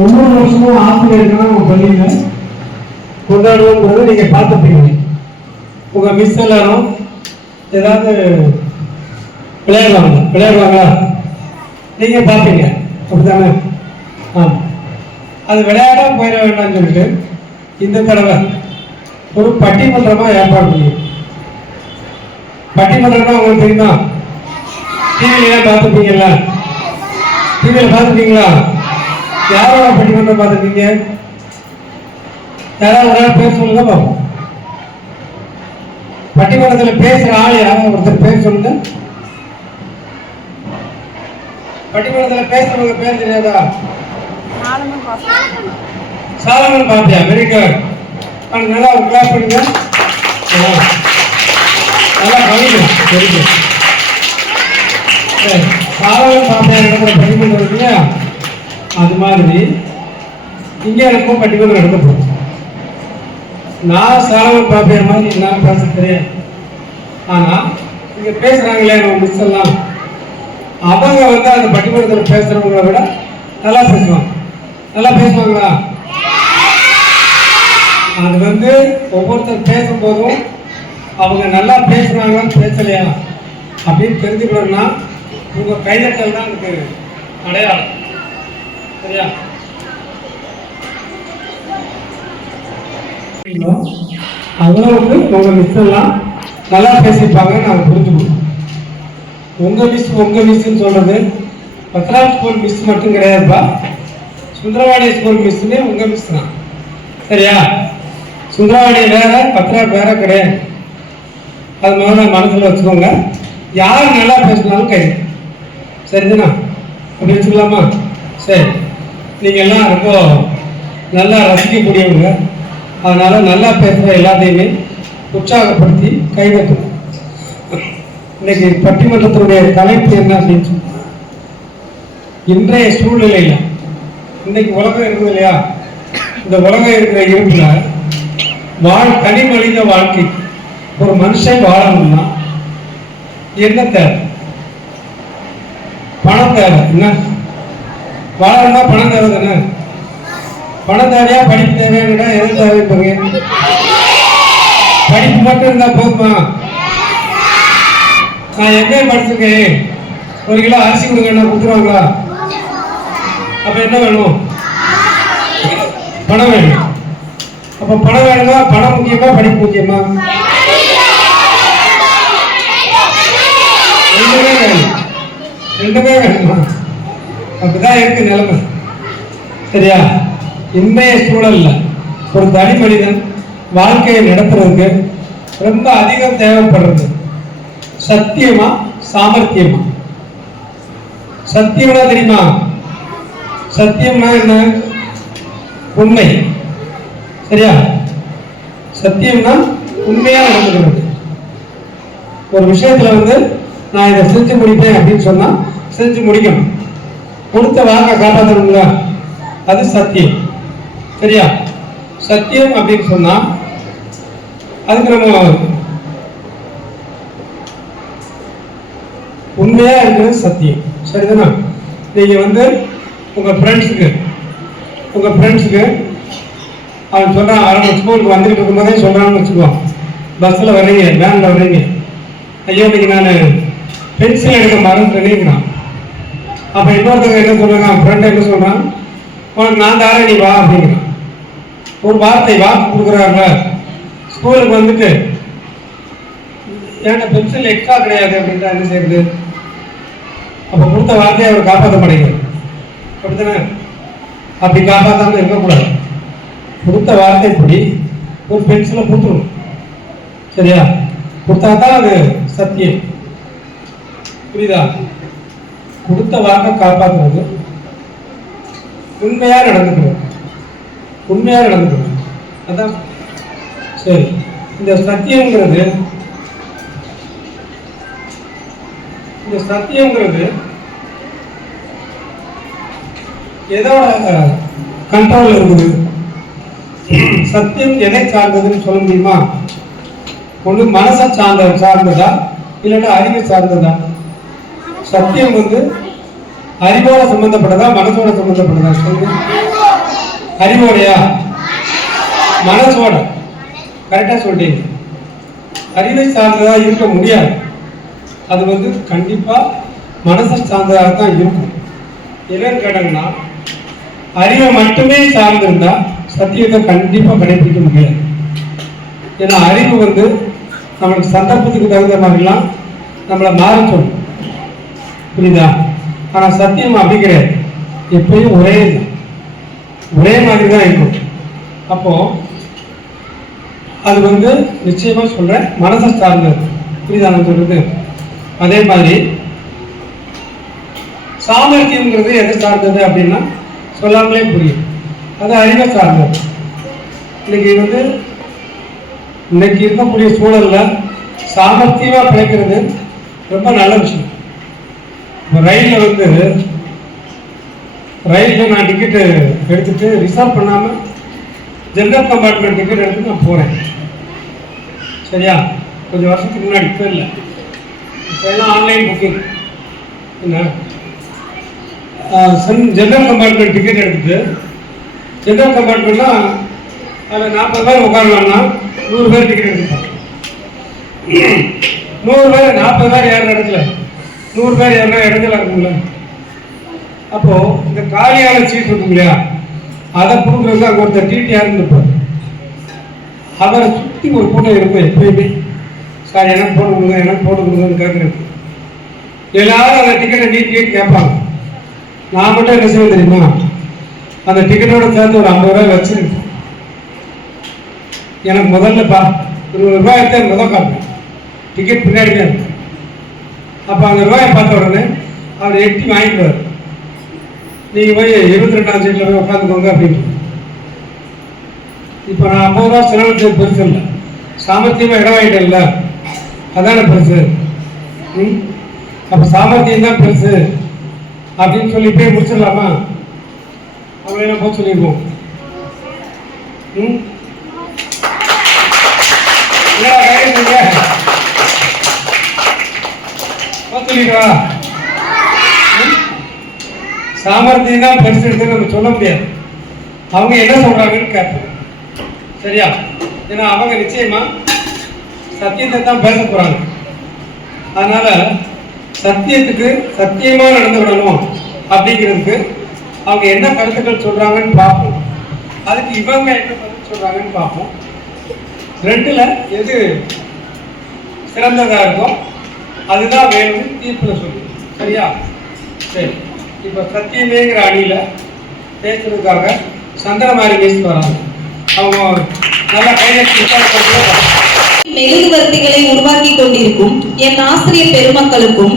ஒவ்வொரு வருஷமும் ஆசிரியர்கள் உங்க பள்ளியில கொண்டாடுவோங்கிறத நீங்க பார்த்துப்பீங்க. உங்க மிஸ் எல்லாரும் ஏதாவது விளையாடுவாங்களா நீங்க பார்ப்பீங்க, அப்படித்தானே? ஆமா, அது விளையாட போயிட வேண்டாம்னு சொல்லிட்டு இந்த தடவை ஒரு பட்டிமன்றமா ஏற்பாடு பண்ணி, பட்டிமன்றம்னா உங்களுக்கு தெரியுமா? டிவியில பார்த்துப்பீங்கல்ல? டிவியில பார்த்துப்பீங்களா? யாரோட பட்டிமன்றம் பார்த்துப்பீங்க? யாராவது ஒரு பேர் சொல்லுங்க பார்ப்போம். பட்டிமன்றத்தில் பேசுற ஆள் யாராவது ஒருத்தர் பேர் சொல்லுங்க. பட்டிமன்றத்தில் பேசுறவங்க பேர் தெரியாதா? சாலமன் பாப்பியா? Very good. நல்லா கிளாஸ் பண்ணுங்க. நல்லா கவிங்க. Very good. சாலமன் பாப்பியா நடக்கிற பட்டிமன்றம் இல்லையா, அது மாதிரி இங்கே எனக்கும் பட்டிமன்றம் நடக்க போகுது. நான் சாலமன் பாப்பியா மாதிரி நான் பேச தெரியாது. ஆனா இங்க பேசுறாங்களே நம்ம மிஸ் எல்லாம், அவங்க வந்து அந்த பட்டிமன்றத்தில் பேசுறவங்களை விட நல்லா பேசுவாங்க. நல்லா பேசுவாங்களா? அது வந்து ஒவ்வொருத்தர் பேசும்போதும் அவங்க நல்லா பேசுறாங்க பேசலையா அப்படின்னு தெரிஞ்சுக்கணும்னா உங்க கைதட்டல் தான் எனக்கு அடையாளம். சரியா? அவ்வளவுக்கு உங்க மிஸ் எல்லாம் நல்லா பேசிப்பாங்க, நாங்கள் புரிஞ்சுக்கணும். உங்க மிஸ்ன்னு சொல்றது பத்ராஜ் ஸ்கூல் மிஸ் மட்டும் கிடையாதுப்பா, சுந்தரவாடி ஸ்கூல் மிஸ்ஸுமே உங்க மிஸ் தான். சரியா? சுந்தரவாடி வேற, பத்ராஜ் வேற கிடையாது. அது முதல்ல மனசில் வச்சுக்கோங்க. யார் நல்லா பேசினாலும் கை. சரிதானா? அப்படி வச்சுக்கலாமா? சரி, நீங்க எல்லாம் ரொம்ப நல்லா ரசிக்கக்கூடியவங்க, அதனால நல்லா பேசுகிற எல்லாத்தையுமே உற்சாகப்படுத்தி கைதட்டணும். இன்னைக்கு பட்டிமன்றத்தினுடைய தலைப்பு என்ன அப்படின்னு சொல்லி, இன்றைய சூழ்நிலையில் இன்னைக்கு உலகம் இருக்குது இல்லையா, இந்த உலகம் இருக்கிற இருப்புல தனி மனித வாழ்க்கை ஒரு மனுஷன் வாழணும்னா என்ன தேவை? பணம் தேவை. என்ன வாழணும்னா பணம் தேவை தானே? பணம் தேவையா படிப்பு தேவையா? எது தேவைப்பாங்க? படிப்பு மட்டும் இருந்தா போதுமா? நான் எங்கே படிச்சிருக்கேன், ஒரு கிலோ அரிசி கொடுங்க கொடுத்துருவாங்களா? அப்ப என்ன வேணும்? பணம் வேணும். அப்ப பணம் வேணுமா? பணம் முக்கியமா படிப்பு முக்கியமா? ரெண்டுமே வேணும். ரெண்டுமே வேணுமா? அப்படிதான் இருக்கு நிலைமை. சரியா? இன்றைய சூழல்ல ஒரு தனி மனிதன் வாழ்க்கையை நடத்துறதுக்கு ரொம்ப அதிகம் தேவைப்படுறது சத்தியமா சாமர்த்தியமா? சத்தியம்னா தெரியுமா? சத்தியம்னா என்ன? உண்மை. சரியா? சத்தியம்னா உண்மையா நடந்துக்கிறது. ஒரு விஷயத்துல வந்து நான் இதை செஞ்சு முடிப்பேன் அப்படின்னு சொன்னா செஞ்சு முடிக்கணும். கொடுத்த வாக்க காப்பாற்றணுங்களா? அது சத்தியம். சரியா? சத்தியம் அப்படின்னு சொன்னா அதுக்கு நம்ம உண்மையா இருக்கிறது சத்தியம். சரிதானா? நீங்க வந்து உங்க ஃப்ரெண்ட்ஸுக்கு அவன் சொல்றான், அவங்க ஸ்கூலுக்கு வந்துட்டு இருக்கும்போதே சொல்றான்னு வச்சுக்குவோம். பஸ்ஸில் வர்றீங்க, வேனில் வர்றீங்க, ஐயோ இன்னைக்கு நான் பென்சில் எடுக்க மறந்துட்டேன். அப்போ இன்னொருத்தவங்க என்ன சொல்றாங்க, அவன் ஃப்ரெண்ட் என்ன சொல்றான், உனக்கு நான் தாரேன் நீ வா அப்படிங்கிறான். ஒரு வார்த்தை வாக்கு கொடுக்குறாங்க. ஸ்கூலுக்கு வந்துட்டு ஏன்னா பென்சில் எக்ஸ்ட்ரா கிடையாது அப்படின்ட்டு என்ன செய்யுது? அப்போ கொடுத்த வார்த்தையை அவர் காப்பாற்ற மாட்டேங்குது. அப்படித்தானே? அப்படி காப்பாற்றாம இருக்கக்கூடாது. கொடுத்த வார்த்தைப்படி ஒரு பென்சிலை கொடுத்துடணும். சரியா? கொடுத்தா தான் அது சத்தியம். புரியுதா? கொடுத்த வாக்கை காப்பாற்றுறது உண்மையா நடந்துக்கணும். அதான் சரி. இந்த சத்தியம்ங்கிறது எதோட கண்ட்ரோல் இருக்குது? சத்தியம் எதை சார்ந்ததுன்னு சொல்ல முடியுமா? ஒன்று மனசை சார்ந்ததா இல்லைன்னா அறிவை சார்ந்ததா? சத்தியம் வந்து அறிவோட சம்பந்தப்பட்டதா மனசோட சம்பந்தப்பட்டதா? சொல்லுங்க. அறிவோடையா? மனசோட. கரெக்டா சொல்றீங்க. அறிவை சார்ந்ததா இருக்க முடியாது. அது வந்து கண்டிப்பா மனசை சார்ந்ததாக தான் இருக்கும். என்னன்னு கேட்டாங்கன்னா, அறிவை மட்டுமே சார்ந்திருந்தா சத்தியத்தை கண்டிப்பா கடைபிடிக்க முடியாது. ஏன்னா அறிவு வந்து நம்மளுக்கு சந்தர்ப்பத்துக்கு தகுந்த மாதிரிலாம் நம்மளை மாற சொல்லும். புரியுதா? ஆனா சத்தியம் அப்படி கிடையாது. எப்பயும் ஒரே மாதிரி தான் இருக்கும். அப்போ அது வந்து நிச்சயமா சொல்றேன், மனசை சார்ந்தது. புரியுதா நான் சொல்றது? அதே மாதிரி சாமர்த்தியம்ங்கிறது எதை சார்ந்தது அப்படின்னா சொல்லாமலே புரியும். அது அறிவை சார்ந்தது. இன்னைக்கு இருக்கக்கூடிய சூழல்ல சாமர்த்தியமா பிழைக்கிறது ரொம்ப நல்ல விஷயம். ரயில்ல நான் டிக்கெட்டு எடுத்துட்டு ரிசர்வ் பண்ணாம ஜெனரல் கம்பார்ட்மெண்ட் டிக்கெட் எடுத்து நான் போறேன். சரியா? கொஞ்சம் வருஷத்துக்கு முன்னாடி, இப்போ இல்லை, இப்போ எல்லாம் ஆன்லைன் புக்கிங். என்ன ஜெனரல் கம்பார்ட்மெண்ட் டிக்கெட் எடுத்துட்டு, ஜெனரல் கம்பார்ட்மெண்ட்லாம் அதில் 40 பேர் உட்காரலாம்னா 100 பேர் டிக்கெட் எடுத்துப்பாங்க. 100 பேர் 40 பேர் ஏற இடத்துல 100 பேர் ஏறினா இடத்துல இருக்குங்களா? அப்போ இந்த காலியான சீட் இருக்கும் இல்லையா, அதை கொடுக்குறதுக்கு அங்கே ஒருத்தர் டிடிஆர் இருப்பார். அவரை சுற்றி ஒரு கூட்டம் இருக்கும் எப்பயுமே. சார் எனக்கு போட்டு கொடுங்கன்னு கேட்குறேன். எல்லாரும் அந்த டிக்கெட்டை நீட்டி கேட்பாங்க. நான் மட்டும் என்ன செய்ய தெரியுமா, அந்த டிக்கெட்டோட சேர்ந்து ஒரு 50 ரூபாய் வச்சிருக்கேன். எனக்கு முதல்ல 20 ரூபாய் எடுத்து முதல் காட்டுறேன், டிக்கெட் பின்னாடி தான் இருக்கு. அப்போ அந்த ரூபாயை பார்த்த உடனே அவர் எட்டி வாங்கிக்குவார். நீங்கள் போய் 22ஆம் சீட்டில் போய் உட்காந்துக்கோங்க அப்படின்ட்டு. இப்போ நான் 50 ரூபா செலவழிச்சது பெருசு இல்லை, சாமர்த்தியமாக இடம் வாங்கிட்டேன்ல, அதான பெருசு. அப்போ சாமர்த்தியம் தான் பெருசு அப்படின்னு சொல்லி போய் முடிச்சிடலாமா? அவங்க என்ன போக சொல்லிடுவோம். சொல்லிடுவா, சாமர்த்தியம் தான் பெருசு எடுத்து நம்ம சொல்ல முடியாது. அவங்க என்ன சொல்றாங்கன்னு கேட்போம். சரியா? ஏன்னா அவங்க நிச்சயமா சத்தியத்தை தான் பேச போறாங்க. அதனால சத்தியத்துக்கு சத்தியமா நடந்து விடணும் அப்படிங்கிறதுக்கு அவங்க என்ன கருத்துக்கள் சொல்றாங்கன்னு பார்ப்போம். அதுக்கு இவங்க என்ன கருத்து சொல்றாங்கன்னு பார்ப்போம். ரெண்டுல எது சிறந்ததா இருக்கும் அதுதான் வேணும்னு தீர்ப்புல சொல்லு. சரியா? சரி, இப்ப சத்தியமேங்கிற அணியில பேசுறதுக்காக சந்திரமாரி பேசி வராங்க. அவங்க நல்லா மெழுகுவர்த்திகளை உருவாக்கி கொண்டிருக்கும் என் ஆசிரியர் பெருமக்களுக்கும்,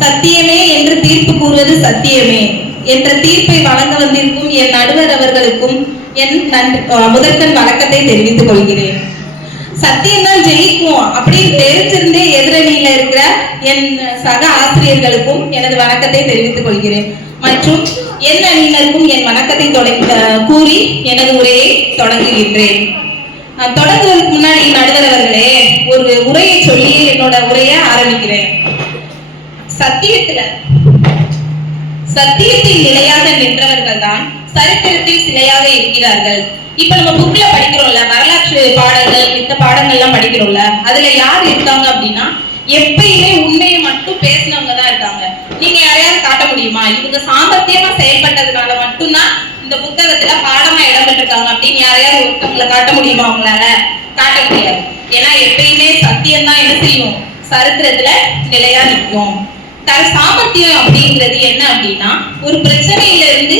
சத்தியமே என்று தீர்ப்பு கூறுவது சத்தியமே என்ற தீர்ப்பை வழங்க வந்திருக்கும் என் நடுவர் அவர்களுக்கும் என் முதற்கண் வணக்கத்தை தெரிவித்துக் கொள்கிறேன். சத்தியம்தான் ஜெயிக்கும் அப்படின்னு தெரிஞ்சிருந்தே எதிரணியில இருக்கிற என் சக ஆசிரியர்களுக்கும் எனது வணக்கத்தை தெரிவித்துக் கொள்கிறேன். மற்றும் என் அணியினருக்கும் என் வணக்கத்தை கூறி எனது உரையை தொடங்குகின்றேன். தொடங்குவதற்கு முன்னாடி நடுவர் அவர்களே, ஒரு உரையை சொல்லி என்னோட உரையை ஆரம்பிக்கிறேன். சத்தியத்தில் நிலையாக நின்றவர்கள் தான் சரித்திரத்தில் சிலையாக இருக்கிறார்கள். இப்ப நம்ம புக்ல படிக்கிறோம்ல, வரலாற்று பாடங்கள், இந்த பாடங்கள்லாம் படிக்கிறோம்ல, அதுல யார் இருக்காங்க அப்படின்னா எப்பயுமே உண்மையை மட்டும் பேசினவங்க தான் இருக்காங்க. நீங்க யாரையாவது காட்ட முடியுமா இவங்க சாமர்த்தியமா செயல்பட்டதுனால மட்டும்தான் இந்த புத்தகத்துல பாடமா இடம்பெற்றிருக்காங்க அப்படின்னு யாரையாவது ஒருத்தவங்களை காட்ட முடியுமா? அவங்களால காட்ட முடியாது. ஏன்னா எப்பயுமே சத்தியம் தான் என்ன செய்யும், சரித்திரத்துல நிலையா நிற்கும். சாமர்த்தியம் அப்படிங்கிறது என்ன அப்படின்னா, ஒரு பிரச்சனையில இருந்து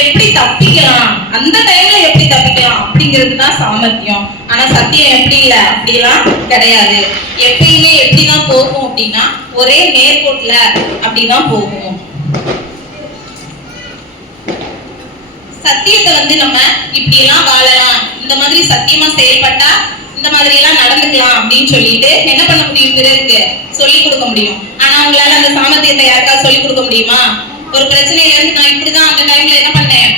எப்படி தப்பிக்கலாம், அந்த டைம்ல எப்படி தப்பிக்கலாம் அப்படிங்கிறது தான் சாமர்த்தியம். ஆனா சத்தியம் எப்படி இல்ல, அப்படிலாம் கிடையாது. எப்பயுமே எப்படிதான் போகும் அப்படின்னா ஒரே நேர்கோட்டுல அப்படிதான் போகும். சத்தியத்தை வந்து நம்ம இப்படி எல்லாம் வாழலாம், இந்த மாதிரி சத்தியமா செயல்பட்டா இந்த மாதிரி எல்லாம் நடந்துக்கலாம் அப்படின்னு சொல்லிட்டு என்ன பண்ண முடியும், பிறருக்கு சொல்லி கொடுக்க முடியும். ஆனா அவங்களால அந்த சாமர்த்தியத்தை யாருக்காவது சொல்லி கொடுக்க முடியுமா? ஒரு பிரச்சனையில இருந்து நான் இப்படிதான் அந்த டைம்ல என்ன பண்ணேன்,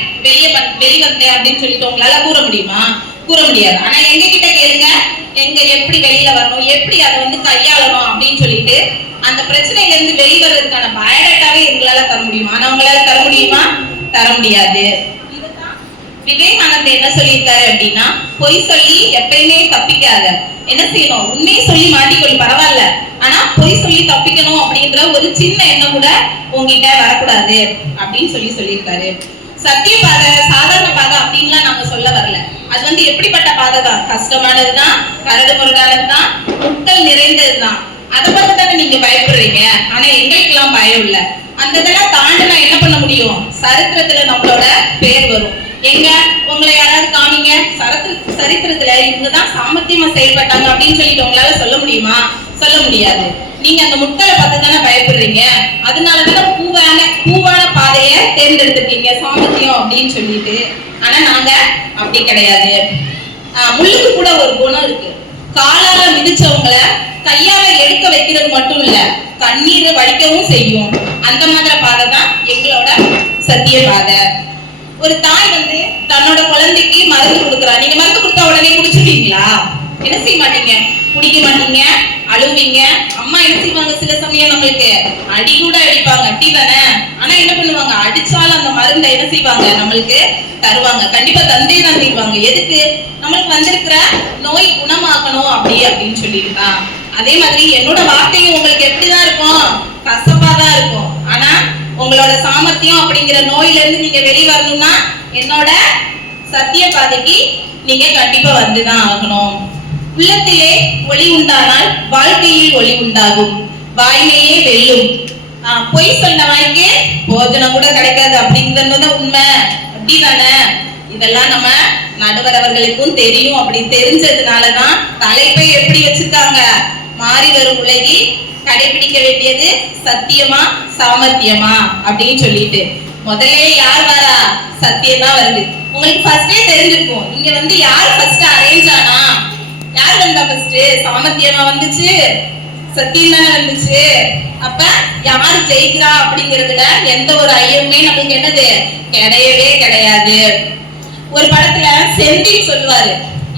வெளிவந்தேன் அப்படின்னு சொல்லிட்டு உங்களால கூற முடியுமா? கூற முடியாது. ஆனா எங்க கிட்ட கேளுங்க, எப்படி வெளியில வரணும், எப்படி அதை வந்து கையாளணும் அப்படின்னு சொல்லிட்டு அந்த பிரச்சனையில இருந்து வெளிவரதுக்கான பயோடேட்டாவே எங்களால தர முடியுமா? ஆனா உங்களால தர முடியுமா? தர முடியாது. இதுதான் விவேகானந்தர் என்ன சொல்லியிருக்காரு அப்படின்னா, பொய் சொல்லி எப்பயுமே தப்பிக்காத, என்ன செய்யணும், உண்மையை சொல்லி மாட்டிக்கொள் பரவாயில்ல, ஆனா பொய் சொல்லி தப்பிக்கணும் அப்படின்ற ஒரு சின்ன எண்ணம் கூட உங்ககிட்ட வரக்கூடாது அப்படின்னு சொல்லியிருக்காரு. சத்திய பாதை சாதாரண பாதை அப்படின்லாம் நாங்க சொல்ல வரல. அது வந்து எப்படிப்பட்ட பாதை தான், கஷ்டமானதுதான், கரடு முரடானதுதான், முட்கள் நிறைந்ததுதான். அதை பார்த்து தானே நீங்க பயப்படுறீங்க. ஆனா எங்களுக்கு எல்லாம் பயம் இல்ல. அந்த இதெல்லாம் தாண்டினா என்ன பண்ண முடியும், சரித்திரத்துல நம்மளோட பேர் வரும். எங்க உங்களை யாராவது காமிங்க சரித்திரத்துல இவங்கதான் சாமர்த்தியமா செயல்பட்டாங்க அப்படின்னு சொல்லிட்டு உங்களால சொல்ல முடியுமா? சொல்ல முடியாது. நீங்க அந்த முட்களை பார்த்து தானே பயப்படுறீங்க. அதனாலதான் பூவான பாதைய தேர்ந்தெடுத்திருக்கீங்க சாமர்த்தியம் அப்படின்னு சொல்லிட்டு. ஆனா நாங்க அப்படி கிடையாது. முள்ளுக்கு கூட ஒரு குணம் இருக்கு. காலால மிதிச்சவங்களை கையால எடுக்க வைக்கிறது மட்டும் இல்ல, கண்ணீரை வடிக்கவும் செய்யும். அந்த மாதிரி பாதை தான் எங்களோட சத்திய பாதை. ஒரு தாய் வந்து தன்னோட குழந்தைக்கு மருந்து கொடுக்குறா. நீங்க மருந்து கொடுத்தா உடனே குடிச்சிருவீங்களா? என்ன செய்ய மாட்டீங்க, குடிக்க மாட்டீங்க, அழுவீங்க. அம்மா என்ன செய்வாங்க, சில சமயம் நம்மளுக்கு அடி கூட அடிப்பாங்க, அப்படிதானே? ஆனா என்ன பண்ணுவாங்க, அடிச்சாலும் அந்த மருந்தை என்ன செய்வாங்க, நம்மளுக்கு தருவாங்க. கண்டிப்பா தந்தே தான் செய்வாங்க. எதுக்கு? நம்மளுக்கு வந்திருக்கிற நோய் குணமாக்கணும் அப்படின்னு சொல்லிட்டு தான். அதே மாதிரி என்னோட வார்த்தையும் உங்களுக்கு எப்படிதான் இருக்கும், கசப்பாதான் இருக்கும். ஆனா உங்களோட சாமர்த்தியம் அப்படிங்கிற நோயில இருந்து நீங்க வெளியே வரணும்னா என்னோட சத்திய பாதைக்கு நீங்க கண்டிப்பா வந்துதான் ஆகணும். உள்ளத்திலே ஒளி உண்டானால் வாழ்க்கையில் ஒளி உண்டாகும், வாய்மையே வெல்லும். பொய் சொன்ன வாய்க்கு போஜனம் கூட கிடைக்காது அப்படிங்கிறது உண்மை, அப்படிதானே? இதெல்லாம் நம்ம நடுவர் அவர்களுக்கும் தெரியும். அப்படி தெரிஞ்சதுனாலதான் தலைப்பை எப்படி வச்சிருக்காங்க, மாறி வரும் உலகில் கடைபிடிக்க வேண்டியது சத்தியமா சாமர்த்தியமா அப்படின்னு சொல்லிட்டு. முதல்ல யார் வரா, சத்தியம் தான் வருது. உங்களுக்கு ஃபர்ஸ்டே தெரிஞ்சிருக்கும். இங்க வந்து யார் ஃபர்ஸ்ட் அரேஞ்ச் ஆனா, யார் வந்தா ஃபர்ஸ்ட், சாமர்த்தியமா வந்துச்சு, சத்தியம் தானே வந்துச்சு. அப்ப யாரு ஜெயிக்கிறா அப்படிங்கிறதுல எந்த ஒரு ஐயமே நமக்கு என்னது கிடையவே கிடையாது. ஒரு படத்துல செந்தில் சொல்லுவாரு,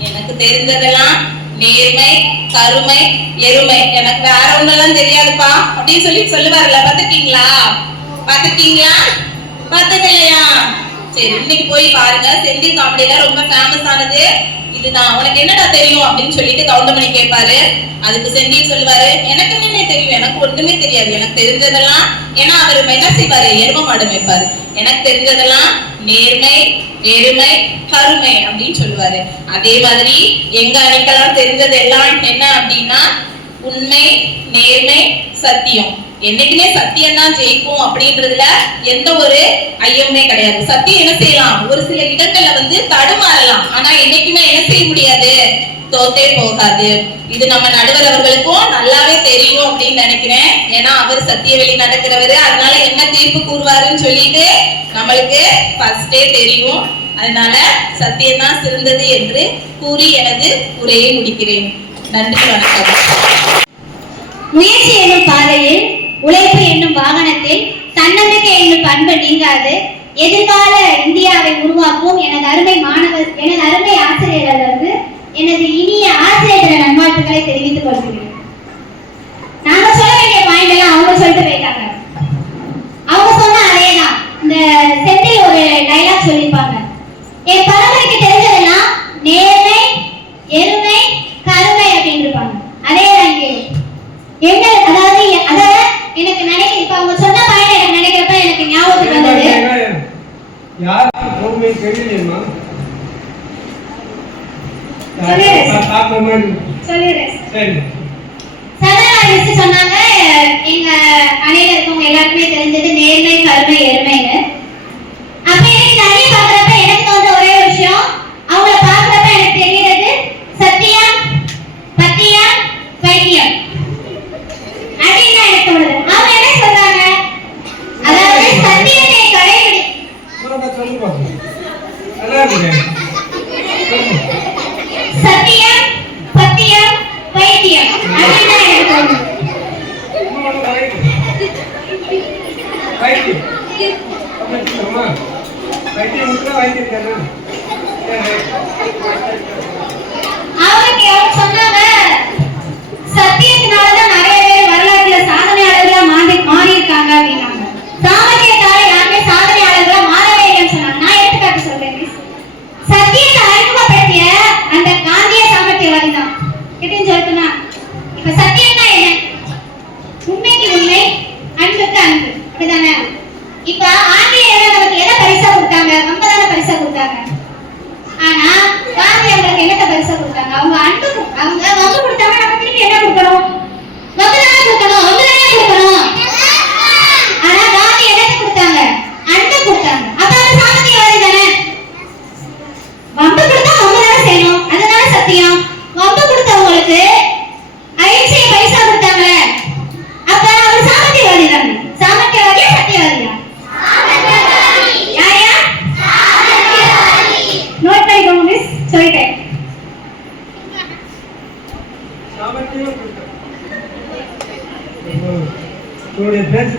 எனக்கு தெரிஞ்சதெல்லாம் நேர்மை, கருமை, எருமை, எனக்கு வேற ஒண்ணெல்லாம் தெரியாதுப்பா அப்படின்னு சொல்லுவாருல்ல. பாத்துக்கீங்களா? பார்த்தது இல்லையா? சரி, இன்னைக்கு போய் பாருங்க. செந்தில் காமெடியில ரொம்ப ஃபேமஸ் ஆனது இதுதான். உனக்கு என்னடா தெரியும் அப்படின்னு சொல்லிட்டு கவுண்டமணி கேட்பாரு. அதுக்கு செந்தில் சொல்லுவாரு, எனக்கு என்ன தெரியும், எனக்கு ஒண்ணுமே தெரியாது, எனக்கு தெரிஞ்சதெல்லாம். ஏன்னா அவர் என்ன செய்வாரு, எரும மாடு மேய்ப்பாரு. எனக்கு தெரிஞ்சதெல்லாம் நேர்மை, எருமை, கருமை அப்படின்னு சொல்லுவாரு. அதே மாதிரி எங்க அணிக்கெல்லாம் தெரிஞ்சது எல்லாம் என்ன அப்படின்னா உண்மை, நேர்மை, சத்தியம். என்னைக்குமே சத்தியம் தான் ஜெயிக்கும் அப்படின்றதுல எந்த ஒரு ஐயமே கிடையாது. சத்தியம் என்ன செய்யலாம், ஒரு சில இடங்கள்ல வந்து தடுமாறலாம், ஆனா என்னைக்குமே என்ன செய்ய முடியாது, தோத்தே போகாது. இது நம்ம நடுவர் அவர்களுக்கும் நல்லாவே தெரியும் அப்படின்னு நினைக்கிறேன். ஏன்னா அவர் சத்தியவெளி நடக்கிறவரு, அதனால என்ன தீர்ப்பு கூறுவாருன்னு சொல்லிட்டு நம்மளுக்கு ஃபர்ஸ்டே தெரியும். அதனால சத்தியம் தான் சிறந்தது என்று கூறி எனது உரையை முடிக்கிறேன். நன்றி, வணக்கம். முயற்சி என்னும் பாதையில், உழைப்பு என்னும் வாகனத்தில் தன்னம்பிக்கை என்னும் பண்பு நீங்காது எதிர்கால இந்தியாவை உருவாக்கும் எனது அருமை ஆசிரியர்களுக்கு எனது இனிய ஆசிரியர் நல்வாழ்த்துக்களை தெரிவித்துக் கொள்கிறேன். நாங்க சொல்ல வேண்டிய பாயிண்ட் எல்லாம் அவங்க சொல்லிட்டு போயிட்டாங்க. அவங்க சொன்ன அதேதான். இந்த செந்தில் ஒரு டைலாக் சொல்லியிருப்பாங்க, என் பரம்பரைக்கு தெரிஞ்சதெல்லாம் நேர்மை, எருமை, கருமை அப்படின்னு இருப்பாங்க. அதேதான் இங்கே அதாவது எனக்கு நினைக்க, இப்ப அவங்க சொன்ன பாயிண்ட் எனக்கு நினைக்கிறப்ப எனக்கு ஞாபகத்துக்கு வந்தது. யாருக்கு பொறுமை தெரியலையம்மா, சொன்னாங்க எங்க அணையில இருக்கவங்க எல்லாருக்குமே தெரிஞ்சது நேர்மை, கருமை, எருமைன்னு. அப்ப எனக்கு நிறைய பாக்குறப்ப எனக்கு தோன்ற ஒரே விஷயம், அவங்கள பாக்குறப்ப எனக்கு தெரிகிறது சத்தியம், பத்தியம், வைத்தியம் அப்படின்னு எனக்கு தோணுது. அவங்க என்ன சொல்றாங்க, அதாவது சத்தியத்தை கடைபிடி சத்தியம், பத்தியம், வைத்தியம் அப்படின்னு எனக்கு தோணுது. அவங்க சொன்னாங்க சத்தியத்தினாலதான் நிறைய பேர் வரலாற்றுல சாதனையாளர்களா மாறி இருக்காங்க அப்படின்னாங்க. சாமர்த்தியத்தால யாருமே சாதனையாளர்களா மாறவே இல்லைன்னு சொன்னாங்க. நான் எடுத்துக்காட்டு சொல்றேன்.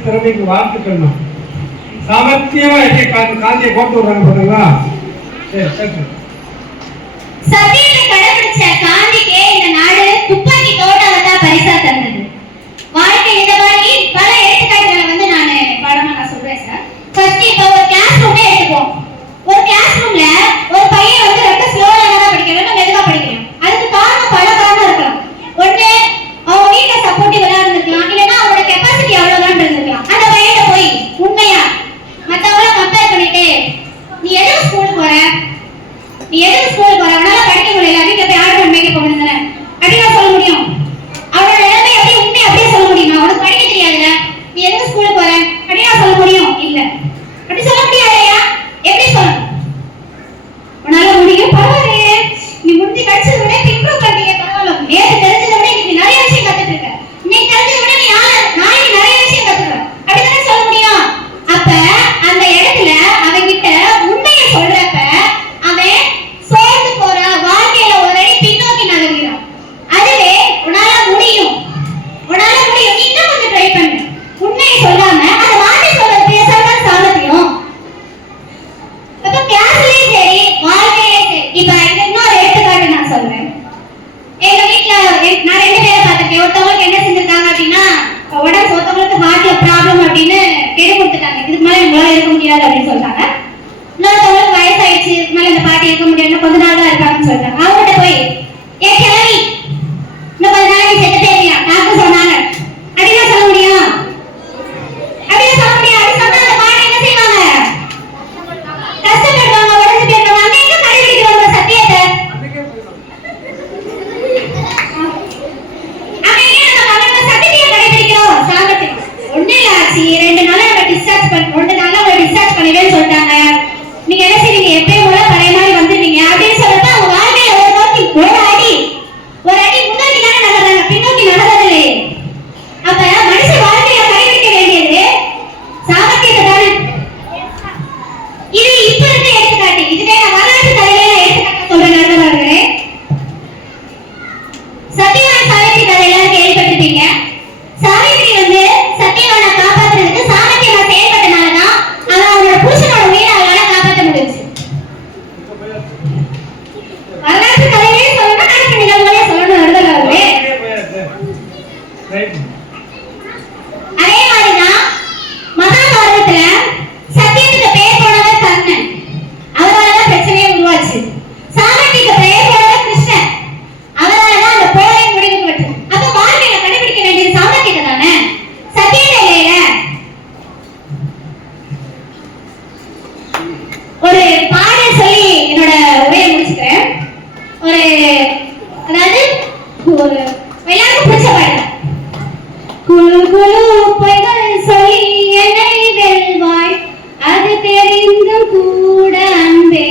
திறமைக்கு வாழ்த்துக்கள்மா. சாமர்த்தியமா எப்படி காந்தியை கோட்டு விடுறாங்க பாத்தீங்களா? சரி சரி. சத்தியத்தை கடைபிடிச்ச காந்திக்கு இந்த நாடு துப்பாக்கி தோட்டாவை தான் பரிசா தந்தது. வாழ்க்கை இந்த மாதிரி பல எடுத்துக்காட்டுகளை வந்து நான் சொல்றேன் சார். ஃபர்ஸ்ட் இப்போ ஒரு கிளாஸ் ரூமே எடுத்துப்போம். ஒரு கிளாஸ் ரூம்ல ஒரு பையன் வந்து ரொம்ப ஸ்லோவா தான் படிக்கிறான், மெதுவா படிக்கிறான். அதுக்கு காரணம் பல காரணம் இருக்கலாம். ஒண்ணு அவன் வீட்டுல சப்போர்ட்டிவா இருந்திருக்கலாம், இல்லைன்னா அவனோட கெப்பாசிட்டி அவ்வளவுதான் இருந்திருக்கலாம். அந்த பையன் போய் உண்மையா மத்தவங்கள கம்பேர் பண்ணிட்டு நீ எதுக்கு ஸ்கூலுக்கு போற, நீ எதுக்கு ஸ்கூலுக்கு போற, அவனால படிக்க முடியல, வீட்டுல போய் ஆர்டர் மேக்கப் பண்ணுங்க அப்படின்னு சொல்ல முடியும்? அவனோட நிலைமை எப்படி உண்மை அப்படியே சொல்ல முடியுமா? அவனுக்கு படிக்க தெரியாதுல, நீ எதுக்கு ஸ்கூலுக்கு போற அப்படின்னு சொல்ல முடியும்? இல்ல, அப்படி சொல்ல முடியாதையா? எப்படி சொல்லணும்? உன்னால முடியும், பரவாயில்லையே, நீ முந்தி படிச்சதை விட இம்ப்ரூவ் பண்ணிய, பரவாயில்ல, நேற்று தெரிஞ்சதை விட இன்னைக்கு நிறைய விஷயம் கத்துட்டு இருக்க, இன்னைக்கு தெரிஞ்சதை விட நீ நாளைக்கு நிறைய விஷயம் கத்துக்க, அப்படித்தானே சொல்ல முடியும்? அப்ப அந்த இடத்துல அவங்கிட்ட உண்மையை சொல்றப்ப அவன் சோர்ந்து போற, வாழ்க்கையில ஒரு அடி பின்னோக்கி நகர்கிறான். அதுவே உன்னால முடியும், உன்னால முடியும், நீ இன்னும் கொஞ்சம் ட்ரை பண்ணு, உண்மையை சொல்லாம அதை மாற்றி சொல்றது பேசுறதுதான் சாமர்த்தியம். அப்ப கிளாஸ்லயும் சரி, வாழ்க்கையிலயும் சரி. இப்ப இன்னொரு எடுத்துக்காட்டு நான் சொல்றேன். எங்க வீட்டுல நான் 2 பேரை பார்த்திருக்கேன். ஒருத்தவங்களுக்கு என்ன செஞ்சிருக்காங்க அப்படின்னா, உடம்பு ஒருத்தவங்களுக்கு ஹார்ட்ல ப்ராப்ளம் அப்படின்னு கெடு கொடுத்துட்டாங்க. இதுக்கு மேல எங்களால இருக்க முடியாது அப்படின்னு சொல்லிட்டாங்க. இன்னொருத்தவங்களுக்கு வயசாயிடுச்சு, இதுக்கு மேல இந்த பாட்டி இருக்க முடியாது, கொஞ்ச நாள் தான் இருக்காங்கன்னு சொல்லிட்டாங்க. அவங்ககிட்ட போய் ஏன் கிளவி இன்னும் கொஞ்ச நாளைக்கு செத்து போயிருக்கியா டாக்டர் சொன்னாங்க அப்படின்னா சொல்ல முடியும்? அப்படின்னு சொல்ல முடியும்? அப்படி சொன்னா அந்த பாட்டி என்ன செய்வாங்க? கஷ்டப்படுவாங்க, உடஞ்சு போயிருவாங்க. அங்க எங்க கடைபிடிக்கிறவங்க சத்தியத்தை? அங்க ஏன் நம்ம சத்தியத்தை கடைபிடிக்கிறோம்? சாமர்த்தியம். ஒண்ணு இல்ல ஆச்சு, 2 நாளா நம்ம டிஸ்சார்ஜ் பண்ண, 1 நாளா அவங்க டிஸ்சார்ஜ் பண்ணிடுன்னு சொல்லிட்டாங்க. நீங்க என்ன செய்வீங்க? எப்பயும் போல பழைய மாதிரி வந்துருவீங்க அப்படின்னு சொல்றப்ப அவங்க வாழ்க்கையில ஒரு அடி முன்னோக்கி தானே நகர்றாங்க, பின்னோக்கி நகர்றது இல்லையே. அப்ப மனுஷ வாழ்க்கையில கடைபிடிக்க வேண்டியது சாமர்த்தியத்தை தானே. இது இப்ப இருக்க எடுத்துக்காட்டு. இதுவே நான் வரலாற்று கதையில எடுத்துக்காட்டு சொல்றேன் நண்பர்களே. சத்தியவான் சாவித்திரி கதை எல்லாரும் கேள்விப்பட்டிருப்பீங்க. சாவித்திரி வந்து சத்தியவானை காப்பாற்றுறதுக்கு சாமர்த்தியமா செயல்பட்டனாலதான் அவனோட புருஷனோட உயிரை அவளால காப்பாற்ற முடிஞ்சு. வரலாற்று கதையிலே சொல்லணும், நடப்பு நிகழ்வுகளே சொல்லணும் நண்பர்களே. அதே மாதிரிதான் மகாபாரதத்துல சத்தியத்துக்கு பெயர் போனவர் கர்ணன், அவராலதான் பிரச்சனையே உருவாச்சு. சாமர்த்தியத்துக்கு பெயர் போனவர் கிருஷ்ணன், அவராலதான் அந்த போரை முடிவுக்கு வச்சது. அப்ப வாழ்க்கையில கடைபிடிக்க வேண்டியது சாமர்த்தியத்தை தானே, சத்தியத்தை இல்லையில. ஒரு பாடல் சொல்லி என்னோட உரையை முடிச்சுக்கிறேன். அதாவது ஒரு எல்லாருக்கும் பிடிச்ச பாடல். குழு குழு பொய்கள் சொல்லி என்னை வெல்வாய், அது தெரிந்தும் கூட அன்பே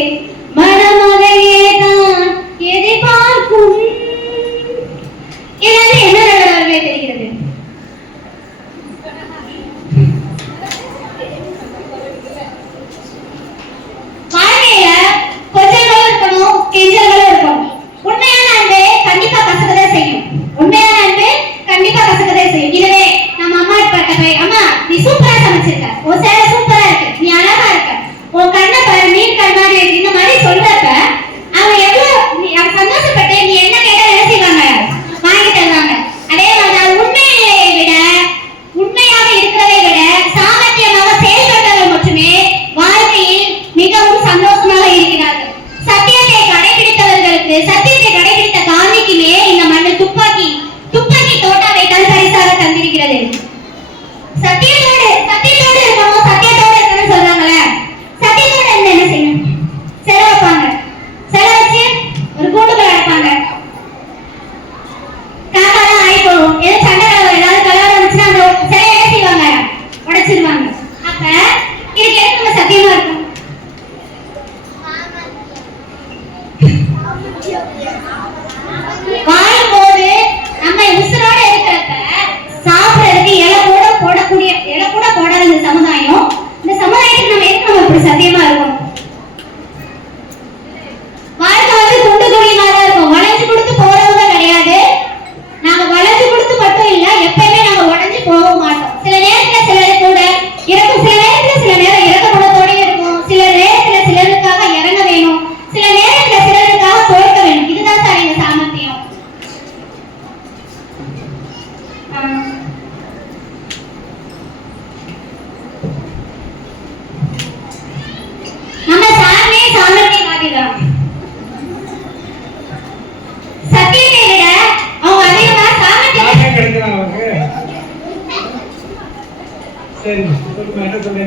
மனமதையே தான் எதிர்பார்க்கும். இது என்ன நடவடிக்கை தெரிகிறது?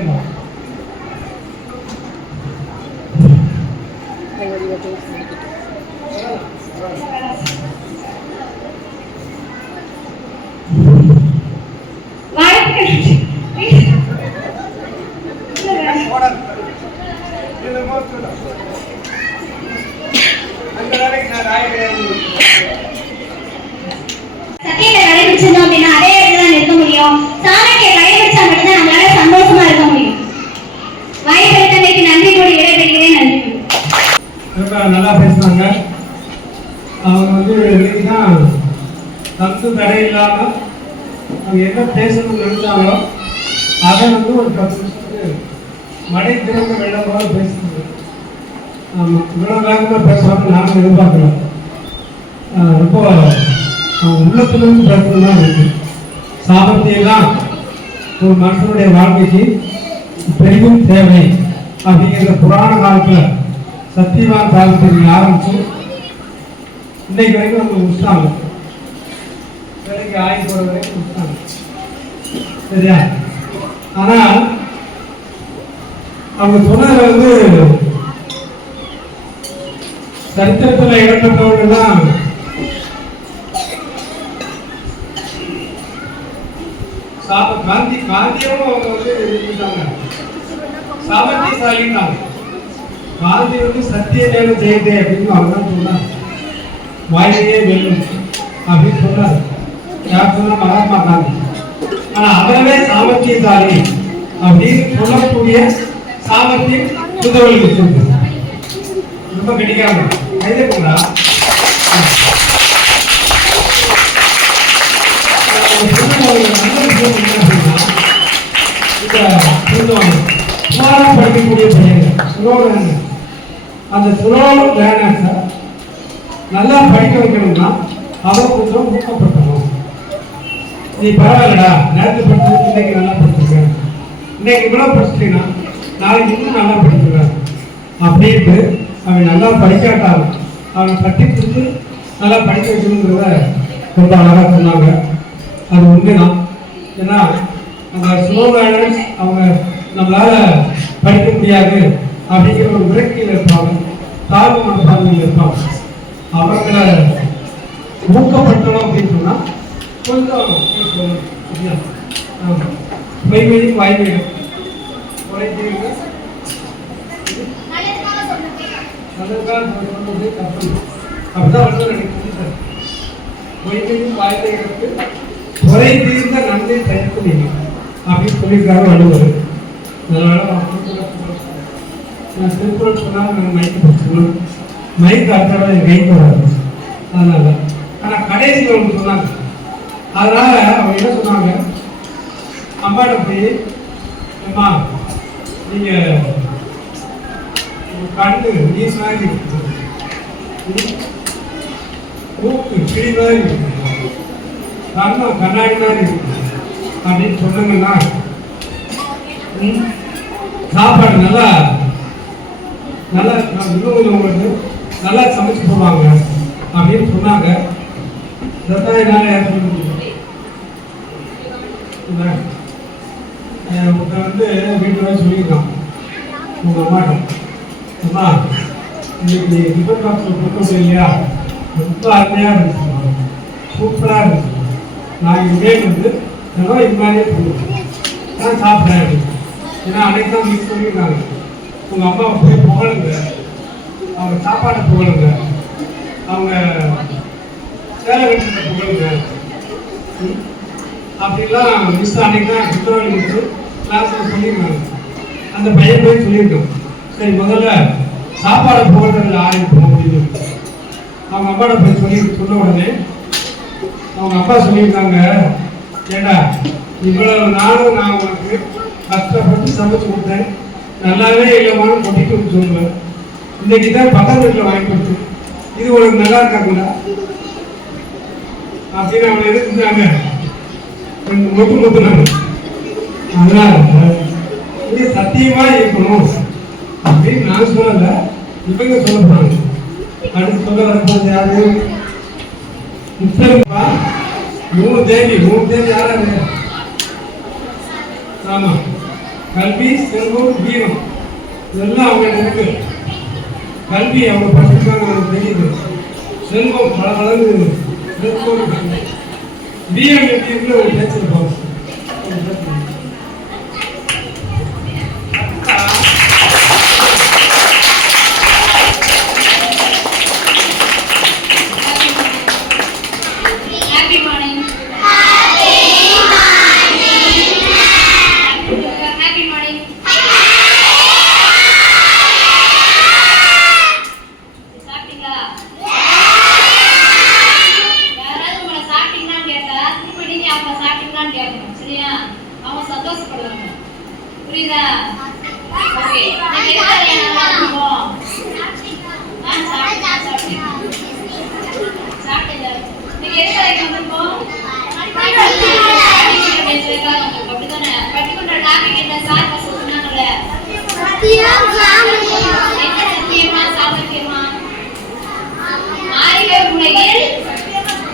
கேளுங்க. சத்தியத்தை கடைபிடிச்சிருந்தோம் அப்படின்னா அதே இடத்துல தான் இருக்க முடியும். சாணக்கிய கடைபிடிச்சா மட்டும்தான் நம்மளால சந்தோஷமா இருக்க முடியும். வாய்ப்பளித்தமைக்கு நன்றி கூறி விடைபெறுகிறேன். நன்றி. ரொம்ப நல்லா பேசுனாங்க. அவங்க வந்து இன்னைக்குதான் தப்பு தடை இல்லாம அவங்க என்ன பேசணும்னு நினைச்சாங்களோ அதை வந்து ஒரு 10 நிமிஷத்துக்கு மழை திறந்த வெள்ளம் போல பேசுனாங்க. ஆமாம், இவ்வளோ வேகமாக பேசுவாங்க நானும் எதிர்பார்க்கல. ரொம்ப உள்ளத்திலிருந்து பேசணும் தான் இருக்கு. சாமர்த்தியெல்லாம் ஒரு மனுஷனுடைய வாழ்க்கைக்கு பெரிதும் தேவை அப்படிங்கிற புராண காலத்தில் சத்தியவான் காலத்தில் ஆரம்பிச்சு இன்னைக்கு வரைக்கும் அவங்க முடிச்சாங்க. வேலைக்கு ஆகி போகிற வரைக்கும் முடிச்சாங்க. சரியா? ஆனால் அவங்க சொன்னது வந்து சரித்திரத்தில் இடம்பெற்றவங்க தான் காந்தியும் அவங்க வந்து இருக்காங்க. சாமர்த்தியசாலின்னாங்க. காந்தி வந்து சத்தியமேவ ஜெயதே அப்படின்னு அவங்க தான் சொன்னாங்க. வாயிலேயே வெல்லும் அப்படின்னு சொன்னார். யார் சொன்னா? மகாத்மா காந்தி. ஆனா அவரவே சாமர்த்தியசாலி அப்படின்னு சொல்லக்கூடிய சாமர்த்தியம் சுந்தரவல்லி இருக்கு. ரொம்ப கிடைக்காம கைதுங்களா படிக்கக்கூடிய பையன் ஸ்லோ லேர்னர். அந்த ஸ்லோ லேர்னர்ஸை நல்லா படிக்க வைக்கணும்னா அவன் கொஞ்சம் ஊக்கப்படுத்தணும். நீ பரவாயில்லடா, நேரத்தை படிச்சு இன்னைக்கு நல்லா படிச்சிருக்கேன், இன்னைக்கு இவ்வளவு படிச்சிட்டீங்கன்னா நாளைக்கு இன்னும் நல்லா படிச்சிருக்கேன் அப்படின்ட்டு அவன் நல்லா படிக்காட்டாலும் அவனை கட்டி பிடிச்சி நல்லா படிக்க வைக்கணுங்கிறத ரொம்ப அழகாக சொன்னாங்க. அது உண்மைதான். ஏன்னா அந்த ஸ்லோ லேர்னர்ஸ் அவங்க நம்மளால படிக்க முடியாது அப்படிங்கிற ஒரு விரக்தியில் இருப்பாங்க, தாழ்வு மனப்பான்மையில் இருப்பாங்க. அவங்களை ஊக்கப்படுத்தணும் அப்படின்னு சொன்னால் கொஞ்சம் மைமையும் வாய்மையும் குறைத்தீங்க. நல்லதுதான் சொன்னது தப்பு அப்படிதான் வந்து எனக்கு புரியுது. மைமையும் வாய்மைகளுக்கு குறை தீர்ந்த நன்மை தயக்குவீங்க அப்படின்னு சொல்லியிருக்காரு வள்ளுவர். அதனால நான் திருக்குறள் சொன்னால் நாங்கள் மைக்கு படிச்சுக்கணும். மைக்கு அடுத்த என் கைக்கு வராது. அதனால ஆனால் கடைசியில் ஒன்று சொன்னாங்க. அதனால அவங்க என்ன சொன்னாங்க, அம்மாட்ட போய் அம்மா நீங்கள் கண்ணு நீஸ் மாதிரி மூக்கு கிளி மாதிரி கண்ணம் கண்ணாடி மாதிரி இருக்கு அப்படின்னு சொன்னாங்கன்னா சாப்பாடு நல்லா நல்லா இன்னும் உங்களுக்கு நல்லா சமைச்சு போடுவாங்க அப்படின்னு சொன்னாங்க. இதான் என்னால் ஏற்க முடியும். வந்து வீட்டில் சொல்லியிருக்கான் உங்கள் அம்மாட்ட, அம்மா இன்னைக்கு டிஃபன் பாக்ஸில் கொடுக்க இல்லையா, ரொம்ப அருமையாக இருந்துச்சு, சூப்பராக இருந்துச்சு, நான் இங்கே வந்து நல்லா இது மாதிரியே போடுவேன், நான் சாப்பிட்றேன் அப்படின்னு. ஏன்னா அன்னைக்கு தான் மிஸ் சொல்லியிருக்காங்க, உங்கள் அம்மாவை போய் புகழுங்க, அவங்க சாப்பாட்டை புகழுங்க, அவங்க சேலை கட்டுறத புகழுங்க அப்படின்லாம் மிஸ் அன்னைக்கு தான் குற்றவாளி முடிச்சு கிளாஸில் சொல்லியிருக்காங்க. அந்த பையன் போய் சொல்லியிருக்கோம், சரி முதல்ல சாப்பாடை புகழ்றதுல ஆரம்பிப்போம் அப்படின்னு. அவங்க அம்மாட்ட போய் சொன்ன உடனே அவங்க அப்பா சொல்லியிருக்காங்க, ஏண்டா இவ்வளவு நாளும் நான் உனக்கு கஷ்டப்பட்டு சமைச்சு கொடுத்தேன், நல்லாவே இல்லைமான்னு கொட்டிட்டு சொல்லுவேன், இன்னைக்கு தான் பக்கத்து வீட்டில் வாங்கி கொடுத்து இது உனக்கு நல்லா இருக்காங்களா அப்படின்னு அவங்க எதிர்த்துட்டாங்க, மொத்துனாங்க. அதனால இது சத்தியமா இருக்கணும் அப்படின்னு நான் சொல்லல, இவங்க சொல்ல போறாங்க. அடுத்து சொல்ல வரப்போது யாரு? முத்தருப்பா 3 தேதி யாராரு? ஆமா கல்வி, செல்வம், வீரம் இதெல்லாம் அவங்க இருக்கு. கல்வி அவங்க படிச்சிருக்காங்க, எனக்கு தெரியுது. செல்வம் பல மடங்கு வீரம் எப்படி இருக்குன்னு ஒரு பேச்சிருப்பாங்க.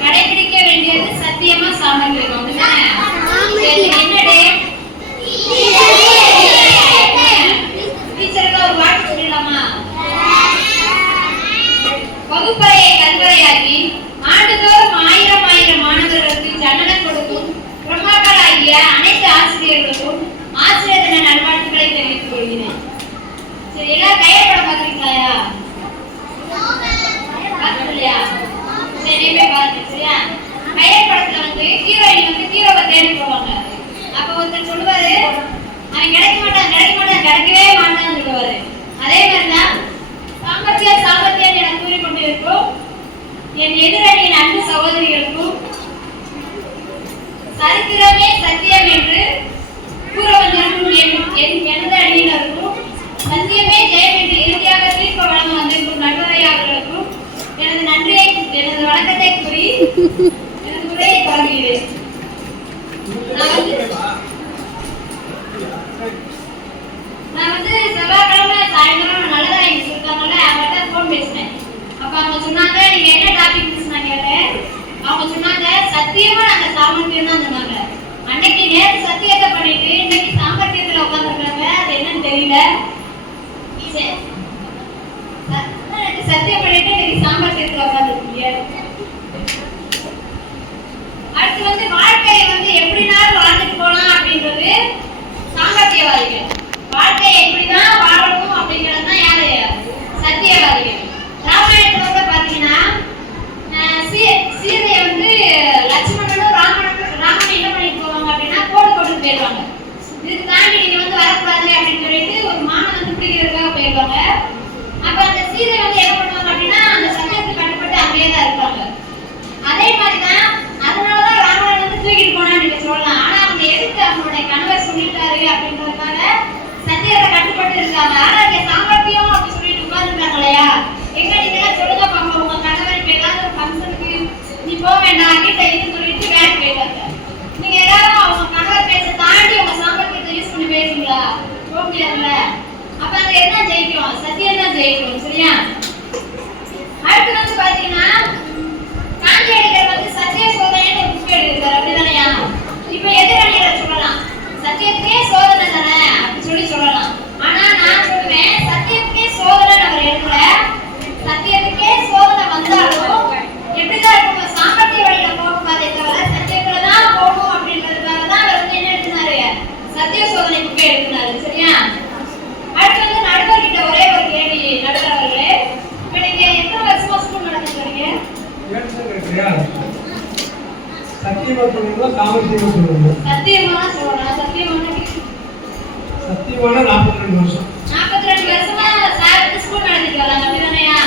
கடைபிடிக்க வேண்டியது சத்தியமா சாமர்த்தியம். டீச்சருக்கு ஒரு வார்த்தை சொல்லலாமா? வகுப்பறையை கல்வறையாக்கி ஆண்டுதோறும் ஆயிரம் ஆயிரம் மாணவர்களுக்கு ஜன்னலம் கொடுக்கும் பிரமாக்களாகிய அனைத்து ஆசிரியர்களுக்கும் ஆசிரியர் தின நல்வாழ்த்துக்களை தெரிவித்துக் கொள்கிறேன். சரி, எல்லாம் கையப்படம் பார்த்துருக்கீங்களா? பார்த்துலையா? சரி, பாருங்க. சரியா? கையப்படத்துல வந்து ஹீரோயின் வந்து ஹீரோவை தேடி போவாங்க. அப்ப ஒருத்தர் சொல்லுவாரு, அவன் கிடைக்கவே மாட்டான்னு சொல்லுவாரு. அதே மாதிரிதான் சாமர்த்தியம் என கூறிக்கொண்டிருக்கும் என் எதிரணியின் அன்பு சகோதரிகளுக்கும் சரித்திரமே சத்தியம் என்று கூற வந்திருக்கும் எனது அணியினருக்கும் சத்தியமே ஜெயம் என்று இறுதியாக தீர்ப்பு வழங்க வந்திருக்கும் நடுவரை அவர்களுக்கும் எனது வணக்கத்தை கூறி எனது உரையை தொடங்குகிறேன். நான் வந்து செவ்வாய்க்கிழமை சாயந்தரம் நல்லதா எங்க சொல்லிட்டாங்கல்ல, அவங்கள்ட்ட போன் பேசினேன். அப்ப அவங்க சொன்னாங்க, நீங்க என்ன டாபிக் பேசினா கேட்டேன். அவங்க சொன்னாங்க, சத்தியமா நாங்க சாமர்த்தியம் தான் சொன்னாங்க. அன்னைக்கு நேற்று சத்தியத்தை பண்ணிட்டு இன்னைக்கு சாமர்த்தியத்துல உட்காந்துருக்காங்க. அது என்னன்னு தெரியல. சத்தியம் பண்ணிட்டு இன்னைக்கு சாமர்த்தியத்துல உட்காந்துருக்கீங்க. அடுத்து வந்து வாழ்க்கையை வந்து எப்படினாலும் வாழ்ந்துட்டு போலாம் அப்படின்றது சாமர்த்தியவாதிகள். வாழ்க்கையை எப்படிதான் வாழணும் அப்படிங்கிறது தான் யாரு? சத்தியவாதிகள். ராமாயணத்துல வந்து பாத்தீங்கன்னா சீதையை வந்து லட்சுமணனும் ராமனும் என்ன பண்ணிட்டு போவாங்க அப்படின்னா போட்டு போயிருவாங்க. இதுக்கு தாண்டி நீங்க வந்து வரக்கூடாது அப்படின்னு சொல்லிட்டு ஒரு மாமன் வந்து பிடிக்கிறதுக்காக போயிருவாங்க. அப்ப அந்த சீதை வந்து என்ன பண்ணுவாங்க அப்படின்னா அந்த சத்தியத்துக்கு கட்டுப்பட்டு அங்கேயே தான் இருப்பாங்க. அதே மாதிரிதான் அதனாலதான் ராமன் வந்து தூக்கிட்டு போனான்னு நீங்க சொல்லலாம். ஆனா அவங்க எதுக்கு அவங்களுடைய கணவர் சொல்லிட்டாரு அப்படின்றதுக்காக சத்தியத்தை கட்டுப்பட்டு இருக்காங்க. ஆனா இங்க சாமர்த்தியம் அப்படி சொல்லிட்டு உட்கார்ந்துருக்காங்க இல்லையா? எங்க நீங்க சொல்லுங்க பாப்பா, உங்க கணவர் இப்ப ஏதாவது ஒரு ஃபங்க்ஷனுக்கு நீ போக வேண்டாம் கிட்ட இது சொல்லிட்டு வேலைக்கு போயிட்டாங்க. நீங்க ஏதாவது அவங்க கணவர் பேச தாண்டி உங்க சாமர்த்தியத்தை யூஸ் பண்ணி பேசுறீங்களா? போக முடியாதுல்ல. அப்ப அது என்ன ஜெயிக்கும்? சத்தியம் தான் ஜெயிக்கும். சரியா? அடுத்து வந்து பாத்தீங்கன்னா காந்தியடிகள் வந்து சத்திய சோதனைன்னு ஒரு புக் எழுதியிருக்காரு. அப்படிதானையா? இப்ப எதிரணிகளை சொல்லலாம், சத்தியத்துக்கே சோதனை தானே அப்படி சொல்லலாம். ஆனா நான் சொல்லுவேன், சத்தியத்துக்கே சோதனை அவர் எடுக்கல. சத்தியத்துக்கே சோதனை வந்தாலும் எப்படிதான் இருக்கும்? சாமர்த்திய வழியில போகக்கூடாதே தவிர சத்தியத்துல தான் போகணும் அப்படின்றதுக்காக தான் அவர் வந்து என்ன எழுதினாரு? சத்திய சோதனை புக்கே எழுதினாரு. சரியா? அடுத்து வந்து நடுவர்கிட்ட ஒரே ஒரு கேள்வி. நடுவர் அவர்களே, இப்ப நீங்க எத்தனை வருஷமா ஸ்கூல் நடத்திட்டு வரீங்க? சத்தியமா சொல்லணும், சாமர்த்தியமா சொல்லணும். சத்தியமா சொல்லணும். சத்தியமான 42 வருஷம். 42 வருஷமா சார் வந்து ஸ்கூல் நடத்திட்டு வராங்க. அப்படிதானையா?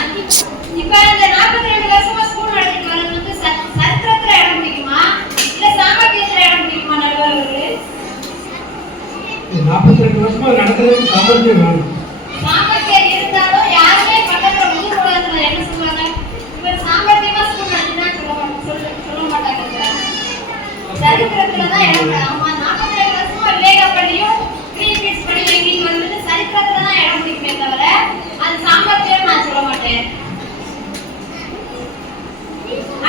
இப்ப இந்த 42 வருஷமா ஸ்கூல் நடத்திட்டு வரது வந்து சரித்திரத்துல இடம் பிடிக்குமா இல்ல சாமர்த்தியத்துல இடம் பிடிக்குமா? நடுவர்களே, 42 வருஷமா நடத்துறதுக்கு சாமர்த்தியம் வேணும். சாமர்த்தியம் இருந்தாலும் யாருமே பக்கத்துல வந்து கூடாதுன்னு என்ன சொல்லுவாங்க? இவர் சாமர்த்தியமா ஸ்கூல் நடத்தினா சொல்ல மாட்டாங்க. சரித்திரத்துல தான் இடம். ஆமா, 42 வருஷமா விவேகா பள்ளியும் கிரீன்பீஸ் பள்ளியும் எங்களுக்கு வந்து சரித்திரத்துல தான் இடம் பிடிக்குமே தவிர அது சாமர்த்தியம் நான் சொல்ல மாட்டேன்.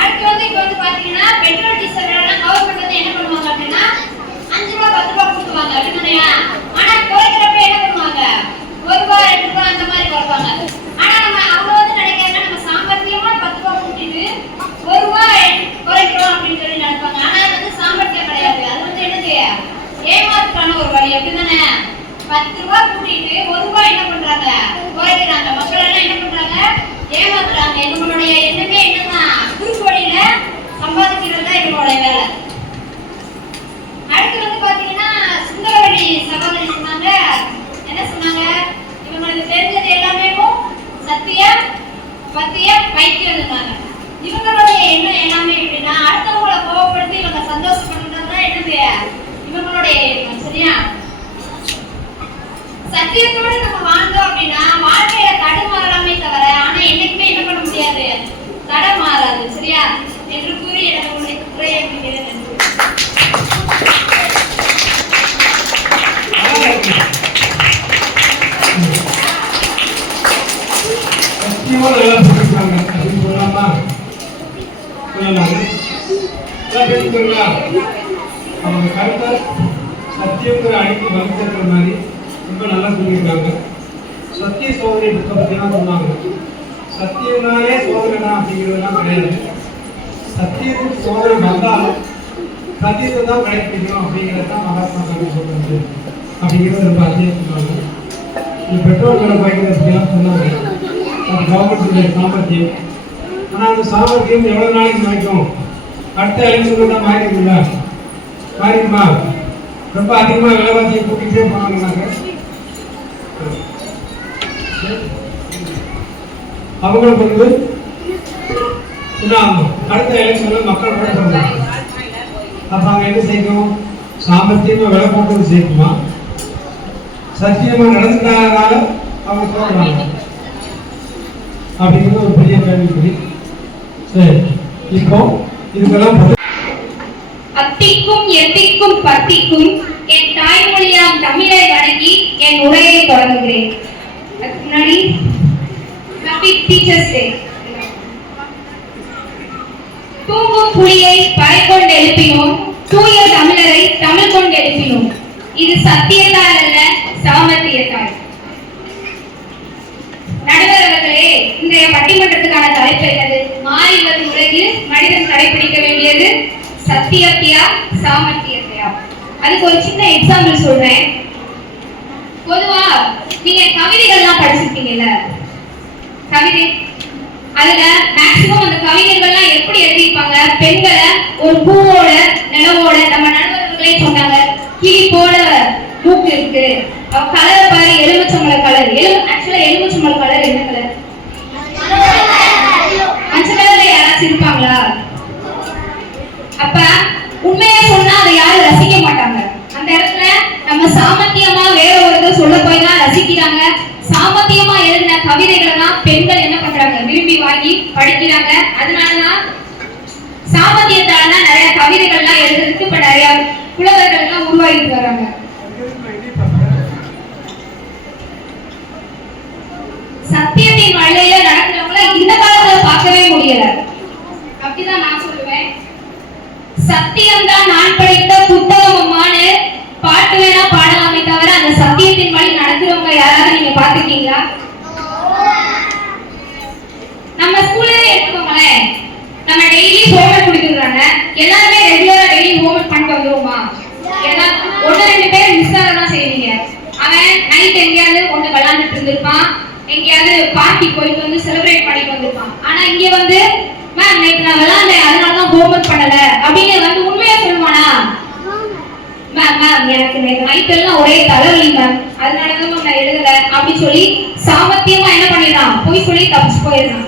அடுத்து வந்து இப்ப வந்து பாத்தீங்கன்னா பெட்ரோல் டீசல் எல்லாம் கவர்மெண்ட் வந்து என்ன பண்ணுவாங்க அப்படின்னா 5 ரூபாய் 10 ரூபாய் கொடுத்துவாங்க. அப்படின்னா ஆனா அப்படின்னு ஒரு ரூபாய் என்ன பண்றாங்க, குறைக்கிறாங்க. மக்கள் எல்லாம் என்ன பண்றாங்க, ஏமாத்துறாங்க. இவங்களுடைய எண்ணமே என்னன்னா குறுக்கு வழியில சம்பாதிக்கிறது தான் இவங்களுடைய வேலை. அடுத்து வந்து பாத்தீங்கன்னா சுந்தரவழி சகோதரி சொன்னாங்க, என்ன சொன்னாங்க, இவங்களுக்கு தெரிஞ்சது எல்லாமே சத்தியம் பத்தியம் பைத்தியம் இருந்தாங்க. இவங்களுடைய எண்ணம் எல்லாமே எப்படின்னா அடுத்தவங்களை கோவப்படுத்தி இவங்க சந்தோஷப்படுறதுதான் என்னது இவங்களுடைய எண்ணம். சரியா? சத்தியத்தோட நம்ம வாழ்ந்தோம் அப்படின்னா வாழ்க்கையில தடுமாறலாமே தவிர ஆனா என்னைக்குமே என்ன பண்ண முடியாது, தடமாறாது. சரியா? என்று கூறி எனக்கு உரையை முடிக்கிறேன். சத்தியமா நல்லா போட்டிருக்காங்க அப்படின்னு சொல்லலாமா? சொல்லலாங்க. அவங்க கருத்தை சத்தியங்கிற அடிக்கு வகுத்துற மாதிரி ரொம்ப நல்லா சொல்லியிருக்காங்க. சத்திய சோதனை புத்தகத்தை தான் சொன்னாங்க. சத்தியம்னாலே சோதனை அப்படிங்கிறதுலாம் கிடையாது. சத்தியத்துக்கு சோதனை வந்தாலும் சத்தியத்தை தான் கடைபிடிக்கணும் அப்படிங்கிறது தான் மகாத்மா காந்தி சொல்றது அப்படிங்கிறது ரொம்ப அதிகம் சொன்னாங்க. பெட்ரோல் விலை குறைக்கிறதுக்கெல்லாம் சொன்னாங்க. அது கவர்மெண்ட்டுடைய சாமர்த்தியம். ஆனால் அந்த சாமர்த்தியம் எவ்வளோ நாளைக்கு நினைக்கும்? அடுத்த எலெக்ஷன் தான் மாறிடுங்கள, மாறிடுமா? ரொம்ப அதிகமாக விலைவாசியை கூட்டிகிட்டே போனாங்கன்னாங்க அவங்களுக்கு வந்து என்ன ஆகும்? அடுத்த எலெக்ஷன்ல மக்கள் கூட சொல்றாங்க. அப்ப அங்க என்ன செய்யணும்? சாமர்த்தியமா விலை போட்டு செய்யணுமா? சத்தியமா நடந்துட்டாதனால அவங்க சொல்றாங்க அப்படிங்கிறது ஒரு பெரிய கேள்விக்குறி. சரி, இப்போ இதுக்கெல்லாம் அத்திக்கும் எத்திக்கும் பத்திக்கும் என் தாய்மொழியாம் தமிழை வணங்கி என் உரையை தொடங்குகிறேன். அதுக்கு முன்னாடி ஹாப்பி டீச்சர்ஸ் டே. தூங்கும் புலியை பறை கொண்டு எழுப்பினோம், தூய தமிழரை தமிழ் கொண்டு எழுப்பினோம். இது சத்தியத்தால் அல்ல, சாமர்த்தியத்தால். நடுவர் அவர்களே, இன்றைய பட்டிமன்றத்துக்கான தலைப்பு என்னது? மாறி வரும் உலகில் மனிதன் கடைபிடிக்க வேண்டியது சத்தியத்தையா சாமர்த்தியத்தையா? அதுக்கு ஒரு சின்ன எக்ஸாம்பிள் சொல்றேன். பொதுவா நீங்க கவிதைகள்லாம் படிச்சிருப்பீங்கல்ல, கவிதை அதுல மேக்சிமம் அந்த கவிஞர்கள்லாம் எப்படி எழுதியிருப்பாங்க? பெண்களை ஒரு பூவோட நிலவோட, நம்ம நண்பர்களே சொன்னாங்க, கிளி போல மூக்கு இருக்கு, அவ கலர் பாரு, எலுமிச்சம்பழ கலர். ஆக்சுவலா எலுமிச்சம்பழ கலர் என்ன கலர்? மஞ்சள் கலர்ல யாராச்சும் இருப்பாங்களா? அப்ப உண்மையா சொன்னா அதை யாரும் ரசிக்க மாட்டாங்க. அந்த இடத்துல நம்ம சாமர்த்தியமா வேற ஒரு சொல்ல போய் தான் ரசிக்கிறாங்க. சாமர்த்தியமா எழுதின கவிதைகளை தான் பெண்கள் என்ன பண்றாங்க? விரும்பி வாங்கி படிக்கிறாங்க. அதனாலதான் சாமர்த்தியத்தாலதான் நிறைய கவிதைகள்லாம் எழுதுறதுக்கு இப்ப நிறைய புலவர்கள் எல்லாம் உருவாகிட்டு வராங்க. சத்தியத்தின் வழியில நடக்கிறவங்கள இந்த காலத்துல பார்க்கவே முடியல. அப்படிதான் நான் சொல்லுவேன். சத்தியம் தான் நான் படித்த புத்தகமானு பாட்டு வேணா பாடலாமே தவிர அந்த சத்தியத்தின் வழி நடக்கிறவங்க யாராவது நீங்க பாத்துருக்கீங்களா? நம்ம ஸ்கூல்ல எடுத்துக்கோங்களேன், நம்ம டெய்லி ஹோம்வொர்க் கொடுத்துறாங்க. எல்லாருமே ரெகுலரா டெய்லி ஹோம்வொர்க் பண்ணிட்டு வந்துருவோமா? ஒன்னு ரெண்டு பேர் மிஸ் ஆகதான் செய்வீங்க. அவன் நைட் எங்கேயாவது ஒண்ணு விளையாண்டுட்டு இருந்திருப்பான், எங்கேயாவது பார்ட்டி போயிட்டு வந்து செலிப்ரேட் பண்ணிட்டு வந்திருப்பான். ஆனா இங்க வந்து மேம் நேற்று நான் விளையாண்டேன் அதனாலதான் ஹோம்வொர்க் பண்ணல அப்படின்னு வந்து உண்மையா சொல்லுவானா? மேம் மேம் எனக்கு நேற்று நைட் எல்லாம் ஒரே தலைவலி மேம், அதனாலதான் நான் எழுதல அப்படின்னு சொல்லி சாமர்த்தியமா என்ன பண்ணிடலாம்? போய் சொல்லி தப்பிச்சு போயிடலாம்.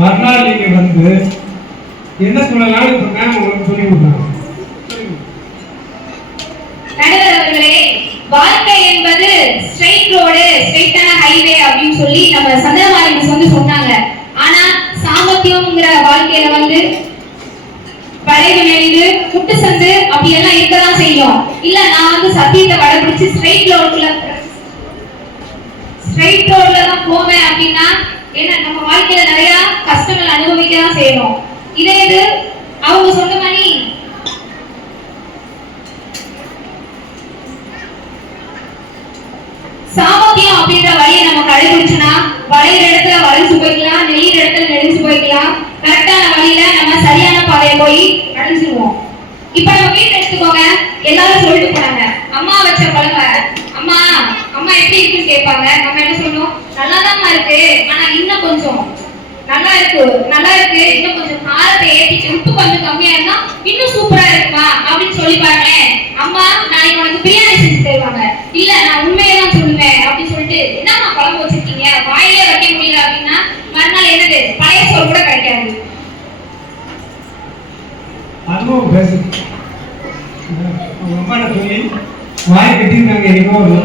மறுநாள் நீங்க வந்து என்ன சொல்லலாம்னு உங்களுக்கு சொல்லி கொடுத்தாங்க. நடுவர் அவர்களே, வாழ்க்கை என்பது ஸ்ட்ரைட் ரோடு, ஸ்ட்ரைட்டான ஹைவே அப்படின்னு சொல்லி நம்ம சந்திரமாரி மிஸ் வந்து சொன்னாங்க. ஆனா சாமர்த்தியம்ங்கிற வாழ்க்கையில வந்து வளைவு நெளிவு முட்டு சந்து அப்படி எல்லாம் இருக்கதான் செய்யும். இல்ல நான் வந்து சத்தியத்தை கடைபிடிச்சு ஸ்ட்ரைட் ரோட்ல தான் போவேன் அப்படின்னா என்ன நம்ம வாழ்க்கையில நிறைய கஷ்டங்கள் அனுபவிக்க தான் செய்யணும். இதே இது அவங்க சொன்ன மாதிரி சாமர்த்தியம் அப்படின்ற வழியை நம்ம கடைபிடிச்சோம்னா வளையிற இடத்துல வளைஞ்சு போய்க்கலாம், நெளியிற இடத்துல நெளிஞ்சு போய்க்கலாம். கரெக்டான வழியில நம்ம சரியான பாதையை போய் அடைஞ்சிருவோம். எடுத்துக்கோங்க. எல்லாரும் சொல்லிட்டு போறாங்க, அம்மா வச்ச குழம்பு அம்மா அம்மா எப்படி இருக்குன்னு கேட்பாங்க. நம்ம என்ன சொல்லணும், நல்லாதாம்மா இருக்கு, ஆனா இன்னும் கொஞ்சம் நல்லா இருக்கு இன்னும் கொஞ்சம் காரத்தை ஏற்றிட்டு உப்பு கொஞ்சம் கம்மியா இருந்தா இன்னும் சூப்பரா இருக்குமா அப்படின்னு சொல்லி பாருங்களேன். அம்மா நாளைக்கு உனக்கு பிரியாணி செஞ்சு தருவாங்க. இல்ல நான் உண்மையை தான் சொல்லுவேன் அப்படின்னு சொல்லிட்டு, என்னம்மா குழம்பு வச்சிருக்கீங்க, வாயிலே வைக்க முடியல அப்படின்னா மறுநாள் என்னது, பழைய சோறு கூட கிடைக்காது. அதுவும் பேசு அம்மா சொல்லி வாய் கட்டிருக்காங்க இன்னொரு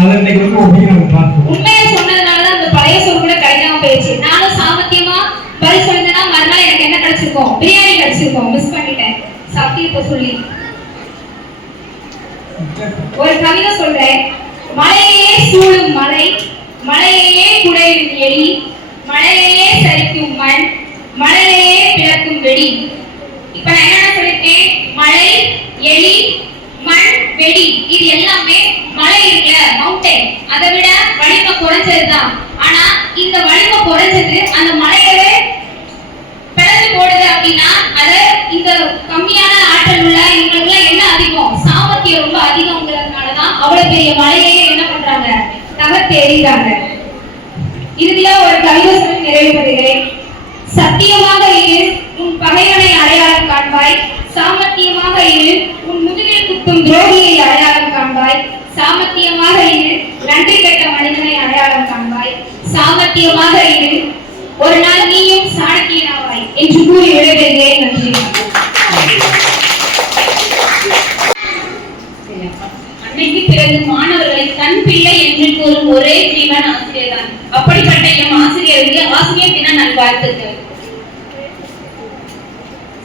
அதை இன்னைக்கு வந்து ஒப்பி நம்ம பார்ப்போம். உண்மையை சொன்னதுனாலதான் அந்த பழைய சோறு கூட கிடைக்காம போயிடுச்சு. நானும் சாமர்த்தியமா பதில் சொல்லிருந்தேன்னா மறுநாள் எனக்கு என்ன கிடைச்சிருக்கும், பிரியாணி கிடைச்சிருக்கும். மிஸ் பண்ணிட்டேன் சத்தியத்தை சொல்லி. ஒரு கவிதை சொல்றேன். மலையே சூழும் மலை, மலையே குடையும் எலி, மலையே சரிக்கும் மண், மலையே பிளக்கும் வெடி. இப்ப நான் என்ன சொல்லிருக்கேன், மலை, எலி, மண், வெடி, இது எல்லாமே மலை இருக்குல்ல, மவுண்டன், அதை விட வலிமை குறைஞ்சதுதான். ஆனா இந்த வலிமை குறைஞ்சது அந்த மலையவே பிளந்து போடுது அப்படின்னா அது இந்த கம்மியான ஆற்றல் உள்ள இவங்களுக்கு என்ன அதிகம், சாமர்த்தியம் ரொம்ப அதிகம்ங்கிறதுனாலதான் அவ்வளவு பெரிய மலையையே என்ன பண்றாங்க, தகர்த்து எறிகிறாங்க. இறுதியா ஒரு கவிதை சொல்லி நிறைவு பெறுகிறேன். சத்தியமாக இரு, உன் பகைவனை அடையாளம் காண்பாய். சாமர்த்தியமாக இரு, உன் முதுகில் குத்தும் துரோகியை அடையாளம் காண்பாய். சாமர்த்தியமாக இரு, நன்றி கெட்ட மனிதனை அடையாளம் காண்பாய். சாமர்த்தியமாக இரு, ஒரு நாள் நீயும் சாணக்கியனாவாய் என்று கூறி விடைபெறுகிறேன். நன்றி. அன்னைக்கு பிறகு மாணவர்களை தன் பிள்ளை என்று கூறும் ஒரே ஜீவன் ஆசிரியர் தான். அப்படிப்பட்ட எம் ஆசிரியருக்கு ஆசிரியர் தின நல்வாழ்த்துக்கள்.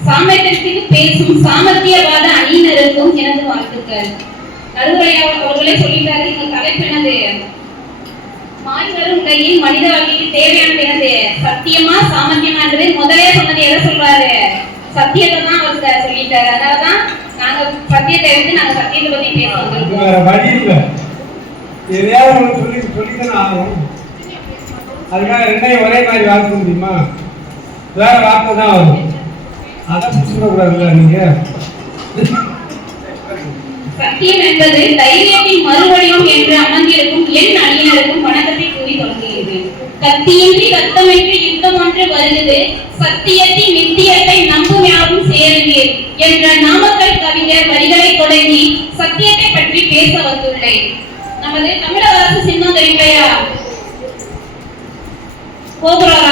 சாமர்த்தியத்துக்கு பேசும் சாமர்த்தியவாத அணியினருக்கும் எனது வாழ்த்துக்கள். நடுவரையா அவர்களே சொல்லிட்டாரு. இந்த தலைப்பு என்னது, மாறிவரும் கையில் மனித வாழ்க்கைக்கு தேவையானது என்னது, சத்தியமா சாமர்த்தியமானது. முதலே சொன்னது எதை சொல்றாரு, சத்தியத்தை தான் அவர் சொல்லிட்டாரு. அதனாலதான் நாங்க சத்தியத்தை எடுத்து நாங்க சத்தியத்தை பத்தி பேச வந்திருக்கோம். வேற வழி இல்லை, எதையாவது ஒன்று சொல்லித்தானே ஆகும். அதுக்காக ரெண்டையும் ஒரே மாதிரி வார்த்தை முடியுமா, வேற வார்த்தை தான் வரும். அதை சொல்லக்கூடாதுல்ல நீங்க. சத்தியம் என்பது தைரியத்தின் மறுவடிவம் என்று அமர்ந்திருக்கும் என் அணியினருக்கும் வணக்கத்தை கூறி தொடங்குகிறது. கத்தியின்றி ரத்தமின்றி யுத்தம் ஒன்று வருகிறது, சத்தியத்தின் நித்தியத்தை நம்பும் யாவும் சேருவீர் என்ற நாமக்கல் கவிஞர் வரிகளை தொடங்கி சத்தியத்தை பற்றி பேச வந்துள்ளேன். நமது தமிழக அரசு சின்னம் தெரியுமையா, கோபுரம்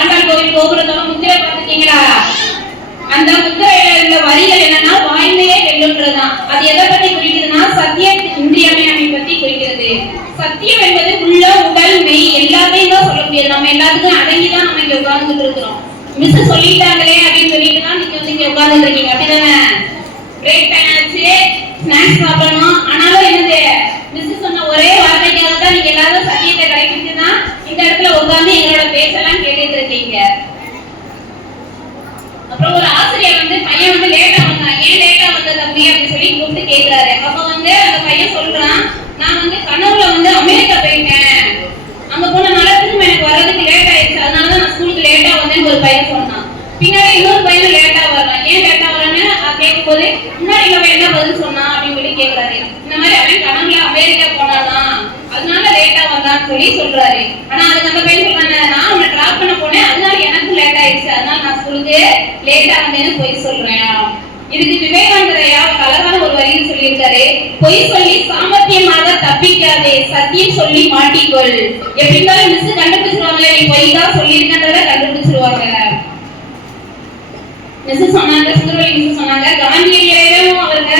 ஆண்டாள் கோவில் கோபுரத்தோட முத்திரை பார்த்துட்டீங்களா? அந்த முத்திரையில உள்ள வரிகள் என்னன்னா வாய்மையே வெல்லுன்றதுதான். அது எதை பத்தி குறிக்கிறதுனா சத்தியத்தின் இன்றியமையாமை பத்தி குறிக்கிறது. சத்தியம் என்பது உள்ள உடல் மெய் எல்லாத்தையும் தான் சொல்ல முடியாது. நம்ம எல்லாத்துக்கும் அடங்கிதான் நம்ம இங்க உட்கார்ந்துட்டு இருக்கிறோம். மிஸ் சொல்லிட்டாங்களே அப்படின்னு சொல்லிட்டு தான் நீங்க வந்து இங்க உட்கார்ந்துட்டு இருக்கீங்க. அப்படிதானே? பிரேக் டைம் ஆச்சு, ஸ்நாக்ஸ் சாப்பிடணும். ஆனாலும் என்னது, மிஸ் சொன்ன ஒரே வார்த்தைக்காக தான் நீங்க எல்லாரும் சத்தியத்தை கடைபிடிச்சுதான் இந்த இடத்துல உட்கார்ந்து எங்களோட பேசலாம் கேட்டுட்டு இருக்கீங்க. அப்புறம் ஒரு ஆசிரியர் வந்து பையன் வந்து லேட்டா வந்தான், ஏன் லேட்டா வந்த தம்பி அப்படின்னு சொல்லி கூப்பிட்டு கேட்கிறாரு. அப்ப வந்து அந்த பையன் சொல்றான், நான் வந்து கனவுல வந்து அமெரிக்கா போயிட்டேன், அங்க போனனால திரும்ப எனக்கு வர்றதுக்கு லேட் ஆயிடுச்சு, அதனாலதான் நான் ஸ்கூலுக்கு லேட்டா வந்தேன்னு ஒரு பையன் சொன்னான். பின்னாடி இன்னொரு பையன் லேட்டா வர்றான், ஏன் லேட்டா வரேன்னு கேட்கும் போது முன்னாடி அவன் என்ன பதில் சொன்னான் அப்படின்னு சொல்லி கேட்கிறாரு. இந்த மாதிரி அவன் கனவுல அமெரிக்கா போனாதான் அதனால லேட்டா வந்தான்னு சொல்லி சொல்றாரு. ஆனா அதுக்கு அந்த பையன் சொல்றாங்க, நான் உன்னை டிராப் பண்ண போனேன், அதனால எனக்கும் லேட் ஆயிடுச்சு, அதனால நான் ஸ்கூலுக்கு லேட்டா வந்தேன்னு பொய் சொல்றேன். இதுக்கு விவேகானந்தர் ஐயா அழகான ஒரு வரியில் சொல்லியிருக்காரு, பொய் சொல்லி சாமர்த்தியமாக தப்பிக்காதே, சத்தியம் சொல்லி மாட்டிக்கொள். எப்படி இருந்தாலும் மிஸ் கண்டுபிடிச்சிருவாங்களே, நீ பொய் தான் சொல்லியிருக்கன்றத கண்டுபிடிச்சிருவாங்க. மிஸ் சொன்னாங்க, சுந்தரவல்லி மிஸ் சொன்னாங்க, காந்தியடிகளும் அவங்க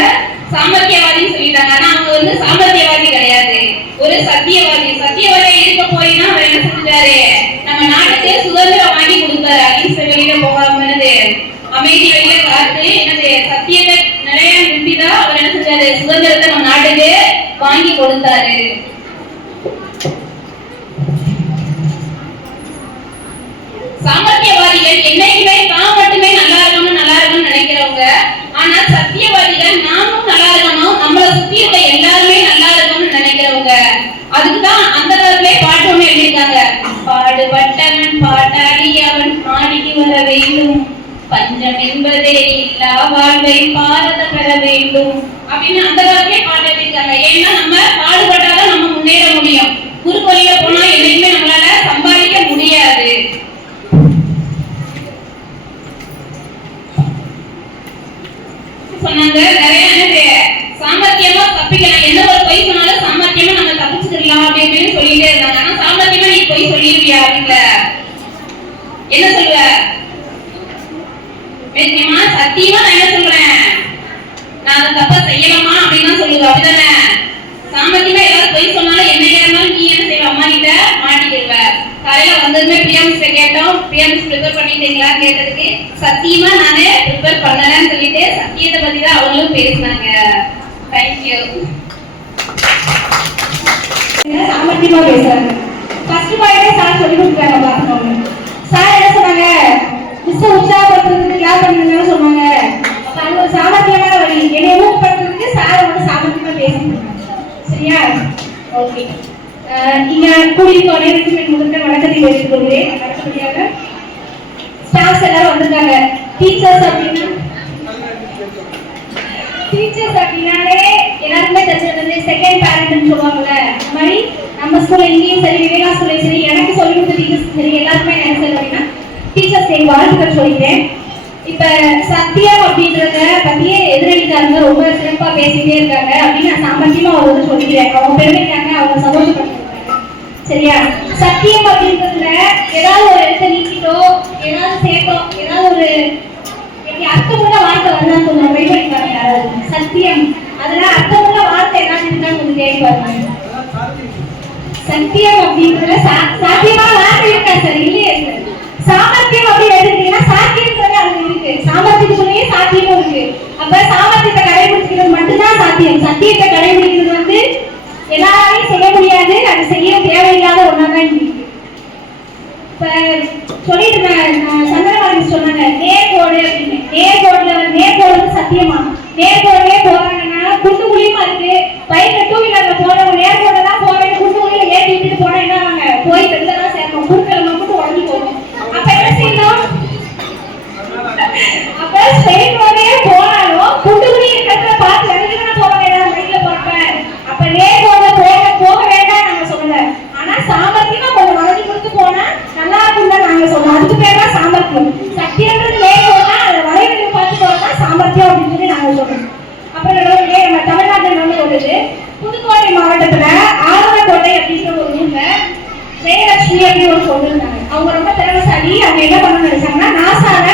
சாமர்த்தியவாதின்னு சொல்லிட்டாங்க. ஆனா அவங்க வந்து சாமர்த்தியவாதி கிடையாது, ஒரு சத்தியவாதி. சத்தியவாதியா இருக்க போய் தான் அவர் என்ன செஞ்சாரு, நம்ம நாட்டுக்கு சுதந்திரம் வாங்கி கொடுத்தாரு. அகிம்சை வெளியில போகாமது அமைதி வெளியில காத்து என்னது சத்தியத்தை நிறைய நிறுத்திதான் அவர் என்ன செஞ்சாரு, சுதந்திரத்தை நம்ம நாட்டுக்கு வாங்கி கொடுத்தாரு. சாமர்த்தியவாதிகள் என்னைக்குமே தான் மட்டுமே நல்லா இருக்கணும்னு நினைக்கிறவங்க. ஆனா சத்தியவாதிகள் நாமும் நல்லா இருக்கணும், நம்மளை சுத்தி இருக்க எல்லாருமே நல்லா இருக்கணும்னு நினைக்கிறவங்க. அதுக்குதான் அந்த காலத்திலே பாட்டு ஒண்ணு எழுதியிருக்காங்க, பாடுபட்டவன் பாட்டாளி அவன் பாடிக்கு வர வேண்டும், பஞ்சம் என்பதே இல்லா வாழ் கனவை பாரத பெற வேண்டும் அப்படின்னு அந்த காலத்திலே பாட்டு எழுதியிருக்காங்க. ஏன்னா நம்ம பாடுபட்டாதான் நம்ம முன்னேற முடியும். குறுக்கோயில போனா என்னைக்குமே நம்மளால சம்பாதிக்க முடியாது. சொன்னாங்க நிறைய சாமர்த்தியமா தப்பிக்கலாம், என்ன ஒரு பொய் சொன்னாலும் சாமர்த்தியமா நம்ம தப்பிச்சுக்கலாம் அப்படின்னு சொல்லிட்டே இருந்தாங்க. ஆனா சாமர்த்தியமா நீ பொய் சொல்லிருக்கியா அப்படிங்க என்ன சொல்லுவ? சத்தியமா நான் என்ன சொல்றேன், நான் அதை தப்பா செய்யலாமா அப்படின்னு சொல்லுவேன். அப்படிதானே? சாமர்த்தியமா ஏதாவது பொய் சொன்னாலும் என்ன இருந்தாலும் நீ என்ன செய்வ, அம்மா கிட்ட மாட்டிக்கிடுவ. காலையில வந்ததுமே பிரியாமிஸ்ட கேட்டோம், பிரியாமிஸ் ப்ரிப்பேர் பண்ணிட்டீங்களா கேட்டதுக்கு சத்தியமா நானே ப்ரிப்பேர் பண்ணலன்னு சொல்லிட்டு சத்தியத்தை பத்தி தான் அவங்களும் பேசினாங்க. தேங்க்யூ. சாமர்த்தியமா பேசுறாங்க. ஃபர்ஸ்ட் பாயிண்டே சார் சொல்லி கொடுத்தாங்க. பாத்துக்கோங்க. சார் என்ன சொன்னாங்க, மிஸ் உற்சாகப்படுத்துறதுக்கு கிளாஸ் பண்ணுங்கன்னு சொன்னாங்க. அது ஒரு சாமர்த்தியமான வழி. என்னை ஊக்கப்படுத்துறதுக்கு சார் வந்து சாமர்த்தியமா பேசினாங்க. சரியா? ஓகே. இங்க கூடியிருக்க அனைவருக்கும் முதற்க வணக்கத்தை தெரிவித்துக் கொள்கிறேன். அடுத்தபடியாக ஸ்டாஃப்ஸ் எல்லாரும் வந்திருக்காங்க. டீச்சர்ஸ் அப்படின்னாலே எல்லாருக்குமே தெரிஞ்சது செகண்ட் பேரண்ட்னு சொல்லுவாங்கல்ல. அந்த மாதிரி நம்ம ஸ்கூல்ல இங்கேயும் சரி, விவேகா ஸ்கூல்லையும் சரி, எனக்கு சொல்லிக் கொடுத்த டீச்சர்ஸ் சரி, எல்லாருமே என்ன சொல்லு அப்படின்னா டீச்சர்ஸ் எங்க வாழ்த்துக்கள் சொல்லிக்கிறேன். இப்ப சத்தியம் அப்படின்றத பத்தியே எதிரொலிக்காரங்க ரொம்ப சிறப்பா பேசிட்டே இருக்காங்க அப்படின்னு நான் சாமர்த்தியமா அவங்க சொல்லிக்கிறேன். அவங்க பெருமைக்காங்க, அவங்க சந்தோஷப்படுறாங்க. சரியா? சத்தியம் அப்படின்றதுல ஏதாவது ஒரு இடத்த நீக்கிட்டோ ஏதாவது சேர்த்தோ ஏதாவது ஒரு அர்த்தமுள்ள வார்த்தை வரலான்னு சொல்லுவாங்க. ட்ரை பண்ணி பாருங்க யாராவது. சத்தியம் அதுல அர்த்தமுள்ள வார்த்தை ஏதாவது இருந்தான்னு கொஞ்சம் தேடி பாருங்க. சத்தியம் அப்படின்றதுல சாத்தியமான வார்த்தை இருக்கா சார்? இல்லையே சார். சாமர்த்தியம் அப்படின்னு எடுத்துக்கிட்டீங்கன்னா சாத்தியம் அது இருக்கு. சாமர்த்தியத்துக்குள்ளேயே சாத்தியமும் இருக்கு. அப்ப சாமர்த்தியத்தை கடைபிடிக்கிறது மட்டும்தான் சாத்தியம். சத்தியத்தை கடைபிடிக்கிறது வந்து எல்லாரையும் செய்ய முடியாது, அது செய்ய தேவையில்லாத ஒன்னாதான் இருக்கு. இப்ப சொல்லிட்டு சந்திரபாபு சொன்னாங்க நேர்கோடு அப்படின்னு. நேர்கோடு சத்தியமா நேர்கோடவே போறாங்கன்னா குண்டு குழியுமா இருக்கு. பைக்ல டூ வீலர்ல போறவங்க நேர்கோட தான் போறேன் குண்டு குழியில ஏற்றி விட்டுட்டு போனா என்ன வாங்க போய் வெளிலதான் சேர்க்கணும். குறுக்கல மட்டும் உடஞ்சி போகும். அப்ப என்ன செய்யணும்? அப்ப ஸ்ட்ரெயிட் ரோடே போனாலும் குண்டு குழி இருக்கிறத பார்த்து வெளியில போவாங்க பைக்ல போறப்ப. அப்ப நேர்கோட போக வேண்டாம் நாங்க சொல்லல. ஆனா சாமர்த்தியமா கொஞ்சம் வளைஞ்சு கொடுத்து போனா நல்லா இருக்கும்னு நாங்க சொல்லலாம். அதுக்கு பேர் தான் சாமர்த்தியம். சத்தியன்றது நேர்கோடா அதை வளைவு பார்த்து போறதா சாமர்த்தியம் அப்படின்னு சொல்லி நாங்க சொல்றோம். அப்புறம் நம்ம தமிழ்நாட்டில் ஒண்ணு சொல்லுது, புதுக்கோட்டை மாவட்டத்துல ஆவணக்கோட்டை அப்படின்ற ஒரு ஊர்ல ஜெயலட்சுமி அப்படின்னு ஒரு பொண்ணு இருந்தாங்க. அவங்க ரொம்ப திறமைசாலி. அவங்க என்ன பண்ணணும்னு நினைச்சாங்கன்னா நாசால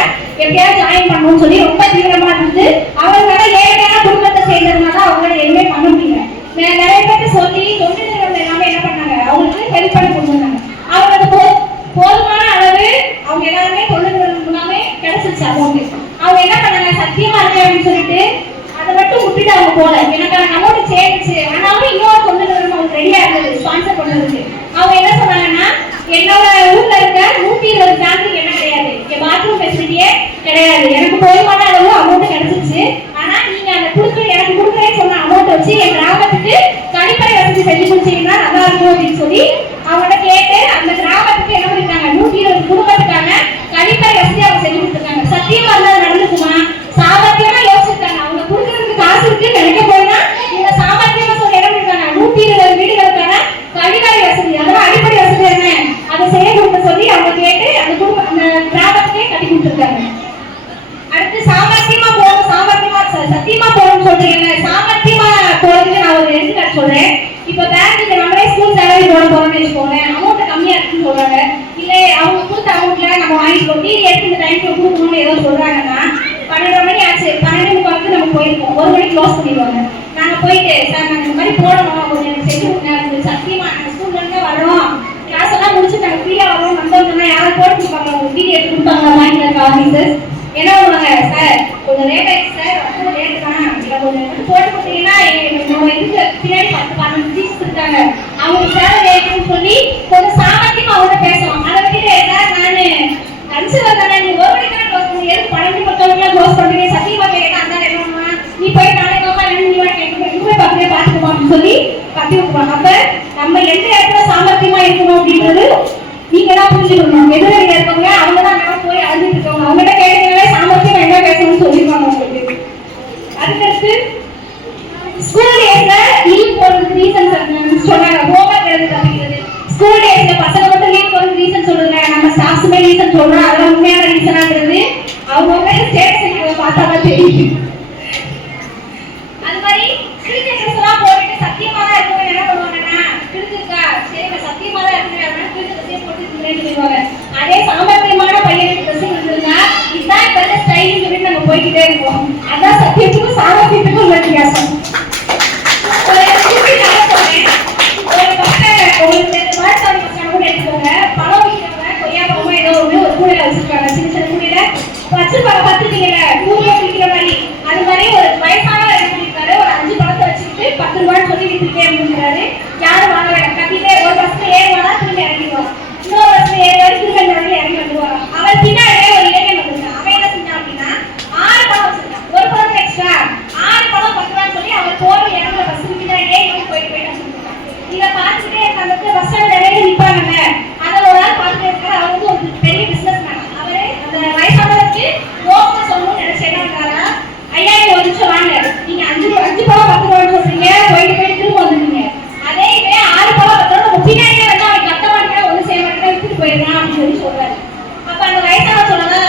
எப்படியாவது ஜாயின் பண்ணணும்னு சொல்லி ரொம்ப தீவிரமா இருந்து அவங்களோட ஏழையான குடும்பத்தை சேர்ந்ததுனால அவங்களால எதுவுமே பண்ண முடியல. நிறைய பேர்ட்ட சொல்லி தொண்டு நிறுவனம் எல்லாமே என்ன பண்ணாங்க, அவங்களுக்கு ஹெல்ப் பண்ணி கொடுத்துருந்தாங்க. அவங்களுக்கு போதுமான அளவு அவங்க எல்லாருமே தொண்டு நிறுவனம் மூலமே கிடைச்சிருச்சு அமௌண்ட். அவங்க என்ன பண்ணாங்க, சத்தியமா இருக்கு அப்படின்னு சொல்லிட்டு அதை மட்டும் விட்டுட்டு அவங்க போல எனக்கான அமௌண்ட் சேர்ந்துச்சு. ஆனாலும் இன்னொரு தொண்டு நிறுவனம் அவங்க ரெடியா இருந்தது ஸ்பான்சர் பண்ணதுக்கு. அவங்க என்ன சொன்னாங்கன்னா, என்னோட ஊர்ல இருக்க 120 ஃபேமிலிக்கு என்ன கிடையாது, இங்க பாத்ரூம் ஃபெசிலிட்டியே கிடையாது. எனக்கு போதுமான அளவு அமௌண்ட் கிடைச்சிருச்சு. ஆனா நீங்க அந்த எனக்கு கொடுக்குறேன்னு சொன்ன அமௌண்ட் வச்சு என் கிராமத்துக்கு கழிப்பறை வசதி செஞ்சு கொடுத்தீங்கன்னா நல்லா இருக்கும் அப்படின்னு சொல்லி அவங்கள்ட்ட கேட்டு அந்த கிராமத்துக்கு என்ன பண்ணிருக்காங்க, 120 குடும்பத்துக்கான கழிப்பறை வசதி அவங்க செஞ்சு கொடுத்துருக்காங்க. சத்தியமா இருந்தாலும் நடந்துக்குமா? சாமர்த்தியமா யோசிச்சிருக்காங்க. அவங்க கொடுக்கறதுக்கு காசு இருக்கு நினைக்க போனா இந்த சாமர்த்தியமா சொல்லி என்ன பண்ணிருக்காங்க, 120 வீடுகளுக்கான கழிப்பறை வசதி, அதெல்லாம் அடிப்படை வசதி என்ன அதை செய்ய கொடுக்க சொல்லி அவங்க கேட்டு அந்த கிராமத்துக்கே கட்டி கொடுத்துருக்காங்க. அடுத்து சாமர்த்தியமா போகணும், சத்தியமா போகணும்னு சொல்றீங்க. சாமர்த்தியமா போறதுக்கு நான் ஒரு எடுத்துக்காட்டு சொல்றேன். இப்ப பேங்க்ல நம்மளே ஸ்கூல் சேலரி போட போறோம்னு வச்சுக்கோங்க, அமௌண்ட் கம்மியா இருக்குன்னு சொல்றாங்க. இல்ல அவங்க கொடுத்த அமௌண்ட்ல நம்ம வாங்கி சொல்லி எடுத்து இந்த டைம்ல கொடுக்கணும்னு ஏதோ சொல்றாங்கன்னா 12 மணி ஆச்சு, 12:30 நம்ம போயிருக்கோம், 1 மணிக்கு க்ளோஸ் பண்ணிடுவாங்க. நாங்க போயிட்டு சார் நாங்க இந்த மாதிரி போடணும், கொஞ்சம் எனக்கு செஞ்சு கொடுங்க. சத்தியமா நாங்க ஸ்கூல்ல இருந்து வரோம், கிளாஸ் எல்லாம் முடிச்சு நாங்க ஃப்ரீயா வரோம், வந்தோம்னா யாரும் போட்டு கொடுப்பாங்க, உங்களுக்கு வீடியோ எடுத்து கொடுப்பாங்க வாங்கிட்டு ஆஃபீஸர்ஸ். என்ன பண்ணுவாங்க, சார் கொஞ்சம் லேட் ஆயிடுச்சு சார், ரொம்ப லேட் தான், இல்லை கொஞ்சம் போட்டு கொடுத்தீங்கன்னா நம்ம இதுக்கு பின்னாடி 10-12 டீச்சர்ஸ் இருக்காங்க, அவங்க சேலரி ஆயிடுச்சுன்னு சொல்லி கொஞ்சம் சாமர்த்தியமா அவங்க பேசுவாங்க. அதை விட்டுட்டு சார் நானு கன்சிடர் தானே, நீ 1 மணிக்கு தான் க்ளோஸ் பண்ணி எதுக்கு 12:10 க்ளோஸ் பண்ணுறீங்க, சத்தியமா கேட்க அந்த என்ன பண்ணுவாங்க, நீ போய் நாளைக்கு வாப்பா என்ன நீ கேட்க அப்படியே பார்த்துக்கோ அப்படின்னு சொல்லி கட்டி விட்டுருவாங்க. அப்ப நம்ம எந்த இடத்துல சாமர்த்தியமா இருக்கணும் அப்படின்றது நீங்க தான் புரிஞ்சுக்கணும். எதிரில் இருக்கவங்க அவங்க தான் போய் அழுதுட்டு இருக்கவங்க, அவங்ககிட்ட கேட்டீங்களே சாமர்த்தியம் என்ன பேசணும்னு சொல்லிடுவாங்க உங்களுக்கு. ரீசன் சொல்றேன். அதெல்லாம் உண்மையான ரீசனாங்கிறது அவங்க ஸ்டேட்டஸ் பார்த்தாதான் தெரியும். அது மாதிரி கிழிஞ்ச ட்ரெஸ் எல்லாம் போட்டுட்டு சத்தியமா தான் இருக்கவங்க என்ன பண்ணுவாங்கன்னா, கிழிஞ்சிருக்கா சரி நான் சத்தியமா தான் இருக்கிறேன் கிழிஞ்ச ட்ரெஸ்ஸே போட்டு சொல்லுவாங்க. அதே சாமர்த்தியமான பையனுக்கு ட்ரெஸ் இருந்திருந்தா இதுதான் இப்ப இருக்க ஸ்டைல் சொல்லிட்டு நம்ம போய்கிட்டே இருக்கோம். அதான் சத்தியத்துக்கும் சாமர்த்தியத்துக்கும் உள்ள வித்தியாசம். ஒரு உங்களுக்கு வாழ்த்தாணி பசங்க கூட எடுத்துக்கோங்க. பழம் வைக்கிறவங்க கொய்யா பழமோ ஏதோ ஒரு கூடையில வச்சிருக்காங்க. சின்ன சின்ன கூடையில வச்சிருப்பாங்க. பார்த்துருக்கீங்கல்ல ஊர்ல குளிக்கிற மாதிரி. அது மாதிரி ஒரு வயசானவர் என்ன பண்ணிருக்காரு, ஒரு 5 பழத்தை வச்சுக்கிட்டு 10 ரூபான்னு சொல்லி வித்துட்டே அப்படிங்கிறாரு. யாரும் வாங்க வேண்டாம் கட்டிட்டே ஒரு பஸ்ல ஏறுவாரா திரும்பி இறங்கிடுவாங்க. இன்னொரு பஸ்ல ஏறுவாரு திரும்ப இந்த வழியில இறங்கி வந்துருவாங்க. அவர் பின்னாடியே ஒரு இளைஞன் வந்திருக்கான். அவன் என்ன செஞ்சான் அப்படின்னா 6 பழம் வச்சிருக்கான். ஒரு பழம் எக்ஸ்ட்ரா 6 பழம் 10 ரூபான்னு சொல்லி அவர் போற இடத்துல பஸ் பின்னாடியே போயிட்டு வச்சிருக்கான். இதை பார்த்துட்டே அந்த பஸ் ஸ்டாண்ட் இடையில நிற்பாங்க. அதை ஒரு ஆள் பார்த்துட்டே இருக்காரு. அவர் வந்து ஒரு பெரிய பிசினஸ் மேன். அவரு அந்த வயசானவருக்கு யோசனை சொல்லணும்னு நினைச்சு என்ன பண்றாரா, ஐயா நீங்க ஒரு நிமிஷம் வாங்க, நீங்க 5 பழம் 10 ரூபான்னு சொல்றீங்க, போயிட்டு திரும்ப வந்துருங்க. அதே இதே 6 பழம் 10 ரூபா பின்னாடியே வந்து அவன் கத்த மாட்டேன் ஒண்ணு செய்ய மாட்டேன் விட்டுட்டு போயிருக்கான் அப்படின்னு சொல்லி சொல்றாரு. அப்ப அந்த வயசானவர் சொன்னா,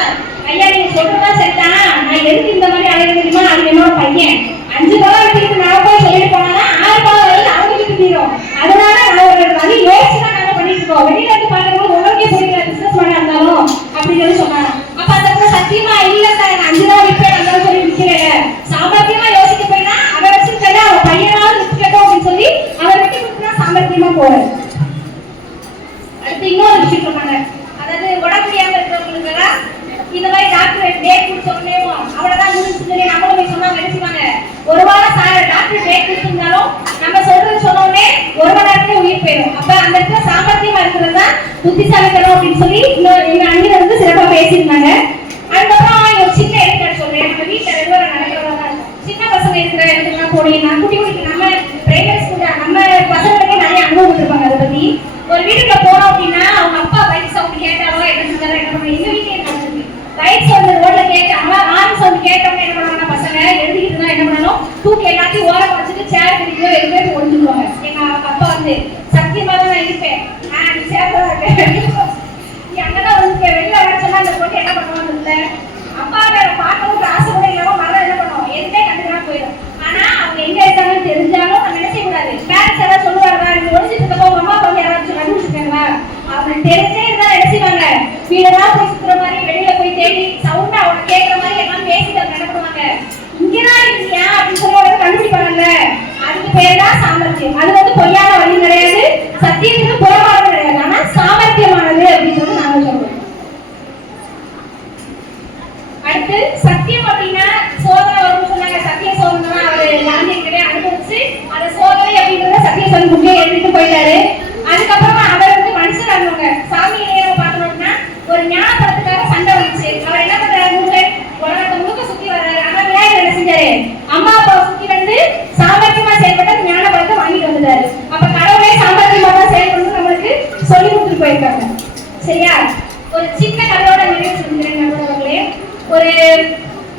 ஐயா நீங்க சொல்றதா சரிதான், நான் எதுக்கு இந்த மாதிரி அலைய தெரியுமா, அது என்னோட பையன் 5 பழம் விட்டுட்டு நான் போய் சொல்லிட்டு போனா 6 பழம் வரைக்கும் அவங்க விட்டு தீரும். அதனால நான் ஒரு வழி யோசிச்சுதான் நாங்க பண்ணிட்டு இருக்கோம். வெளியில இருந்து பாக்குறவங்க உங்களுக்கே புரியல பிசினஸ் பண்ண இருந்தாலும் அப்படின்னு சொல்லி சொன்னாங்க. அப்ப அந்த சத்தியமா இல்ல சார் 5 ரூபா விற்பேன் அந்த சொல்லி விற்கிறேன். சாமர்த்தியமா யோசிக்க போயினா அதை வச்சிருக்கல அவன் பையனாவது விற்கட்டும் அப்படின்னு சொல்லி அவர் விட்டு கொடுத்தா சாமர்த்தியமா போறாரு. அடுத்து இன்னொரு விஷயம் சொன்னாங்க. அதாவது உடம்புடியாம இருக்கிறவங்களுக்கு இந்த மாதிரி டாக்டர் டேட் கொடுத்தோன்னே அவ்வளவுதான் முடிஞ்சு சொல்லி நம்மளும் போய் சொன்னா நினைச்சுவாங்க. ஒரு வாரம் டாக்டர் டேட் கொடுத்திருந்தாலும் நம்ம சொல்றது சொன்னோடனே 1 மணி நேரத்துல உயிர் போயிடும். அப்ப அந்த இடத்துல சாமர்த்தியமா இருக்கிறது தான் புத்திசாலித்தனம் அப்படின்னு சொல்லி எங்க அண்ணன் வந்து சிறப்பா பேசியிருந்தாங்க. அதுக்கப்புறம் ஒரு சின்ன எடுத்துக்காட்டு சொல்றேன். நம்ம வீட்டுல ரெகுலரா நடக்கிறதா தான் இருக்கும். சின்ன பசங்க இருக்கிற இடத்துக்குலாம் போனீங்கன்னா குட்டி குட்டிக்கு நம்ம பிரைமரி ஸ்கூல்ல நம்ம பசங்களுக்கே நிறைய அனுபவம் இருப்பாங்க. அதை பத்தி ஒரு வீட்டுக்குள்ள போனோம் அப்படின்னா அவங்க அப்பா பைக் சவுண்ட் கேட்டாலோ என்ன செஞ்சாலும் என்ன பண்ணுவாங்க. எங்க வீட்லயே நடந்துருக்கு. பைக் சவுண்ட் ரோட்ல கேட்டாங்க, ஆன் சவுண்ட் கேட்டவங்க என்ன பண்ணுவாங்க, பசங்க எழுதிக்கிட்டு தான் என்ன பண்ணணும் தூக்கி எல்லாத்தையும் ஓரம் வச்சுட்டு சேர் பிடிக்கோ எதுவுமே ஒழிஞ்சுக்குவாங்க. எங்க அப்பா வந்து சத்தியமா தான் நான் இருப்பேன், நீ சேர்ந்தா இருக்கேன், நீ அங்கதான் வந்து வெளியில வர சொன்னா அந்த பொண்ணு என்ன பண்ணுவாங்க இல்ல அப்பா வேற பார்க்கவும் ஆசை கூட இல்லாம மரம் என்ன பண்ணுவோம் எதுவுமே கண்டுக்கலாம் போயிடும். ஆனா அவங்க எங்க இருக்காங்கன்னு தெரிஞ்சாலும் நம்ம நினைச்ச கூடாது. பேரண்ட்ஸ் யாராவது சொல்லுவாங்க நீங்க ஒழிச்சிட்டு இருக்கப்போ உங்க அம்மா அப்பா யாராச்சும் கண்டுபிடிச்சிருக்காங்களா, அவங்க தெரிஞ்சே இருந்தா நினைச்சுவாங்க வீடெல்லாம் போய் சுத்துற மாதிரி வெளியில போய் தேடி சவுண்டா அவங்க கேட்கற மாதிரி எல்லாம் பேசிட்டு அவங்க என்ன பண்ணுவாங்க இங்கதான் இருக்கியா அப்படின்னு சொல்லி கண்டுபிடிப்பாங்கல்ல. அதுக்கு பேர் தான் சாமர்த்தியம். அது வந்து பொய்யான வழி கிடையாது, சத்தியத்துக்கு புறமானது கிடையாது, ஆனா சாமர்த்தியமானது அப்படின்னு நாங்க சொல்றோம். அடுத்து சத்தியம் அப்படின்னா சோதனை வரும்னு சொன்னாங்க. சத்திய சோதனை அவரு காந்தியடிகளே அனுபவிச்சு அந்த சோதனை அப்படின்றத சத்திய சொல்லி புக்கே எழுதிட்டு போயிட்டாரு. அதுக்கப்புறமா அவர் வந்து மனுஷன் ஆனவங்க சாமி நேரம் பார்க்கணும்னா ஒரு ஞான படத்துக்காக சண்டை வந்துச்சு. அவர் என்ன பண்றாரு, உலகத்தை முழுக்க சுத்தி வர்றாரு. ஆனா விநாயகர் என்ன செஞ்சாரு, அம்மா அப்பாவை சுத்தி வந்து சாமர்த்தியமா செயல்பட்ட ஞான படத்தை வாங்கிட்டு வந்துட்டாரு. அப்ப கடவுளே சாமர்த்தியமா தான் செயல்படணும் நம்மளுக்கு சொல்லி கொடுத்துட்டு போயிருக்காங்க. சரியா, ஒரு சின்ன கதையோட நிறைவு சொல்லிக்கிறேன் நண்பர்களே.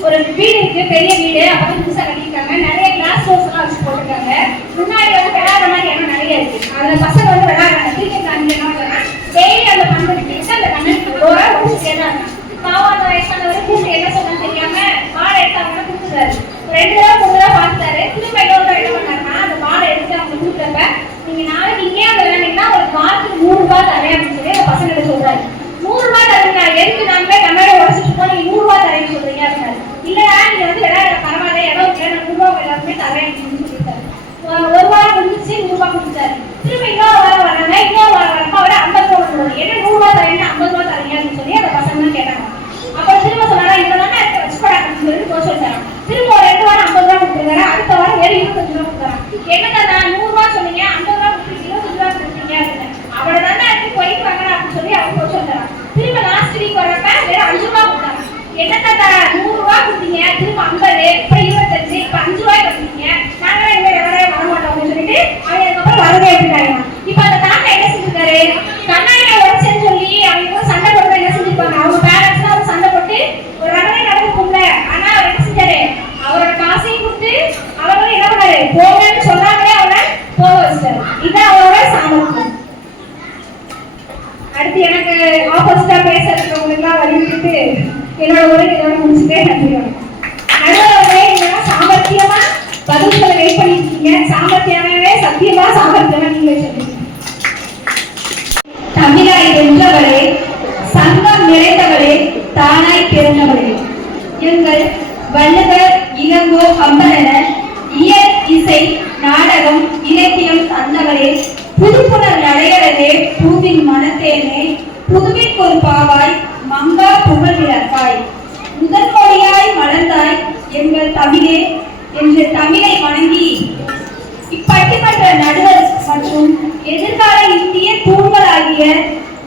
ஒரு வீடு இருக்கு, பெரிய வீடு. அப்பதான் புதுசா கட்டிருக்காங்க. நிறைய கிளாஸ் டோர்ஸ் எல்லாம் வச்சு போட்டிருக்காங்க. முன்னாடி வந்து விளையாடுற மாதிரி இடம் நிறைய இருக்கு. அதுல பசங்க வந்து விளையாடுறாங்க. கிரிக்கெட் அஞ்சு என்ன பண்றாங்க, டெய்லி அந்த பண்படுத்தி அந்த கண்ணனுக்கு டோரா ஒழிச்சுட்டே தான் இருக்காங்க. பாவம் அந்த வயசானவரை கூப்பிட்டு என்ன சொன்னு தெரியாம பாலை எடுத்து அவங்க கொடுத்துட்டாரு. 2 தடவை 3 தடவை பார்த்துட்டாரு. திரும்ப இன்னொரு என்ன பண்ணாருன்னா அந்த பாலை எடுத்து அவங்க கொடுக்குறப்ப நீங்க நாளைக்கு இங்கே அந்த விளையாண்டிங்கன்னா ஒரு வாரத்துக்கு 100 ரூபாய் தரேன் அப்படின்னு சொல்லி அந்த பசங்க சொல்றாரு. 100 ரூபாய் தரீங்க, எதுக்கு நாங்களே கண்ணாடி உடச்சிட்டு இருக்கோம், நீங்க 100 ரூபாய் தரேன்னு சொல்றீங்க அப்படின்னாரு. இல்லடா நீங்க வந்து விளையாடுற பரவாயில்ல இடம் இல்லை, நான் 100 ரூபாய் எல்லாருமே தரேன் அப்படின்னு சொல்லிட்டாரு. ஒரு வாரம் முடிஞ்சிச்சு 100 ரூபாய் கொடுத்தாரு. திரும்ப இன்னொரு வாரம் வராங்க. இன்னொரு வாரம் வரப்ப அவரை 50 ரூபாய் கொடுத்தாரு. என்ன 100 ரூபாய் தரேன்னு 50 ரூபாய் தரீங்க அப்படின்னு சொல்லி அந்த பசங்க கேட்டாங்க. அப்புறம் திரும்ப சொன்னாரா இதெல்லாம் எடுத்து வச்சுப்படாங்க அப்படின்னு சொல்லிட்டு போக சொல்லிட்டாங்க. திரும்ப ஒரு 2 வாரம் 50 ரூபாய் கொடுத்துருக்காரு. அடுத்த வாரம் வேற 25 ரூபாய் கொடுத்தாங்க. என்னதான் நான் 100 ரூபாய் சொன்னீங்க 50 ரூபாய் கொடுத்துருக்கீங்க 25 ரூபாய் கொடுத்தீங்க அப்படின்னு அவளை தானே எடுத்து போயிட்டு வாங்க அப்படின்னு சொல்லி அவங்க போக சொல்லிட்டாங்க. திரும்ப லாஸ்ட் வீக் வரப்ப வேற 5 ரூபாய் கொடுத்தாங்க. என்னதான் 100 ரூபாய் கொடுத்தீங்க, திரும்ப 50, இப்ப 25, இப்ப 5 ரூபாய் கொடுத்தீங்க, நாங்க இனிமேல் வரவே வரமாட்டோம் அப்படின்னு சொல்லிட்டு அவங்க அதுக்கப்புறம் வரவே எடுத்துட்டாங்க. இப்ப அந்த தாத்தா என்ன செஞ்சிருக்காரு, கண்ணாடியை உடச்சேன்னு சொல்லி அவங்க சண்டை போட்டு என்ன செஞ்சிருப்பாங்க, அவங்க பேரண்ட்ஸ் தான் சண்டை போட்டு ஒரு ரகமே நடந்துக்கும்ல. ஆனா அவர் என்ன செஞ்சாரு, அவரோட காசையும் கொடுத்து அவங்களும் என்ன பண்ணாரு, போங்கன்னு சொல்லாமலே அவரை போக வச்சிட்டாரு. இதுதான் அவரோட சாமர்த்தியம். அடுத்து எனக்கு ஆப்போசிட்டா பேச இருக்கவங்களுக்கு எல்லாம் வலியுறுத்திட்டு என்னோட உரையை இதோட முடிச்சுட்டே நன்றி வணக்கம். நடுவர்களே, நீங்க சாமர்த்தியமா பதில்களை வெயிட் பண்ணிருக்கீங்க. சாமர்த்தியமாவே சத்தியமா சாமர்த்தியமா நீங்க சொல்லுங்க. தமிழாய் வென்றவளே, சங்கம் நிறைந்தவளே, தானாய் பிறந்தவளே, எங்கள் வள்ளுவர், இளங்கோ, கம்பனென இயல், இசை, நாடகம், இலக்கியம் தந்தவளே, புதுப்புணர் நடையறவே, பூவின் மனத்தேனே, புதுமைக்கு ஒரு பாவாய், மங்கா புகழ் விளக்காய், முதன்மொழியாய் மலர்ந்தாய் எங்கள் தமிழே என்று தமிழை வணங்கி இப்பட்டிமன்ற நடுவர் மற்றும் எதிர்கால இந்திய தூண்களாகிய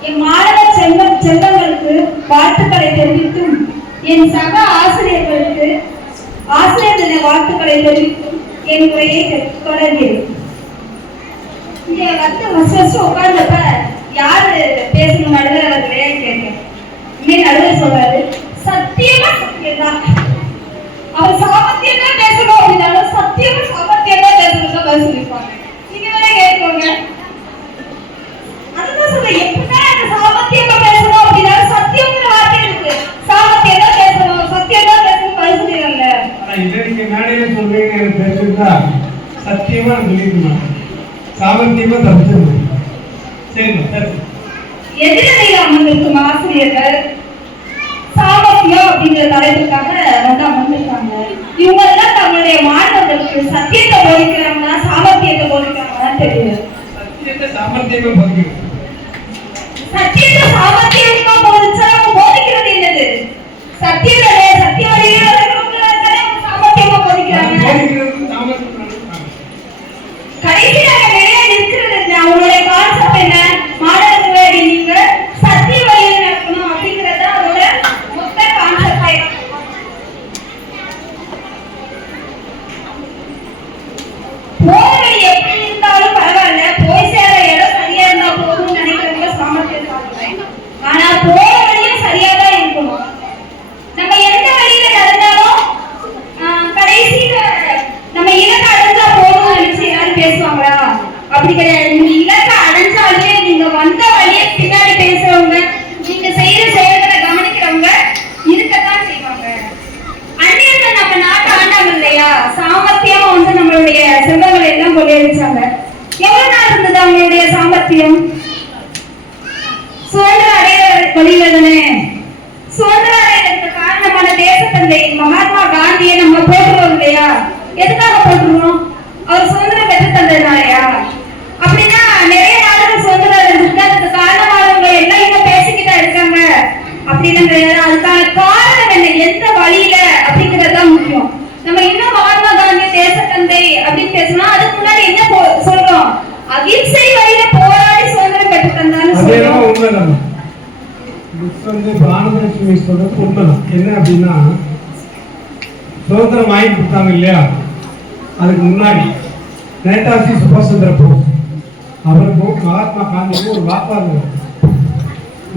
என் மாணவ செல்வங்களுக்கு வாழ்த்துக்களை தெரிவித்தும் என் சக ஆசிரியர்களுக்கு ஆசிரியர் தின வாழ்த்துக்களை தெரிவித்தும் என் உரையை தொடர்கிறேன். இங்க வந்து உட்கார்ந்தப்ப யாரு பேசணும் நடுவர் அவர்களே கேட்டேன். இங்கே நடுவர் சொல்றாரு, சத்தியமா சத்தியம்தான், அவர் சாமர்த்தியம் தான் பேசணும் அப்படின்னாலும் சத்தியமா சாமர்த்தியம் தான் பேசணும் பதில் சொல்லிருப்பாங்க. நீங்க வேணா கேட்கோங்க. அதுதான் சொல்ல, எப்படின்னா அந்த சாமர்த்தியமா பேசணும் அப்படின்னாலும் சத்தியம்ங்கிற வார்த்தை இருக்கு. சாமர்த்தியம் தான் பேசணும், சத்தியம் தான் பேசணும் பதில் சொல்லிடுறாங்க. ஆனா இதை நீங்க மேடையில சொல்றீங்க எனக்கு தெரிஞ்சிருந்தா சத்தியமா சொல்லிருக்கணும், சாமர்த்தியமா தப்பிச்சிருக்கணும். சரிங்க. எதிரணியில் அமர்ந்திருக்கும் ஆசிரியர்கள் சாமர்த்தியம் அப்படிங்கிற தலைப்புக்காக வந்து அமர்ந்திருக்காங்க. இவங்க எல்லாம் தங்களுடைய மாணவர்களுக்கு சத்தியத்தை போதிக்கிறாங்களா சாமர்த்தியத்தை போதிக்கிறாங்களா தெரியல. சத்தியத்தை சாமர்த்தியமா போதிக்கிறாங்க. சத்தியத்தை சாமர்த்தியமா போதிச்சா அவங்க போதிக்கிறது என்னது? சத்தியத்தை சத்திய வழியில சாமர்த்தியமா போதிக்கிறாங்க. கடைசியில வெளியே நிற்கிறது அவங்களுடைய கான்செப்ட் என்ன? மாணவர்களே, நீங்க சத்திய வழியில நடக்கணும் அப்படிங்கறத அவரோட மொத்த கான்செப்டே. போற வழி எப்படி இருந்தாலும் பரவாயில்ல, போய் சேர இடம் சரியா இருந்தா போதும்னு நினைக்கிறவங்க சாமர்த்தியசாலிகள். ஆனா போற வழியும் சரியா தான் இருக்கணும். நம்ம எந்த வழியில நடந்தாலும் கடைசியில நம்ம இலக்கை அடைஞ்சா போதும்னு நினைச்சு யாரும் பேசுவாங்களா? அப்படி கிடையாது. நீங்க இலக்கை அடைஞ்சாலே நீங்க வந்த வழியை பின்னாடி பேசுறவங்க, நீங்க செய்யற செயல்களை கவனிக்கிறவங்க இருக்கத்தான் செய்வாங்க. அந்நியர்கள் நம்ம நாட்டை ஆண்டாங்க இல்லையா? சாமர்த்தியமா வந்து நம்மளுடைய செல்வங்களை எல்லாம் கொள்ளையடிச்சாங்க. எவ்வளவு நாள் இருந்தது அவங்களுடைய சாமர்த்தியம்? சுதந்திர அடையிற வழியில தானே. சுதந்திர அடையிறதுக்கு காரணமான தேசத்தந்தை மகாத்மா காந்தியை நம்ம போட்டுருவோம் இல்லையா? எதுக்காக போட்டுருவோம்? அவர் சுதந்திரம் பெற்று தந்ததுனாலயா? அப்படின்னா நிறைய நாடுகள் சுதந்திரம் இருந்துருக்கு, அதுக்கு காரணமானவங்க எல்லாம் இங்க பேசிக்கிட்டா இருக்காங்க அப்படின்னு கிடையாது. அதுக்கான காரணம் என்ன, எந்த வழியில அப்படிங்கறதுதான் முக்கியம். நம்ம இன்னும் மகாத்மா காந்தி தேசத்தந்தை அப்படின்னு பேசணும், அதுக்கு முன்னாடி என்ன சொல்றோம்? அகிம்சை வழியில போராடி சுதந்திரம் பெற்று தந்தான்னு சொல்றோம். உண்மைதான். பாரதலட்சுமி சொல்றது உண்மைதான். என்ன அப்படின்னா, சுதந்திரம் வாங்கி கொடுத்தாங்க இல்லையா, அதுக்கு முன்னாடி நேதாஜி சுபாஷ் சந்திர போஸ் அவருக்கும் மகாத்மா காந்திக்கும் ஒரு வாப்பாடு.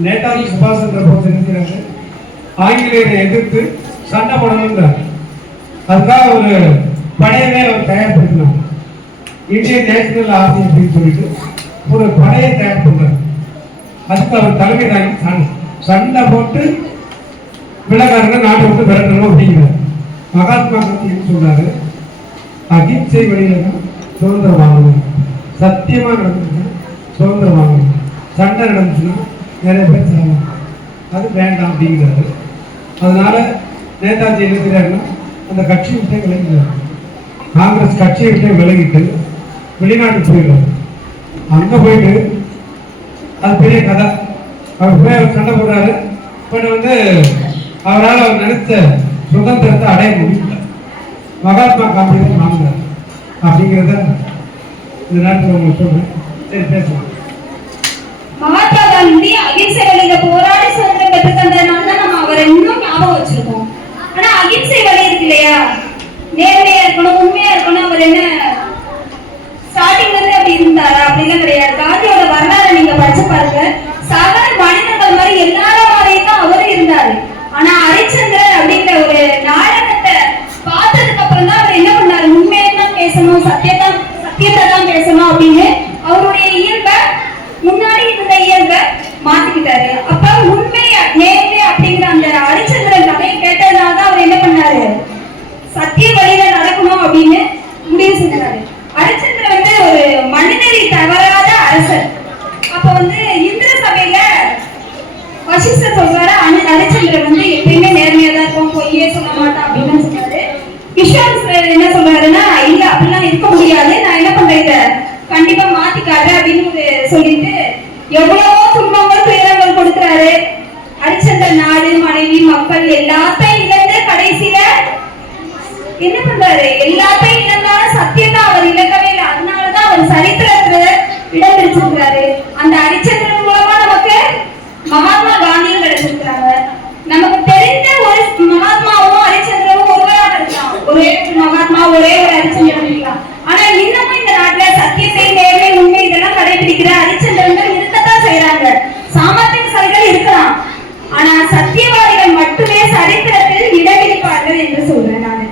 நேதாஜி சுபாஷ் சந்திர போஸ் நினைக்கிறாங்க, ஆங்கிலேயரை எதிர்த்து சண்டை போடணுங்கிறார். அதுக்காக ஒரு படையவே அவர் தயார்படுத்தினார். இந்தியன் நேஷனல் ஆர்மி அப்படின்னு சொல்லிட்டு ஒரு படையை தயார் பண்றார். அதுக்கு அவர் தலைமை தாங்கி சண்டை போட்டு விளக்காரங்க நாட்டை விட்டு விரட்டணும் அப்படிங்கிறார். மகாத்மா காந்தி என்ன சொல்றாரு? அகிம்சை வழியில தான் சுதந்திரம் வாங்கணும், சத்தியமா நடந்துச்சுன்னா சுதந்திரம் வாங்கணும், சண்டை நடந்துச்சுன்னா நிறைய பேர் சொல்லலாம், அது வேண்டாம் அப்படிங்கிறாரு. அதனால நேதாஜி என்ன செய்யறாருன்னா அந்த கட்சி விட்டே விலகினார். காங்கிரஸ் கட்சியை விட்டே விலகிட்டு வெளிநாட்டு போயிடுறாரு. அங்க போயிட்டு அது பெரிய கதை. அவர் போய் அவர் சண்டை போடுறாரு. பட் வந்து அவரால் அவர் நினைச்ச சுதந்திரத்தை அடைய முடியல. மகாத்மா காந்தி வாங்குறாரு அப்படிங்கிறத இந்த நேரத்தில் உங்களுக்கு சொல்றேன். சரி, பேசலாம். மகாத்மா காந்தி அகிம்சை வழியில போராடி சுதந்திரம் பெற்று தந்ததுனால தான் நம்ம அவரை இன்னும் ஞாபகம் வச்சிருக்கோம். ஆனா அகிம்சை வழி இருக்கு இல்லையா, நேர்மையா இருக்கணும், உண்மையா இருக்கணும். அவர் என்ன ஸ்டார்டிங்ல இருந்து அப்படி இருந்தாரா? அப்படிலாம் கிடையாது. காந்தியோட வரலாறு நீங்க படிச்சு பாருங்க. சாதாரண மனிதர்கள் மாதிரி எல்லாரும் மாதிரியும் தான் அவரும் இருந்தாரு. ஆனா ஹரிச்சந்திரன் அப்படிங்கிற ஒரு நாடகத்தை பார்த்ததுக்கு அப்புறம் தான் அவர் என்ன பண்ணாரு? உண்மையை தான் பேசணும், சத்தியத்தை தான் பேசணும் அப்படின்னு அவருடைய இயல்பை, முன்னாடி இருந்த இயல்பை மாத்திக்கிட்டாரு. அப்ப உண்மையா நேர்மையா விஸ்வாமித்திரர் என்ன சொல்றாருன்னா, இல்ல அப்படிலாம் இருக்க முடியாது, நான் என்ன பண்றேன் இத கண்டிப்பா மாத்தி காட்டுறேன் அப்படின்னு சொல்லிட்டு எவ்வளவோ துன்பங்கள் துயரங்கள் கொடுக்கிறாரு. அரிச்சந்திர நாடு, மனைவி, மக்கள் எல்லாத்தையும் இழந்து கடைசியில என்ன பண்றாரு, எல்லாத்தையும் இழந்தாலும் சத்தியத்தை அவர் இழக்கவே இல்லை. அதனாலதான் அவர் சரித்திரத்துல இடம் பிடிச்சிருக்கிறாரு. அந்த அரிச்சந்திரன் மூலமா நமக்கு மகாத்மா காந்தியும் கிடைச்சிருக்கிறாங்க. நமக்கு தெரிந்த ஒரு மகாத்மாவும் அரிச்சந்திரனும் ஒருவராக இருக்கலாம். ஒரே ஒரு மகாத்மா, ஒரே ஒரு அரிச்சந்திரன் இருக்கலாம். ஆனா இன்னமும் இந்த நாட்டுல சத்தியத்தை, நேர்மை, உண்மை இதெல்லாம் கடைபிடிக்கிற அரிச்சந்திரன்கள் இருக்கத்தான் செய்யறாங்க. சாமர்த்தியசாலிகள் இருக்கலாம், ஆனா சத்தியவாதிகள் மட்டுமே சரித்திரத்தில் இடம் பிடிப்பார்கள் என்று சொல்றேன் நானு.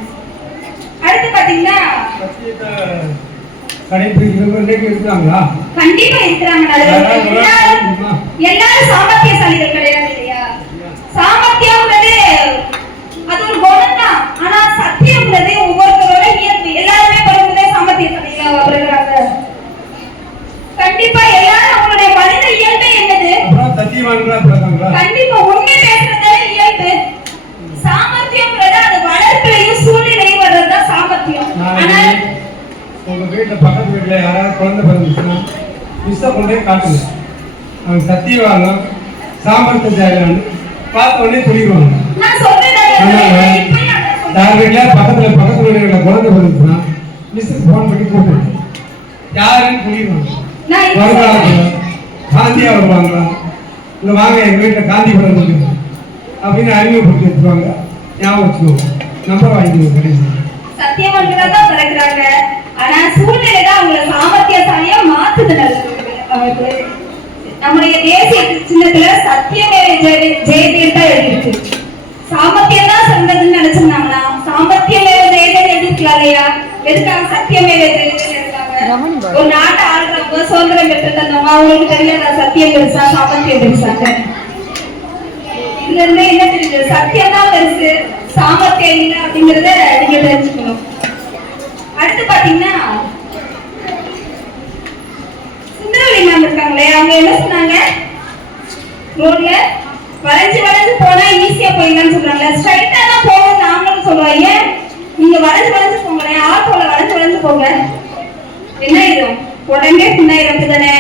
அடுத்து பாத்தீங்கன்னா இருக்காங்களா? கண்டிப்பா இருக்கிறாங்க. எல்லாரும் சாமர்த்தியசாலிகள் கிடையாது இல்லையா? சாமர்த்தியம்ன்றது அது ஒரு குணம் தான். ஆனா சத்தியம்ன்றது ஒவ்வொருத்தரோட இயல்பு. எல்லாருமே பிறந்ததே சாமர்த்தியசாலிகளா வருகிறாங்க. கண்டிப்பா எல்லாரும் அவங்களுடைய மனித இயல்பே என்னது? சத்தியவான்களா பிறந்தாங்களா? கண்டிப்பா உண்மை பேசுறதே இயல்பு. சாமர்த்தியம்ன்றது அது வளர்ப்பிலையும் சூழ்நிலையும் வர்றதுதான் சாமர்த்தியம். ஆனா உங்க வீட்டுல பக்கத்து வீட்டுல யாராவது குழந்தை பிறந்துச்சுன்னா மிஸ்ஸை கொண்டே காட்டுங்க. அவங்க சத்தியவானும் சாமர்த்தியசாலியான்னு பார்த்த உடனே சொல்லிடுவாங்க. யார் வீட்டுல பக்கத்து வீடுகள குழந்தை பிறந்துச்சுன்னா மிஸ்ஸுக்கு போன் பண்ணி கூப்பிட்டு யாருன்னு சொல்லிடுவாங்க. வருவாங்களா, காந்தியா வருவாங்களா, இல்லை வாங்க எங்க வீட்டுல காந்தி பிறந்து அப்படின்னு அறிமுகப்படுத்தி வச்சுருவாங்க. ஞாபகம் வச்சுக்கோங்க, நம்பர் வாங்கிக்குவோம். கடைசி சத்தியவான்களா தான் பிறக்கிறாங்க. ஆனா சூழ்நிலை தான் அவங்களை சாமர்த்தியசாலியா மாத்துது. அவருக்கு நம்முடைய தேசிய சின்னத்துல சத்தியமே ஜெயதேன் தான் எழுதிருக்கு. சாமர்த்தியம் தான் சிறந்ததுன்னு நினைச்சிருந்தாங்கன்னா சாமர்த்தியமே ஜெயதேன் எழுதிருக்கலாம் இல்லையா? எதுக்காக சத்தியமே எழுதிருக்காங்க? ஒரு நாட்டை ஆள்றவங்க சுதந்திரம் பெற்று தந்தவங்க அவங்களுக்கு தெரியல சத்தியம் பெருசா சாமர்த்தியம் பெருசாங்க. இதுல இருந்து என்ன தெரியுது? சத்தியம் தான் பெருசு, சாமர்த்தியம் இல்லை அப்படிங்கறத நீங்க தெரிஞ்சுக்கணும். அடுத்து பாத்தீங்கன்னா சுந்தரவல்லி மேம் இருக்காங்களே, அவங்க என்ன சொன்னாங்க? ரோட்ல வளைஞ்சு வளைஞ்சு போனா ஈஸியா போயிடலாம்னு சொல்றாங்க. ஸ்ட்ரைட்டா தான் போகணும் நாங்களும் சொல்லுவோம். ஏன் நீங்க வளைஞ்சு வளைஞ்சு போங்களேன், ஆட்டோல வளைஞ்சு வளைஞ்சு போங்க, என்ன ஆயிடும்? உடனே புண்ணாயிரம் தானே.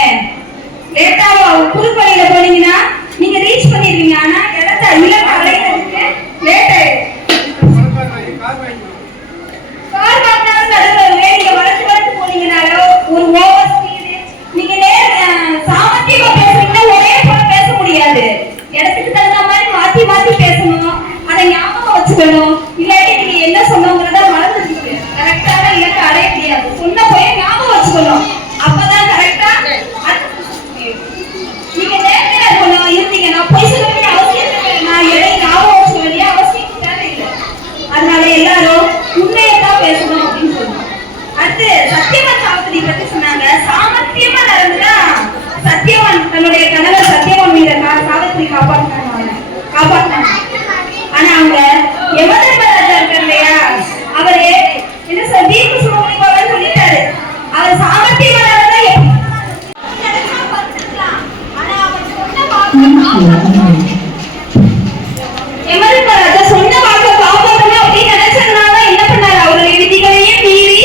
லேட்டா குறுக்கு வழியில போனீங்கன்னா நீங்க ரீச் பண்ணிடுவீங்க. ஆனா இடத்த இலக்க அடையிறதுக்கு லேட் ஆயிடும். கார் வாங்கினாலும் நடுவில் நீங்க வளைச்சு வளைச்சு போனீங்கனாலோ ஒரு ஓவர் ஸ்பீடு, நீங்க சாமர்த்தியமா பேசுறீங்கன்னா ஒரே போல பேச முடியாது. இடத்துக்கு தகுந்த மாதிரி மாத்தி மாத்தி பேசணும். அதை ஞாபகம் வச்சுக்கணும். இல்லாட்டி நீங்க என்ன சொன்னோங்கிறத மறந்துடுவீங்க. கரெக்டான இலக்க அடைய முடியாது. சொன்ன போய் ஞாபகம் வச்சுக்கணும். அப்பதான் கரெக்டா நீங்க நேர்மையா இருக்கணும். இருந்தீங்கன்னா போய் சொல்ல வேண்டிய அவசியம் இல்லை. நான் எதையும் ஞாபகம் வச்சுக்க வேண்டிய அவசியம் தேவையில்லை. அதனால எல்லாரும் உண்மையை தான் பேசணும் அப்படின்னு சொல்லுவாங்க. அடுத்து சத்தியவான் சாவித்திரி பத்தி சொன்னாங்க. சாமர்த்தியமா நடந்துட்டா சத்தியவான் தன்னுடைய கணவர் சத்தியவான் மீத சாவித்திரி காப்பாற்றினாங்க. ஆனா அவங்க யமதர்மராஜா இருக்கார் இல்லையா, அவரு என்ன சார் தீர்ப்பு சொல்லிட்டு சொல்லிட்டாரு. அவர் சாமர்த்தியமா நடந்தா யமதர்மராஜா சொன்ன வாக்க காப்பாற்றணும் அப்படின்னு நினைச்சதுனால என்ன பண்ணாரு? அவருடைய விதிகளையே மீறி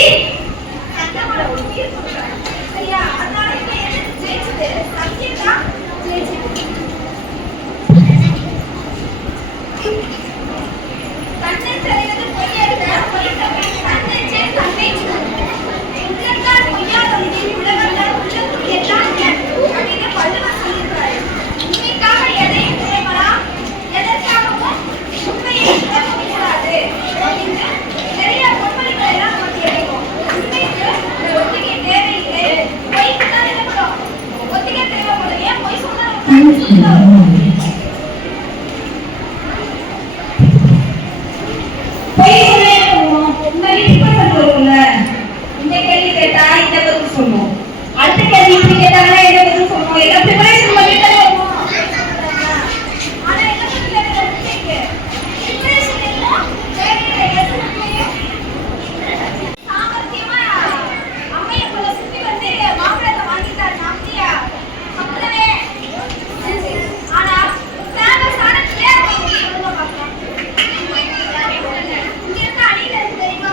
அடுத்த கேள்வி இப்படி கேட்டாங்கன்னா என்ன பதில் சொல்லுவோம்? எல்லாம் ப்ரிப்பரேஷன் பண்ணிட்டு வருவோம். ஆனா என்ன பண்ணுறது? ப்ரிப்பரேஷன் எல்லாம் சாமர்த்தியமா அம்மையை போல சுத்தி வந்து மாப்பிள்ளை வாங்கிட்டாரு நாமத்தியா அப்படியே. ஆனா ஃபேமஸ் ஆன பிளேயர் சொல்லுங்க பார்க்கலாம். இங்க இருக்க அணியில இருக்கு தெரியுமா?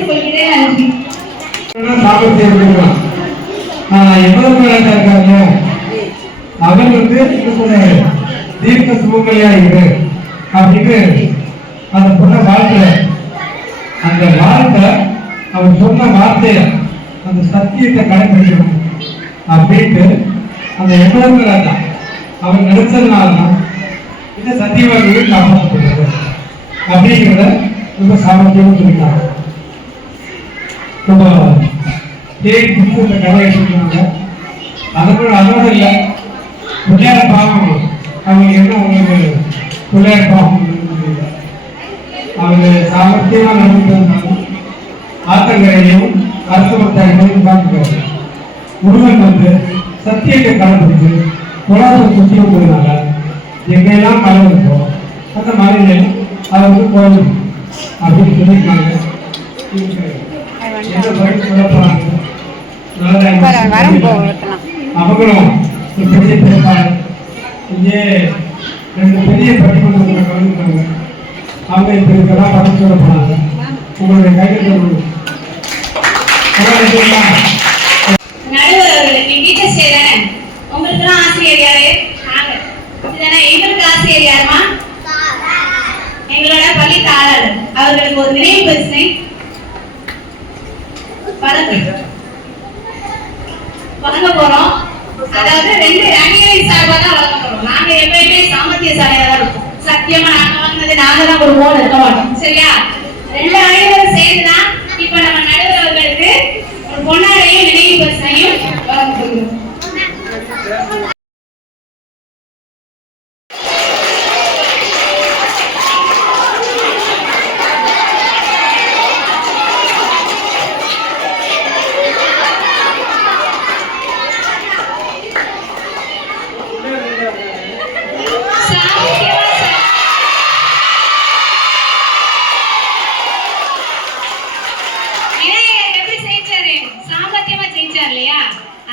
தெரிவித்துக் கொள்கிறேன். நன்றி. சாமர்த்தியம் இருக்கலாம். எவ்வளவு இருக்காங்க அவர் என்ன சொன்னாரு, தீர்க்க சுமங்கலியா இரு அப்படின்னு அந்த பொண்ணை வாழ்க்கை, அந்த வாழ்க்கை அவர் சொன்ன வார்த்தைய அந்த சத்தியத்தை கடைபிடிக்கணும் அப்படின்ட்டு அந்த எவ்வளவு ராஜா அவர் நினைச்சதுனால்தான் இந்த சத்தியவாதியை காப்பாற்றப்படுறது அப்படிங்கிறத ரொம்ப சாமர்த்தியமா சொல்லிட்டாங்க. ரொம்ப தேடி பிடிச்ச இந்த கதை எடுத்துக்கிறாங்க. அதோட இல்லை, பிள்ளையார பாவம் அவங்க என்ன அவங்களுக்கு பிள்ளையார பாவம் அவங்க சாமர்த்தியமா நடந்துட்டு ஆத்தங்கரையும் அரசமத்தாரையும் பார்த்துக்காரு. முருகன் சத்தியத்தை கடைபிடிச்சு குலாசை சுற்றி வந்ததுனால எங்கெல்லாம் கலை இருக்கோம் அந்த மாதிரி அவருக்கு கோயில் அப்படின்னு சொல்லியிருக்காங்க. அவங்களும் பெரிய பேசுறாங்க. இங்கே 2 பெரிய பட்டிமன்றத்தில் கலந்துருக்காங்க. அவங்க இப்ப இதெல்லாம் படம் சொல்ல போனாங்க. உங்களுடைய கைகள் நடுவர் அவர்களுக்கு டீச்சர்ஸ் டே தானே, உங்களுக்கு தான் ஆசிரியர் யாரு? நாங்க. இதுதானே எங்களுக்கு ஆசிரியர் யாருமா? எங்களோட பள்ளி தாளர். அவர்களுக்கு ஒரு நினைவு பரிசனை வழங்க போறோம். அதாவது 2 அணிகளை சார்பா தான் வழங்க போறோம். நாங்க எப்பயுமே சாமர்த்திய சாலையா தான் இருப்போம். சத்தியமா நாங்க வந்தது நாங்க தான் ஒரு போர்டு இருக்க மாட்டோம். சரியா? 2 அணிகளும் சேர்ந்துதான் இப்ப நம்ம நடுவர் அவர்களுக்கு ஒரு பொன்னாடையும் நினைவு பரிசனையும் வழங்க போகிறோம்.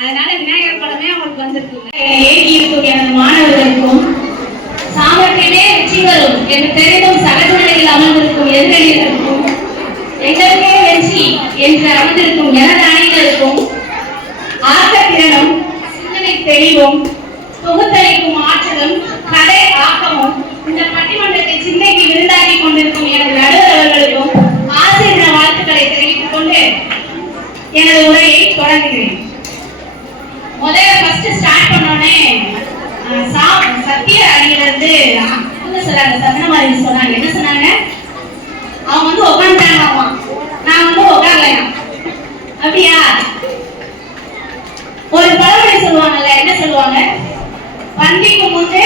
அதனால விநாயகர் படமே அவங்களுக்கு வந்திருக்கு. ஏகி இருக்கக்கூடிய அந்த மாணவர்களுக்கும் சாமர்த்தியமே வெற்றி வரும் என்று தெரிந்தும் சகஜ நிலையில் அமர்ந்திருக்கும் எதிரணிகளுக்கும் எங்களுக்கே வெற்றி என்று அமர்ந்திருக்கும் எனது அணிகளுக்கும் ஆக்கத்திறனும் சிந்தனை தெளிவும் தொகுத்தளிக்கும் ஆற்றலும் கலை ஆக்கமும் இந்த பட்டிமன்றத்தை சிந்தைக்கு விருந்தாக்கி கொண்டிருக்கும் எனது நடுவர் அவர்களுக்கும் ஆசிரியர் வாழ்த்துக்களை தெரிவித்துக் கொண்டு எனது உரையை தொடங்குகிறேன். முதல்ல ஃபர்ஸ்ட் ஸ்டார்ட் பண்ணோடனே சத்திய அணியிலிருந்து சொன்னாங்க, சந்தனமாரி சொன்னாங்க. என்ன சொன்னாங்க? அவங்க உட்காந்துட்டாங்களாமா, நான் உட்காரலையா? அப்படியா? ஒரு பழமொழி சொல்லுவாங்கல்ல, என்ன சொல்லுவாங்க? பந்திக்கு முந்து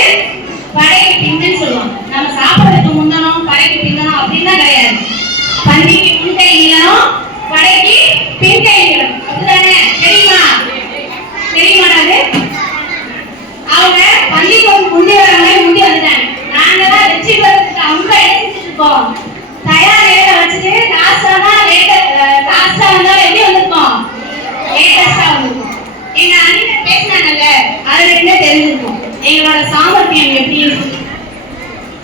படைக்கு பின்னு சொல்லுவாங்க. நம்ம சாப்பிடறதுக்கு முந்தனும் படைக்கு பின்னனும் அப்படின்னா கிடையாது. பந்திக்கு முன்கை இல்லனும் படைக்கு பின்கை இல்லணும். அப்படிதானே? தெரியுமா? தெரியுமாடாது? அவங்க பள்ளிக்கு முந்தி வர மாதிரி முந்தி வந்துட்டாங்க. நாங்க தான் வெற்றி பெறதுக்கு அவங்க எடுத்துட்டு இருக்கோம். தயார் நேரம் வச்சுட்டு லாஸ்டா வந்தாலும் எப்படி வந்திருக்கோம்? லேட்டஸ்டா வந்திருக்கோம். எங்க அண்ணன் பேசினாங்கல்ல, அதுல இருந்தே தெரிஞ்சிருக்கும் எங்களோட சாமர்த்தியம் எப்படி இருக்கு.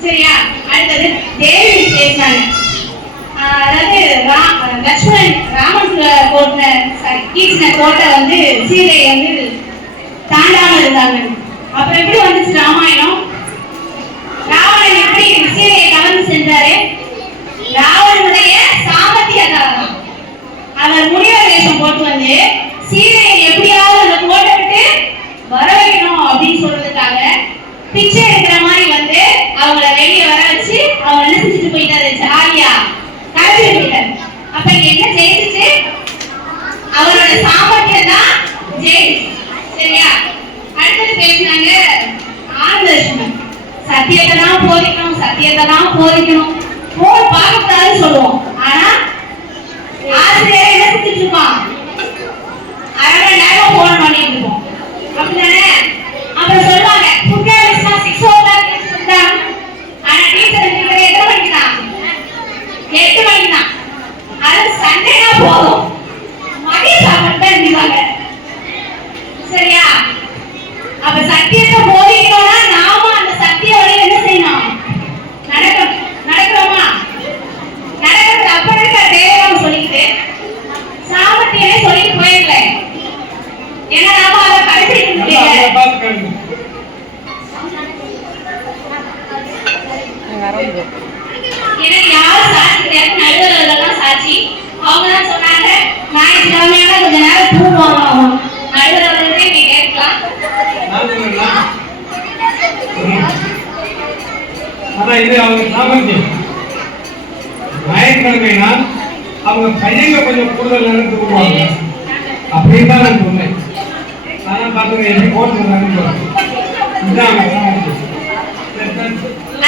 சரியா? அடுத்தது தேவி பேசினாங்க. அதாவது லட்சுமணன் ராமன் கீழ்ச்சின கோட்டை சீதையை தாண்டாம இருந்தாங்க. அப்புறம் எப்படி வந்துச்சு ராமாயணம்? ராவணன் எப்படி சீதையை கவர்ந்து சென்றாரு? ராவணனுடைய சாமர்த்தியத்தால் அவர் முனிவர் வேஷம் போட்டு சீதையை எப்படியாவது அந்த கோட்டை விட்டு வர வைக்கணும் அப்படின்னு சொல்றதுக்காக பிச்சை எடுக்கிற மாதிரி அவங்கள வெளியே வர வச்சு அவங்க என்ன செஞ்சுட்டு போயிட்டாரு? ஜாலியா கலந்து போயிட்டாரு. அப்ப என்ன ஜெயிச்சு? அவரோட சாமர்த்தியம் தான் ஜெயிச்சு. சரியா? அடுத்தது பேசினாங்க ஆனந்தலட்சுமன். சத்தியத்தை தான் போதிக்கணும், சத்தியத்தை தான் போதிக்கணும், போன் பார்க்கக்கூடாதுன்னு சொல்லுவோம். ஆனா ஆசிரியர் என்ன செஞ்சுட்டு இருக்கோம்? அரை மணி நேரம் போன் பண்ணிட்டு இருக்கோம். அப்படிதானே? அப்புறம் சொல்லுவாங்க புக்கேஸ்னா 6 o'clock சொல்றாங்க. ஆனா டீச்சர் எத்தனை மணிக்கு தான்? 8 மணிக்கு தான். அது சண்டேனா போதும், மதிய சாப்பாடு தான் இருப்பாங்க. சரியா? அப்ப சத்தியத்தை போதிக்கணும்னா நாம அந்த சத்திய வழியில என்ன செய்யணும்? நடக்கிறோமா? நடக்கிறது அப்ப இருக்க தேவையான சொல்லிக்கிட்டு ஞாயிற்றுக்கிழமையான கொஞ்ச நேரம் தூங்குவாங்க. நடுவர்களே நீ கேட்கலாம். அதான் இது அவங்க சாமர்த்தியம். ஞாயிற்றுக்கிழமைனா அவங்க பையங்க கொஞ்சம் கூடுதல் நேரம் தூங்குவாங்க அப்படின்னு தான் நான் சொன்னேன். அதான் பார்த்துங்க எப்படி போட்டுருந்தாங்கன்னு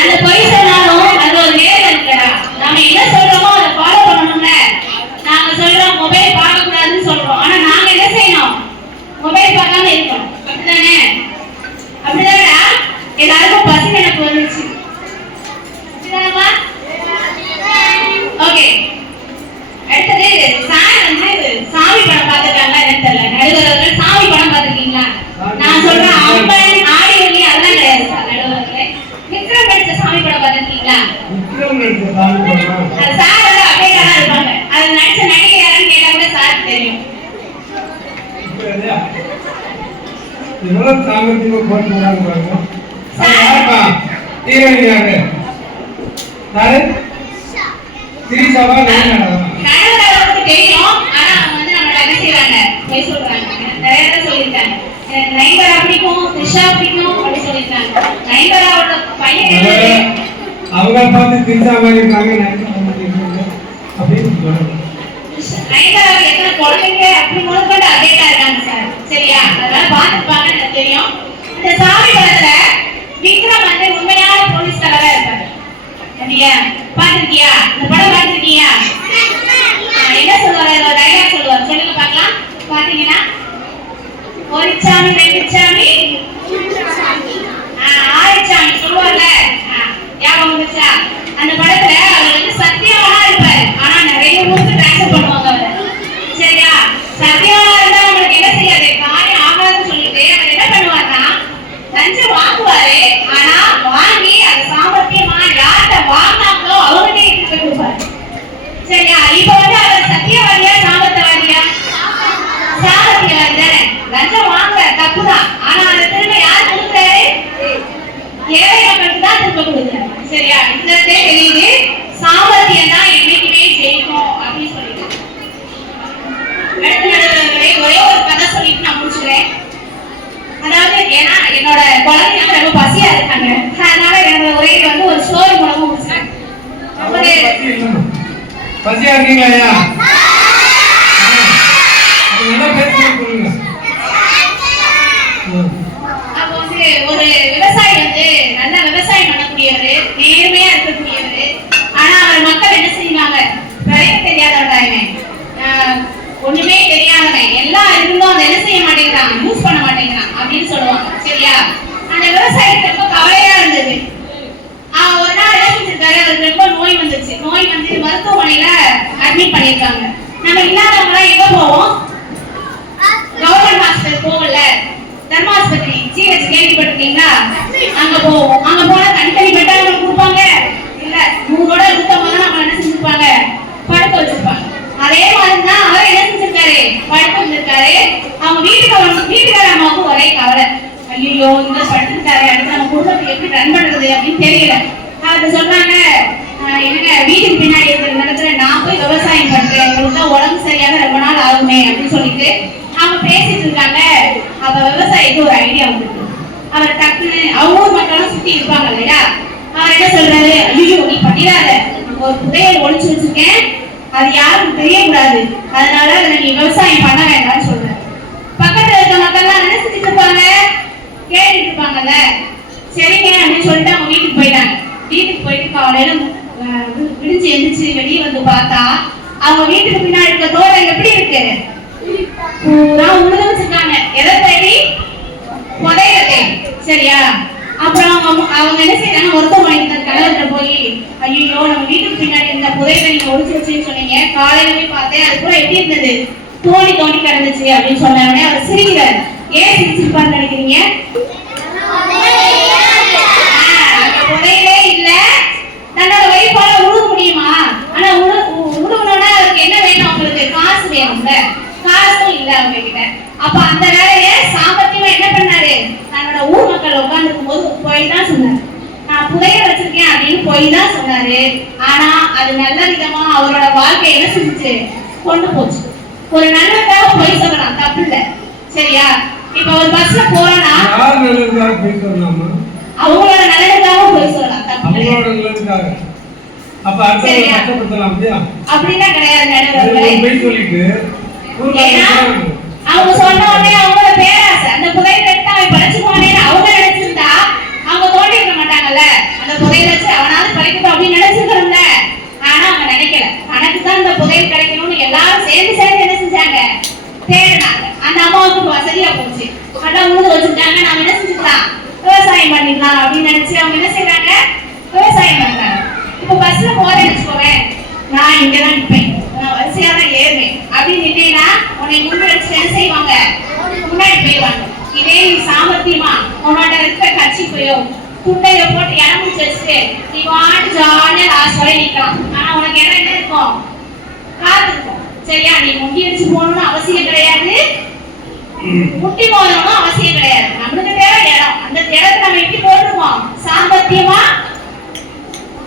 அந்த பொய் சொன்னாலும் அது ஒரு நேரம் இருக்கடா. நாம என்ன சொல்றோமோ அதை ஃபாலோ பண்ணணும்ல. நாங்க சொல்றோம் மொபைல் பார்க்க கூடாதுன்னு சொல்றோம். ஆனா நாங்க என்ன செய்யணும்? மொபைல் பார்க்காம இருக்கணும். அப்படிதானே? அப்படிதானடா? எல்லாருக்கும் பசி எனக்கு வந்துச்சு. அப்படிதானமா? ஓகே. அடுத்தது சார் வந்து சாமி படம் பார்த்துருக்காங்களா என்னன்னு தெரியல. நடுவர்கள் சாமி படம் பார்த்துருக்கீங்களா? நான் சொல்றேன் அம்பன் ஆடி ஒளி அதெல்லாம் கிடையாது சார். நடுவர்களே விக்ரம் நடிச்ச சாமி படம் பார்த்துருக்கீங்களா? அது சார் வந்து அப்டேட்டா தான் இருப்பாங்க. அது நடிச்ச நடிகை யாருன்னு கேட்டா கூட சார் தெரியும். எவ்வளவு சாமர்த்தியமா போட்டுருக்காங்க பாருங்க. யாருப்பா ஹீரோயின் யாரு? யாரு? திரிசாவா? நடுவர்களுக்கு தெரியும். ஆனா அவங்க வந்து நம்மள என்ன செய்றாங்க? போய் சொல்றாங்க. நிறைய தடவை சொல்லியிருக்காங்க. எனக்கு நயன்தாரா பிடிக்கும், த்ரிஷா பிடிக்கும் அப்படி சொல்லியிருக்காங்க. நயன்தாராவோட பையன் அவங்க பார்த்து திரிசா மாதிரி இருக்காங்க அப்படின்னு சொல்றாங்க. நயன்தாராவுக்கு எத்தனை குழந்தைங்க அப்படி முதற்கொண்டு அப்டேட்டா இருக்காங்க சார். சரியா? அதனால பார்த்துப்பாங்கன்னு எனக்கு தெரியும். இந்த சாமி படத்துல விக்ரம் வந்து உண்மையான போலீஸ் தலைவரா இருப்பாரு. சரியா? பார்த்திருக்கியா? இந்த படம் பார்த்திருக்கியா? என்ன சொல்லுவாரு? ஒரு டைலாக் சொல்லுவார். சொல்லுங்க பார்க்கலாம். பாத்தீங்கன்னா ஒரு சாமி ரெண்டு சாமி ஆயிரச்சாமி சொல்லுவார்ல. ஞாபகம் வந்துச்சா? அந்த படத்துல அவர் வந்து சத்தியவானா இருப்பாரு. ஆனா நிறைய ஊருக்கு டிரான்ஸ்ஃபர் பண்ணுவாங்க அவர். சரியா? சத்தியவானா இருந்தா அவங்களுக்கு என்ன செய்யாது? காரியம் ஆகாதுன்னு சொல்லிட்டு அவர் என்ன பண்ணுவார்னா லஞ்சம் வாங்குவாரு. ஆனா வாங்கி அது சாமர்த்தியமா யார்கிட்ட வாங்கினாங்களோ அவங்ககிட்ட எடுத்து போய் கொடுப்பாரு. சரியா? இப்ப வந்து அவர் சத்தியவாதியா சாமர்த்தியவாதியா? சாமர்த்தியவாதி தானே. லஞ்சம் வாங்க தப்புதான். ஆனா அந்த திரும்ப யார் கொடுக்குறாரு? ஏழை மக்களுக்கு தான் திரும்ப கொடுக்குறாரு. சரியா? இந்த தெரியுது சாமர்த்தியம் தான் என்னைக்குமே ஜெயிக்கும் அப்படின்னு சொல்லிட்டு. அடுத்த நடுவர்களே ஒரே ஒரு கதை சொல்லிட்டு நான் முடிச்சுக்கிறேன். அதாவது ஏன்னா என்னோட குழந்தைங்க ரொம்ப பசியா இருக்காங்க. அதனால என்னோட உரையை வந்து ஒரு ஸ்டோரி மூலமா முடிச்சுக்கிறேன். ஒரு பசியா இருக்கீங்களா? நல்லா பேசுங்க சொல்லுங்க. அப்போ வந்து ஒரு விவசாயி வந்து நல்ல விவசாயம் பண்ணக்கூடியவரு, நேர்மையா இருக்கக்கூடியவரு. ஆனா அவர் மக்கள் என்ன செய்வாங்க? விளைய தெரியாதவன், ஒண்ணுமே தெரியாதவன், எல்லாம் இருந்தும் அதை என்ன செய்ய மாட்டேங்கிறான், யூஸ் பண்ண மாட்டேங்கிறான் அப்படின்னு சொல்லுவாங்க. சரியா? அந்த விவசாயத்துக்கு ரொம்ப கவலையா இருந்தது. ஒரு நாள் என்ன செஞ்சிருக்காரு? அவருக்கு ரொம்ப நோய் வந்துச்சு. நோய் வந்து மருத்துவமனையில அட்மிட் பண்ணிருக்காங்க. நம்ம இல்லாதவங்க எங்க போவோம்? கவர்மெண்ட் ஹாஸ்பிட்டல் போகல, தர்மாஸ்பத்திரி ஜிஹெச் கேள்விப்பட்டிருக்கீங்களா? அங்க போவோம். அங்க போனா தனித்தனி பெட்டா நமக்கு கொடுப்பாங்க இல்ல, 100 150 நம்ம என்ன செஞ்சிருப்பாங்க? படுக்க வச்சிருப்பாங்க. அதே மாதிரிதான் அவர் என்ன செஞ்சிருக்காரு? படுக்க வச்சிருக்காரு. அவங்க வீட்டுக்கார அம்மாவுக்கு ஒரே கவலை. ஐயோ இந்த படுத்துட்டாரு, அடுத்து நம்ம குடும்பத்தை எப்படி ரன் பண்றது அப்படின்னு தெரியல. அவர்கிட்ட சொல்றாங்க, என்னங்க வீட்டுக்கு பின்னாடி இருக்கிற இடத்துல நான் போய் விவசாயம் பண்றேன், உங்களுக்கு உடம்பு சரியாக ரொம்ப நாள் ஆகுமே அப்படின்னு சொல்லிட்டு அவங்க பேசிட்டு இருக்காங்க. அப்ப விவசாயிக்கு ஒரு ஐடியா வந்துருக்கு. அவர் டக்குன்னு அவங்க ஊர் மக்களும் சுத்தி இருப்பாங்க இல்லையா? அவர் என்ன சொல்றாரு? ஐயோ நீ பண்ணிடாத, ஒரு புதையல் ஒழிச்சு வச்சிருக்கேன், அது யாருக்கும் தெரியக்கூடாது, அதனால அதை நீ விவசாயம் பண்ண வேண்டாம்னு சொல்றாரு. பக்கத்துல இருக்க மக்கள்லாம் என்ன செஞ்சுட்டு இருப்பாங்க? கேட்டுட்டு இருப்பாங்கல்ல. சரிங்க அப்படின்னு சொல்லிட்டு அவங்க வீட்டுக்கு போயிட்டாங்க. வீட்டுக்கு போயிட்டு காலையில விடிஞ்சு எந்திரிச்சு வெளியே வந்து பார்த்தா அவங்க வீட்டுக்கு பின்னாடி இருக்க தோட்டம் எப்படி இருக்கு? பூரா உழுது வச்சிருக்காங்க. எதை தேடி? புதையல தேடி. சரியா? அப்புறம் அவங்க என்ன செய்யறாங்க? மருத்துவமனைக்கு கணவர்கிட்ட போய், ஐயோ நம்ம வீட்டுக்கு பின்னாடி இருந்த புதையலை நீங்க ஒழிச்சு வச்சுன்னு சொன்னீங்க, காலையில போய் பார்த்தேன், அது கூட எப்படி இருந்தது? தோண்டி தோண்டி கிடந்துச்சு அப்படின்னு சொன்ன உடனே அவர் சிரிக்கிறார். ஏன் சிரிச்சிருப்பான்னு நினைக்கிறீங்க? புதையலே இல்ல, தன்னோட வைப்பால உழுக முடியுமா? ஆனா உழுகணும்னா அவருக்கு என்ன வேணும்? அவங்களுக்கு காசு வேணும்ல. காசும் இல்ல அவங்க கிட்ட. அப்ப அந்த வேலையை சாமர்த்தியமா என்ன பண்ணாரு? தன்னோட ஊர் மக்கள் உட்கார்ந்து இருக்கும் போது போய் தான் சொன்னாரு, நான் புதையல் வச்சிருக்கேன் அப்படின்னு போய் தான் சொன்னாரு. ஆனா அது நல்ல விதமா அவரோட வாழ்க்கை என்ன செஞ்சுச்சு? கொண்டு போச்சு. ஒரு நண்பருக்காக போய் சொல்லலாம், தப்பு இல்ல. சரியா? இப்ப ஒரு பஸ்ல போறோம்னா யார் நல்லதுக்காக போய் சொல்லலாமா? அவங்களோட நல்லதுக்காக போய் சொல்லலாம், தப்பு இல்ல. அவங்களோட நல்லதுக்காக. அப்ப அடுத்த கஷ்டப்படுத்தலாம் அப்படியா? அப்படின்னா கிடையாது நடுவர்களே. போய் சொல்லிட்டு அவங்க சொன்ன உடனே அவங்களோட பேராசை, அந்த புதையல் எடுத்து அவன் படிச்சுக்குவானேன்னு அவங்க நினைச்சிருந்தா அவங்க தோண்டிருக்க மாட்டாங்கல்ல. அந்த புதையல் வச்சு அவனாவது படிக்கட்டும் அப்படின்னு நினைச்சிருக்கிறோம்ல. ஆனா அவங்க நினைக்கல, தனக்கு தான் இந்த புதையல் கிடைக்கணும்னு எல்லாரும் சேர்ந்து என்ன செஞ்சாங்க, தேடினாங்க. அந்த அம்மாவுக்கு வசதியா போச்சு, அதான் உழுது வச்சுட்டாங்க. நாம என்ன செஞ்சுக்கலாம், விவசாயம் பண்ணிக்கலாம் அப்படின்னு நினைச்சு அவங்க என்ன செய்யறாங்க, விவசாயம் பண்றாங்க. இப்ப பஸ்ல போறேன்னு வச்சுக்கோவேன், நான் இங்கதான் நிற்பேன், நான் வரிசையா தான் ஏறுவேன் அப்படின்னு நின்னேன்னா உன்னை முன்னெடுத்து என்ன செய்வாங்க, முன்னாடி போயிடுவாங்க. இதே நீ சாமர்த்தியமா உன்னோட இருக்க கட்சி போயோ துண்டைய போட்டு இறங்கி வச்சுட்டு நீ வாட்டு ஜாலியா லாஸ்ட் வரை நிக்கலாம். ஆனா உனக்கு இடம் என்ன இருக்கும், காத்து இருக்கும். சரியா? நீ முட்டி அடிச்சு போகணும்னு அவசியம் கிடையாது, முட்டி போகணும்னு அவசியம் கிடையாது. நம்மளுக்கு தேவை இடம், அந்த இடத்தை நம்ம எப்படி போட்டுருவோம், சாமர்த்தியமா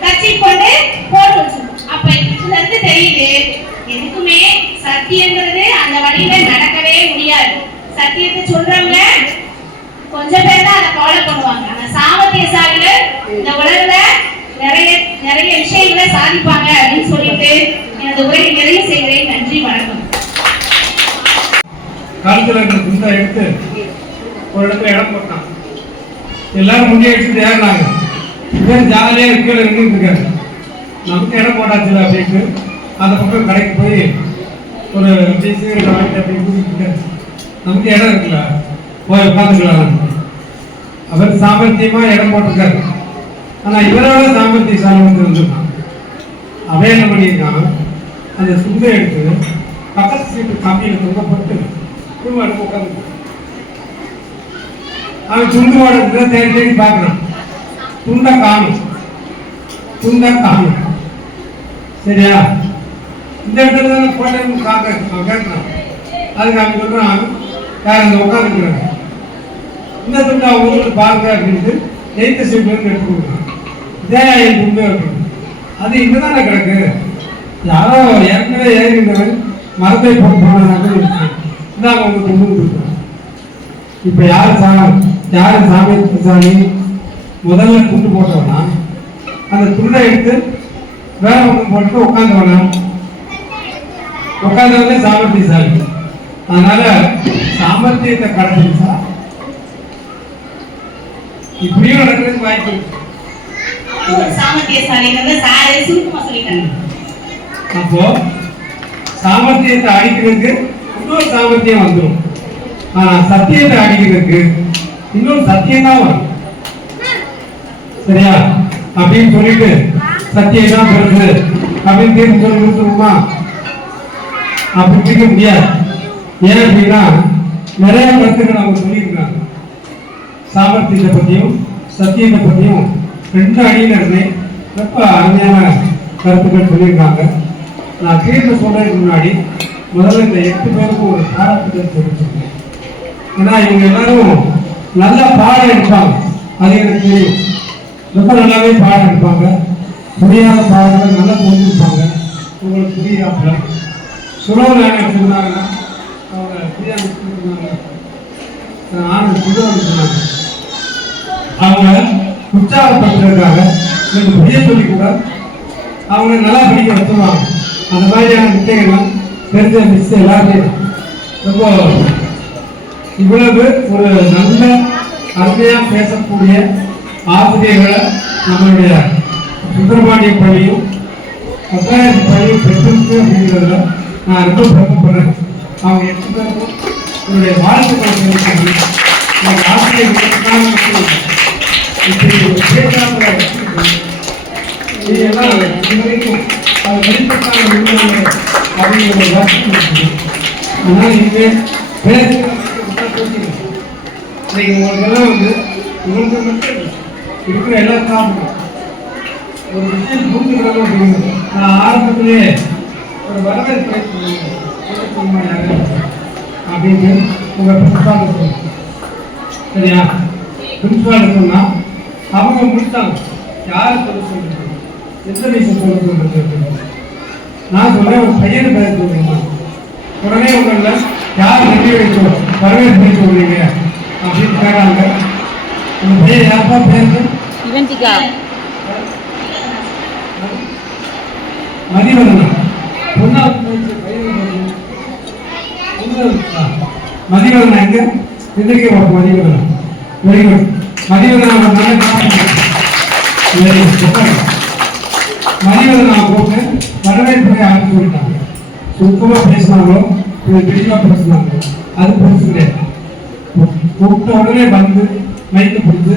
கட்சி கொண்டு போட்டு வச்சிருக்கோம். அப்ப இதுல இருந்து தெரியுது, எதுக்குமே சத்தியங்கிறது அந்த வழியில நடக்கவே முடியாது. சத்தியத்தை சொல்றவங்க கொஞ்சம் பேர் தான் அதை ஃபாலோ பண்ணுவாங்க. ஆனா சாமர்த்தியசாலிகள் இந்த உலகத்துல நிறைய விஷயங்களை சாதிப்பாங்க அப்படின்னு சொல்லிட்டு எனது உரையை நிறைவு செய்கிறேன். நன்றி, வணக்கம். காலத்துல குண்டா எடுத்து ஒரு இடத்துல இடம் போட்டான். எல்லாரும் முன்னேறிட்டு ஏறினாங்க. இவர் ஜாலியா கீழே நின்றுட்டு இருக்காரு. நமக்கு இடம் போட்டாச்சுல அப்படின்ட்டு அந்த பக்கம் கடைக்கு போய் ஒரு சிகரெட் வாங்கிட்டு அப்படி கூட்டிட்டு நமக்கு இடம் இருக்குல்ல, போய் உட்காந்துக்கலாம். அவர் சாமர்த்தியமா இடம் போட்டிருக்காரு. ஆனா இவரோட சாமர்த்திய சாமர்த்தியம் வந்துருக்கான். அவன் என்ன பண்ணியிருக்கான், அந்த சுண்டை எடுத்து பக்கத்து சீட்டு கம்பியில தொங்கப்பட்டு குடும்பம் உட்காந்து அவன் துண்டு வாடகை தேடி பார்க்கறான். துண்டை காணும். சரியா? இந்த இடத்துல தானே போட்டேன்னு கேட்கறான். அதுக்கு அவன் சொல்றான், யார் அந்த உட்காந்துக்கிறாங்க, இந்த துண்டை அவங்க பாருங்க அப்படின்ட்டு எய்த்த சீட்ல இருந்து எடுத்து கொடுக்குறான். இதே என் துண்டு அப்படின்னு. அது இங்கதானே கிடக்கு, யாரோ ஏற்கனவே ஏறினவன் மரத்தை போட்டு போனாங்க, இதான் அவங்க துண்டு கொடுக்குறான். இப்ப யாரு சாமி முதல்ல துண்டு போட்டவனா அந்த துண்டை எடுத்து வேற பக்கம் போட்டு உட்காந்தவனே சாமர்த்தியசாலி. அதனால சாமர்த்தியத்தை கடைபிடிச்சா இப்படியும் நடக்கிறதுக்கு வாய்ப்பு இருக்கு. அப்போ சாமர்த்தியத்தை அடிக்கிறதுக்கு இன்னொரு சாமர்த்தியம் வந்துடும். ஆனா சத்தியத்தை அடிக்கிறதுக்கு இன்னொரு சத்தியம் தான் வரும். சரியா? அப்படின்னு சொல்லிட்டு சத்தியம் தான் பெருசு அப்படின்னு தீர்ப்பு சொல்லி கொடுத்துருமா? அப்படி பிடிக்க முடியாது. ஏன் அப்படின்னா நிறைய கருத்துக்கள் அவங்க சொல்லியிருக்காங்க. சாமர்த்தியத்தை பற்றியும் சத்தியத்தை பற்றியும் ரெண்டு அணியினருமே ரொம்ப அருமையான கருத்துக்கள் சொல்லியிருக்காங்க. நான் தீர்ப்பு சொல்றதுக்கு முன்னாடி முதல்ல இந்த 8 பேருக்கும் ஒரு பாராட்டுதல் தெரிவிச்சிருக்கேன். ஏன்னா இவங்க எல்லாரும் நல்லா பாடம் எடுப்பாங்க, அது எனக்கு தெரியும். ரொம்ப நல்லாவே பாடம் எடுப்பாங்க. புரியாத பாடங்கள் நல்லா புரிஞ்சிருப்பாங்க. உங்களுக்கு புரியாத சுலபம் எடுத்துருந்தாங்கன்னா அவங்க புரியாத எடுத்துருந்தாங்க. ஆனந்த் புதுவன் சொன்னாங்க, அவங்க உற்சாகப்படுத்துறதுக்காக எனக்கு புரிய சொல்லி கூட அவங்க நல்லா படிக்க வச்சுருவாங்க. அந்த மாதிரியான வித்தைகள்லாம் தெரிஞ்ச மிஸ் எல்லாருமே ரொம்ப இவ்வளவு ஒரு நல்ல அருமையா பேசக்கூடிய ஆசிரியர்களை நம்மளுடைய சுந்தரபாண்டிய பள்ளியும் பத்தாயிரத்து பள்ளியும் பெற்றிருக்கு அப்படிங்கிறதுல நான் ரொம்ப பெருமைப்படுறேன். அவங்க 8 பேருக்கும் என்னுடைய வாழ்த்துக்களை தெரிவிக்கிறேன். ஆசிரியர்கள் இப்படி ஒரு பேச்சாளரை எல்லாம் இதுவரைக்கும் அது வெளிப்பட்டாங்க அப்படிங்கிற ஒரு வருஷம் இருக்குது. அதனால் இனிமேல் இன்னைக்கு உங்களுக்கெல்லாம் உங்களுக்கு மட்டும் இருக்கிற எல்லா காரணம் ஒரு விஷயம் புரிஞ்சுக்கிறோம் அப்படிங்கிறது. நான் ஆரம்பத்திலே ஒரு வரவேற்பு அப்படின்ட்டு உங்கள் பிரின்சிபால் சொன்னேன். சரியா? பிரின்சிபால் சொன்னால் அவங்க முடித்தாங்க. யார் சொல்ல சொல்லுங்க, எந்த வயசு சொல்ல சொல்றது? நான் சொல்றேன், ஒரு பையன் பேர் சொல்லுங்க. உடனே உங்கள யார் வரவேற்பு சொல்றீங்க அப்படின்னு கேட்டாங்க. உங்க பேர் யாருப்பா பேரு? இவன்டிகா மதிவதனா. மதிவதனா எங்க எதிர்க்க பார்ப்போம். Mathivathana very good. மதிவதனா மதிவதனா போட்டு வரவேற்பை ஆரம்பிச்சு விட்டாங்க. சுத்தமா பேசினாங்களோ தெளிவா பேசினாங்களோ அது பெருசு கிடையாது. கூப்பிட்ட உடனே வந்து மைக்கு பிடிச்சு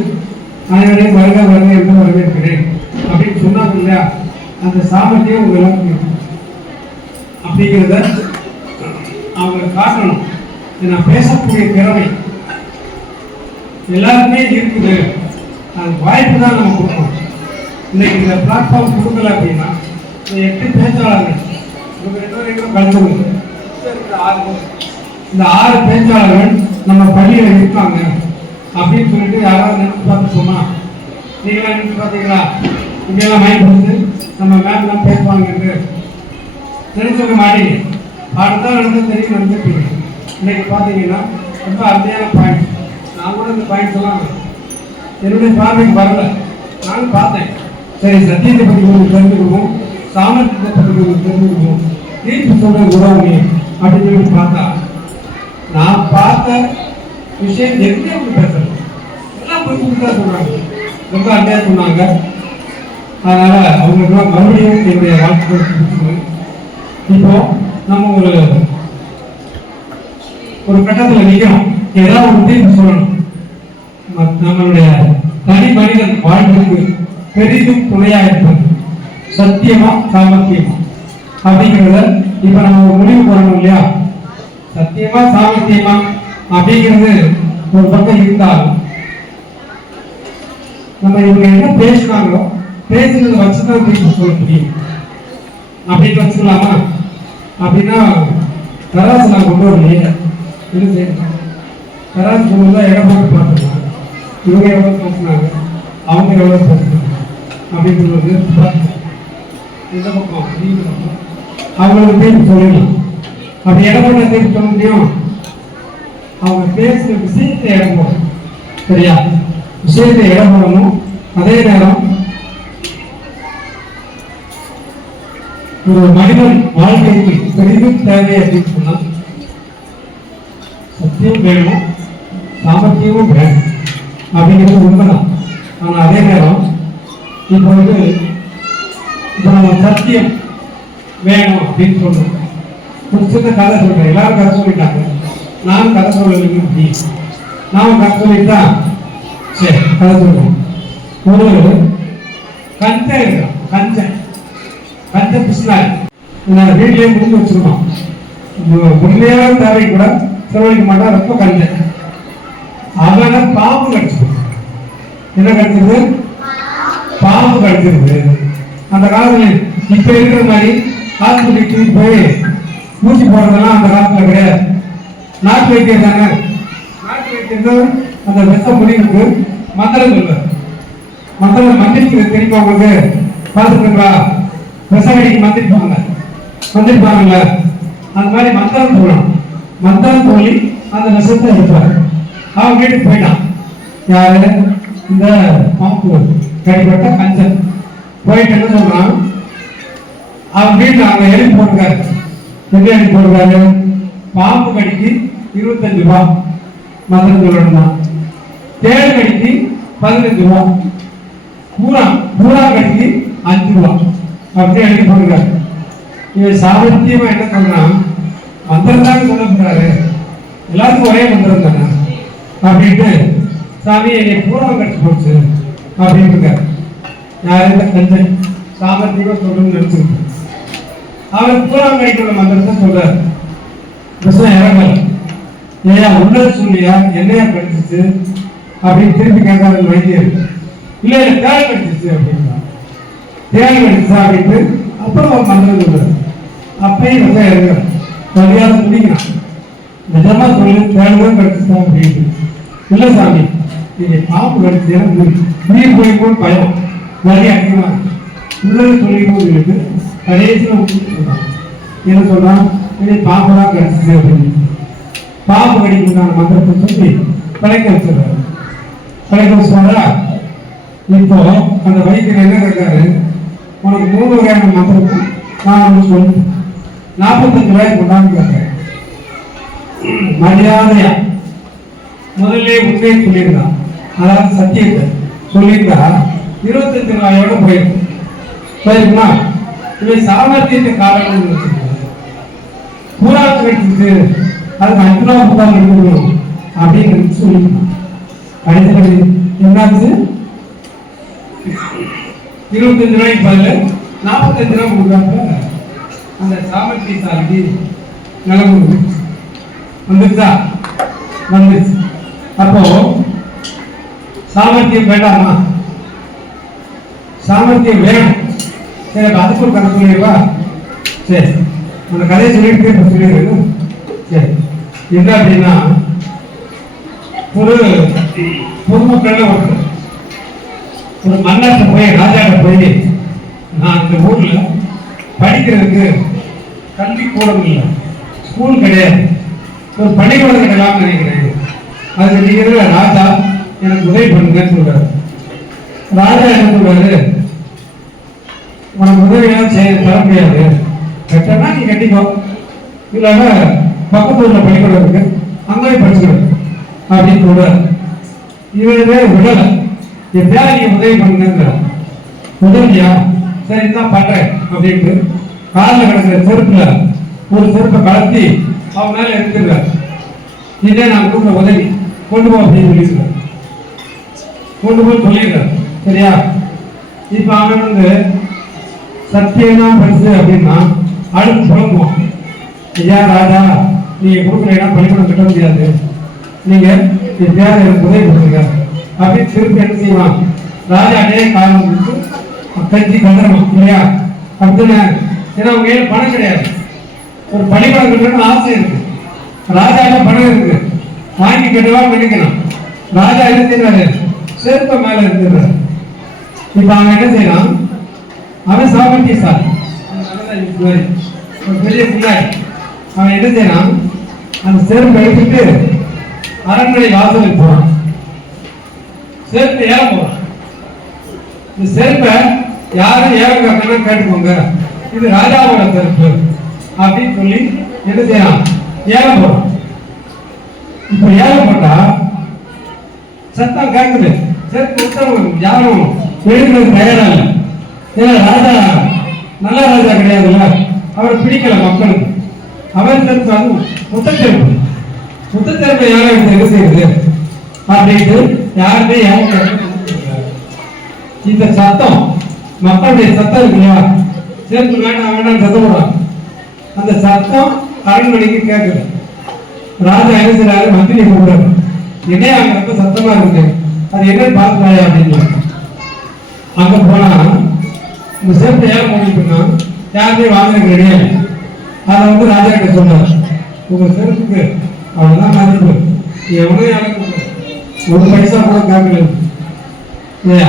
அனைவரையும் வருக வருக என்று வரவேற்கிறேன் அப்படின்னு சொன்னாங்க இல்லையா, அந்த சாமர்த்தியம் உங்க எல்லாருக்கும் இருக்கு. அப்படிங்கிறத அவங்க காட்டணும். நான் பேசக்கூடிய திறமை எல்லாருமே இருக்குது. அது வாய்ப்பு தான் நம்ம கொடுக்கணும். இன்னைக்கு இந்த பிளாட்ஃபார்ம் கொடுக்கல அப்படின்னா இந்த 8 பேச்சாளர்கள் இவங்க 2 பேரும் கலந்துருங்க. இந்த 6 பேச்சாளர்கள் நம்ம பள்ளியில் இருக்காங்க அப்படின்னு சொல்லிட்டு யாராவது நினைச்சு பார்த்து சொன்னா, நீங்களா நினைச்சு பார்த்தீங்களா? இங்கெல்லாம் மைண்ட் கொடுத்து நம்ம மேம்லாம் பேசுவாங்க என்று நினைச்சிருக்க மாட்டீங்க. பாடத்தான் நடந்து தெரியும் நடந்துட்டீங்க. இன்னைக்கு பார்த்தீங்கன்னா ரொம்ப அருமையான பாயிண்ட்ஸ். நான் கூட இந்த பாயிண்ட்ஸ் எல்லாம் என்னுடைய பார்வைக்கு வரல. நானும் பார்த்தேன். சரி, சத்தியத்தை பற்றி உங்களுக்கு தெரிஞ்சுக்கணும், சாமர்த்தியத்தை பற்றி உங்களுக்கு தெரிஞ்சுக்கணும், தீர்ப்பு சொல்ற உறவுமே அப்படின்னு சொல்லி பார்த்தா நான் பார்த்த விஷயம் எதுவுமே அவங்க பேசல. எல்லாம் புதுசா சொல்றாங்க. ரொம்ப அருமையா சொன்னாங்க. அதனால அவங்களுக்குலாம் மறுபடியும் என்னுடைய வாழ்க்கைகள் பிடிச்சிருக்கு. இப்போ நம்ம ஒரு கட்டத்தில் நிற்கிறோம். ஏதாவது ஒரு தீர்ப்பு சொல்லணும். நம்மளுடைய தனி மனிதன் வாழ்வுக்கு பெரிதும் துணையாக இருப்பது சத்தியமா சாமர்த்தியமா அப்படிங்கிறத இப்ப நம்ம முடிவு பண்ணணும் இல்லையா? சத்தியமா சாமர்த்தியமா அப்படிங்கிறது ஒரு பக்கம் இருந்தாலும் நம்ம இவங்க என்ன பேசினாங்களோ பேசுறதை வச்சுதான் தீர்ப்பு சொல்ல முடியும். அப்படின்னு வச்சுக்கலாமா? அப்படின்னா தராசு நான் கொண்டு வரலையே, என்ன செய்யணும்? தராசு கொண்டு தான் இடம் போட்டு பார்த்துருக்காங்க. இவங்க எவ்வளவு பேசினாங்க, அவங்க எவ்வளவு பேசினாங்க அப்படின்னு சொல்றது இந்த பக்கம் அவங்களுக்கு தீர்ப்பு சொல்லலாம். அப்படி இடம் போட்ட தீர்ப்பு சொல்ல முடியும். அவங்க பேசுற விஷயத்தை இடம் போடணும். சரியா? விஷயத்தை இடம் போடணும். அதே நேரம் ஒரு மனிதன் வாழ்க்கைக்கு பெரிதும் தேவை அப்படின்னு சொன்னா சத்தியம் வேணும், சாமர்த்தியமும் வேணும் அப்படிங்கிறது உண்மைதான். ஆனா அதே நேரம் இப்போ நம்ம சத்தியம் வேணும் அப்படின்னு சொல்றோம். ஒரு சின்ன கதை சொல்றேன். எல்லாரும் கதை சொல்லிட்டாங்க, நானும் கதை சொல்லலைங்க. நானும் கதை சொல்லிட்டா சரி கதை சொல்றேன். ஒரு கஞ்சன் இருக்கான். கஞ்ச பிஸ்னாரி வீட்லயே முடிஞ்சு வச்சிருக்கோம். உண்மையான தேவை கூட செலவழிக்க மாட்டான். ரொம்ப கஞ்சன். அவனை பாம்பு கடிச்சிருக்கு. என்ன கடிச்சிருக்கு? பாம்பு கடிச்சிருக்கு. அந்த காலத்துல இப்ப இருக்கிற மாதிரி ஹாஸ்பிட்டலுக்கு போய் ஊசி போடுறதெல்லாம் அந்த காலத்துல கிடையாது. நாட்டு வைத்தியம் தானே. நாட்டு வைத்தியம் அந்த விஷ முடிவுக்கு மந்திரம் சொல்லுவார். மந்திரம் மந்திரிக்கு தெரியுமா? உங்களுக்கு பார்த்துருக்கீங்களா? விஷகடிக்கு மந்திரிப்பாங்கல்ல, அந்த மாதிரி மந்திரம் சொல்லணும். மந்திரம் சொல்லி அந்த விஷத்தை எடுப்பார். அவன் வீட்டுக்கு போயிட்டான். யாரு? இந்த பாம்பு கடிப்பட்ட கஞ்சன் போயிட்டு என்ன சொல்றான்? அவன் வீட்டுல அங்க எழுதி போட்டுருக்காரு. என்ன எழுதி போட்டுருக்காரு? பாம்பு கடிக்கு 25 ரூபாய் மந்திரம் சொல்லணுமா, தேள் கடிக்கு 15 ரூபாய், பூரா கடிக்கு 5 ரூபாய் அப்படியே எழுதி போட்டுருக்காரு. இவன் சாமர்த்தியமா என்ன சொல்றான்? மந்திரம் தான் சொல்லப்படுறாரு, எல்லாருக்கும் ஒரே மந்திரம் தானே அப்படின்ட்டு சாமி என்னை பூரம் கடிச்சு போச்சு அப்படின்னு இருக்காரு. யார்? இந்த கஞ்சன் சாமர்த்தியமா சொல்லணும்னு நினைச்சிருக்கு. அவர் பூரம் கடிக்கிற மந்திரத்தை சொல்றாரு. விஷயம் இறங்கல. ஏயா உள்ளது சொல்லியா என்னையா கடிச்சிச்சு அப்படின்னு திருப்பி கேட்காரு வைத்தியர். இல்ல தேள் கடிச்சிச்சு அப்படின்னா. தேள் கடிச்சா அப்படின்ட்டு அப்புறம் ஒரு மந்திரம் சொல்றாரு. அப்பயும் விஷயம் இறங்கல. சரியாக குடிக்கிறான். நிஜமா சொல்லி தேடுதான் கடிச்சுதான் அப்படின்னு. இல்ல சாமி நீங்க பாம்பு கடிச்சு நீர் போய்க்கும் பயம் நிறைய அதிகமா உள்ளது சொல்லிட்டு கடைசியில் சொல்றான். என்ன சொல்றான்? இனி பாம்பு தான் கிடைச்சிச்சு அப்படின்னு பாம்பு கடிக்குண்டான மந்திரத்தை சொல்லி படைக்க வச்சிடுறாரு. படைக்க வச்சுவாரா? இப்போ அந்த வைத்தியர் என்ன கேட்காரு, உனக்கு 3 வகையான மந்திரம் நான் உனக்கு சொல்லு, 45 ரூபாய் கொண்டாந்து கேட்கிறேன். மரியாதையா முதல்ல உண்மையை சொல்லியிருந்தான், அதாவது சத்தியத்தை சொல்லியிருந்தா 25 ரூபாயோட போயிருக்குமா? இவன் சாமர்த்தியத்தை காரணம் வச்சிருக்காரு. பூராத்து கட்டிட்டு அதுக்கு 5 ரூபா புத்தகம் எடுக்கணும் அப்படின்னு சொல்லியிருந்தான். அடுத்தது என்னாச்சு? 25 ரூபாய்க்கு பதில் 45 ரூபாய் கொடுக்காம அந்த சாமர்த்தியசாலிக்கு நிலவு வந்துருச்சா? வந்துருச்சு. அப்போ சாமர்த்தியம் வேண்டாமா? சாமர்த்தியம் வேணும். சரி, அப்ப அதுக்கு ஒரு கதை சொல்லிடுவா. சரி, அந்த கதையை சொல்லிட்டு இப்ப சொல்லிடுறது. சரி, என்ன அப்படின்னா, ஒரு பொதுமக்கள் ஒரு மன்னர்கிட்ட போய் ராஜாட்ட போய், நான் இந்த ஊர்ல படிக்கிறதுக்கு கல்விக்கூடம் இல்லை, ஸ்கூல் கிடையாது, ஒரு பள்ளிக்கூடம் கட்டலாம்னு நினைக்கிறேன், அதுக்கு நீங்க ராஜா எனக்கு உதவி பண்ணுங்கன்னு சொல்றாரு. ராஜா என்ன சொல்றாரு, உனக்கு உதவியெல்லாம் தர முடியாது, கட்டணா நீ கட்டிக்கோ, இல்லைன்னா பக்கத்து ஊர்ல பள்ளிக்கூடம் இருக்கு அங்கே படிச்சுக்கணும் அப்படின்னு சொல்றாரு. இவருமே விடல, எப்படியா நீங்க உதவி பண்ணுங்க. உதவியா? சரி தான் பண்றேன் அப்படின்ட்டு காலில் கிடக்கிற செருப்புல ஒரு செருப்பை கலத்தி அவன் மேல எடுத்துடுறாரு. இதே நான் கொடுக்குற உதவி, கொண்டு போ அப்படின்னு சொல்லிடுறாரு. கொண்டு போய் சொல்லிடுறாரு. சரியா? இப்ப அவன் சத்தியம் தான் பரிசு அப்படின்னா அடுத்து புலம்புவான், ஐயா ராஜா நீங்க கொடுக்குற இடம் பள்ளிக்கூடம் கட்ட முடியாது, நீங்க எப்படியாவது எனக்கு உதவி பண்ணுங்க அப்படின்னு திருப்பி என்ன செய்வான்? ராஜா அதே காலம் கொடுத்து கஞ்சி கதறணும் இல்லையா? அப்படின்னு ஏன்னா அவங்க கையில் பணம் கிடையாது, ஒரு பள்ளிக்கூடம் கட்டணும்னு ஆசை இருக்கு, ராஜாட்ட பணம் இருக்கு, வாங்கி கட்டுவா பண்ணிக்கணும். ராஜா என்ன செய்யறாரு? செருப்ப மேல இருந்துடுறாரு. இப்ப அவன் என்ன செய்யறான்? அவன் சாமர்த்தியசாலி, ஒரு பெரிய பிள்ளாய். அவன் என்ன செய்யறான்? அந்த செருப்பை எடுத்துட்டு அரண்மனை வாசலுக்கு போறான். செருப்பை ஏற போறான். இந்த செருப்பை யாரும் ஏற கேட்டுக்கோங்க, இது ராஜாவோட செருப்பு அப்படின்னு சொல்லி என்ன செய்யறான்? ஏற போறான். இப்ப ஏற போட்டா சத்தம் கேட்குது, செருப்பு உத்தரவு யாரும் எடுக்கிறது தயாரா இல்லை. ஏன்னா ராஜா நல்ல ராஜா கிடையாதுல்ல, அவரை பிடிக்கல மக்களுக்கு. அவர் செருப்பு அது முத்தச்செருப்பு, முத்தச்செருப்பை யாரும் என்ன செய்யுது அப்படின்ட்டு யாருமே யாரும் இந்த சத்தம் மக்களுடைய சத்தம் இருக்குல்லையா? செருப்பு வேண்டாம் வேண்டாம் சத்தம் போடுறாங்க. அந்த சத்தம் அரண்மனைக்கு கேட்குது. ராஜா என்ன செய்யறாரு? மந்திரி கூப்பிடுறாரு, என்ன அங்க ரொம்ப சத்தமா இருக்கு, அது என்னன்னு பார்த்துட்டாயா அப்படின்னு. அங்க போனா இந்த செருப்பை ஏன் போட்டுன்னா யாருமே வாங்குறதுக்கு கிடையாது. அதை ராஜா கிட்ட சொன்னார், உங்க செருப்புக்கு அவ்வளவுதான் மதிப்பு, எவ்வளோ எனக்கு ஒரு பைசா கூட கேட்கல இல்லையா?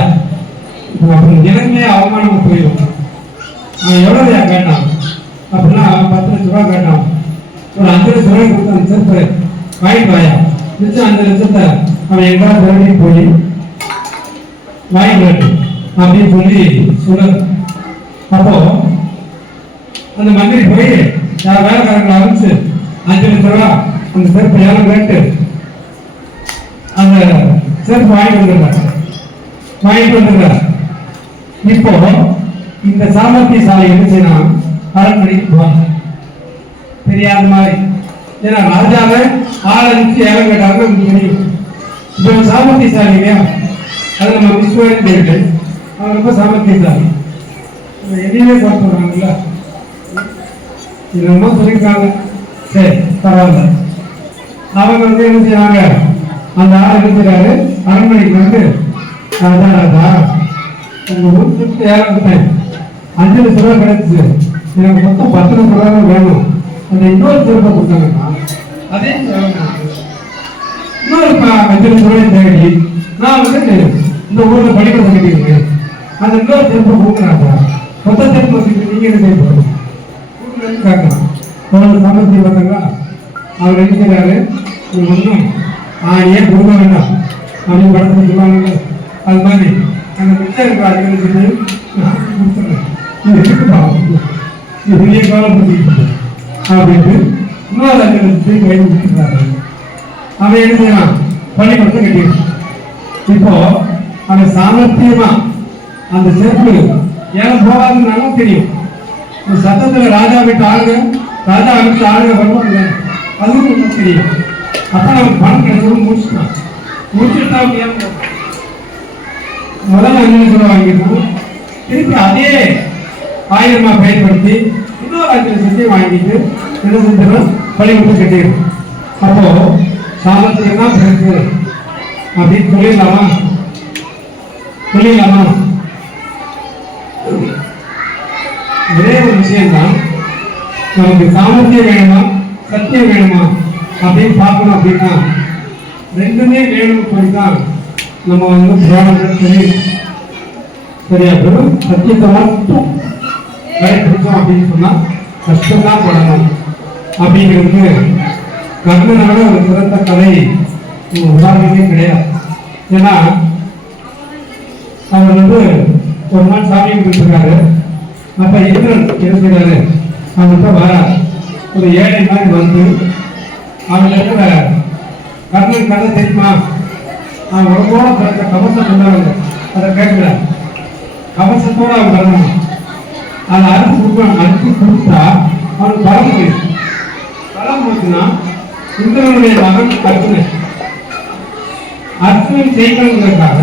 அப்புறம் எனக்குமே அவமானம் போயிடும். அவன் எவ்வளோயா கேட்டான் அப்படின்னா, அவன் 10 லட்ச ரூபா கேட்டான். ஒரு 5 லட்ச ரூபாய் கொடுத்து அந்த செருப்பை வாங்கிட்டு வாயா, மிச்சம் 5 லட்சத்தை அவன் எங்கேயாவது புரட்டி போய் வாங்கிட்டு அப்படின்னு சொல்லி சொல்ல. அப்போ அந்த மந்திரி போய் யார் வேலைக்காரங்களை அனுப்பிச்சு 5 லட்ச ரூபா அந்த செருப்பை ஏழை கேட்டு அந்த செருப்பு வாங்கிட்டு வந்துடுறார். இப்போ இந்த சாமர்த்தியசாலி என்ன செய்யணும்? அரண்மனைக்கு போவாங்க தெரியாத மாதிரி. ஏன்னா ராஜாவை ஆரம்பிச்சு ஏழை கேட்டாங்க தெரியும். இப்போ சாமர்த்தியசாலி இல்லையா? அது நம்ம விஸ்வரன் கேட்டு அவன் ரொம்ப சாமர்த்தியசாலி. எதையுமே பார்த்துறாங்கல்ல, என்னமோ சொல்லியிருக்காங்க. சரி பரவாயில்ல. அவங்க என்ன செய்யறாங்க? அந்த ஆள் என்ன செய்யறாரு? அரண்மனைக்கு ராஜா ராஜா உங்க ஊருக்கு ஏறப்பேன், 5 லட்ச ரூபா கிடைச்சிச்சு, எனக்கு மொத்தம் 10 லட்ச ரூபா வேணும், அந்த இன்னொரு சிறப்பை கொடுத்தாங்கண்ணா, அதே இன்னொரு 5 லட்ச ரூபாய் தேடி நான் இந்த ஊர்ல பள்ளிக்கூடம் கட்டிருக்கேன், அந்த இன்னொரு சிறப்பை கொடுக்குறாங்க, மொத்த சிறப்பு நீங்க என்ன செய்ய போறீங்க கேட்கலாம். எவ்வளவு சாமர்த்தியம் பார்த்தாங்களா? அவர் என்ன செய்யறாரு, ஒன்றும் ஏன் கொடுக்க வேண்டாம் அப்படின்னு படத்துல சொல்லுவாங்க. அது மாதிரி அந்த மிச்சம் இருக்கிற அடிக்கிறதுக்கு கொடுத்துருங்க, இது இருக்குப்பா, இது பெரிய காலம் பண்ணிட்டு அப்படின்ட்டு இன்னொரு அடிக்கிறதுக்கு கைது கொடுத்துருக்காரு. அவன் என்ன செய்யறான், பள்ளிக்கூடத்தை கட்டிடுறான். இப்போ அவன் சாமர்த்தியமா அந்த செருப்பு ஏன் போகாதுன்னு நல்லா தெரியும். சட்டத்துல ராஜா வீட்டு ஆளுங்க, ராஜா வீட்டு ஆளுங்க வருவாங்க, அதுவும் கொஞ்சம் தெரியும். அப்ப நமக்கு பணம் கிடைச்சது முடிச்சுட்டான். முடிச்சுட்டா முதல்ல என்ன சொல்ல வாங்கிருக்கோம், திருப்பி அதே 1000 ரூபாய் பயன்படுத்தி இன்னொரு 5 லட்சத்தையும் வாங்கிட்டு என்ன செஞ்சிடும், பள்ளிக்கூடத்தை கட்டிடும். அப்போ சாமர்த்தியம் தான் பிறகு அப்படின்னு சொல்லிடலாமா? சொல்லிடலாமா? ஒரே ஒரு விஷயம்தான், நமக்கு சாமர்த்தியம் வேணுமா சத்தியம் வேணுமா அப்படின்னு பார்க்கணும். அப்படின்னா ரெண்டுமே வேணும் போய்தான் நம்ம புராணங்கள் தெரியும். சரியா? வெறும் சத்தியத்தை மட்டும் கடைபிடிச்சோம் அப்படின்னு சொன்னா கஷ்டம்தான் படணும். அப்படிங்கிறது கர்ணனோட ஒரு சிறந்த கதை உதாரணமே கிடையாது. ஏன்னா அவர் ஒரு நாள் சாமி கொடுத்துருக்காரு. அப்ப இந்திரன் என்ன செய்யறாரு, அவன்கிட்ட வர ஒரு ஏழை மாதிரி வந்து அவன் கர்ணன் கதை தெரியுமா, அவன் உடம்போட பிறந்த கவசம் கொண்டாங்க, அதை கேட்கல, கவசத்தோட அவன் வரணும், அதை அறுத்து கொடுத்தா அவனுக்கு பலம் போயிடும். பலம் போச்சுன்னா இந்திரனுடைய மகன் அர்ஜுனன் ஜெயிக்கணுங்கிறதுக்காக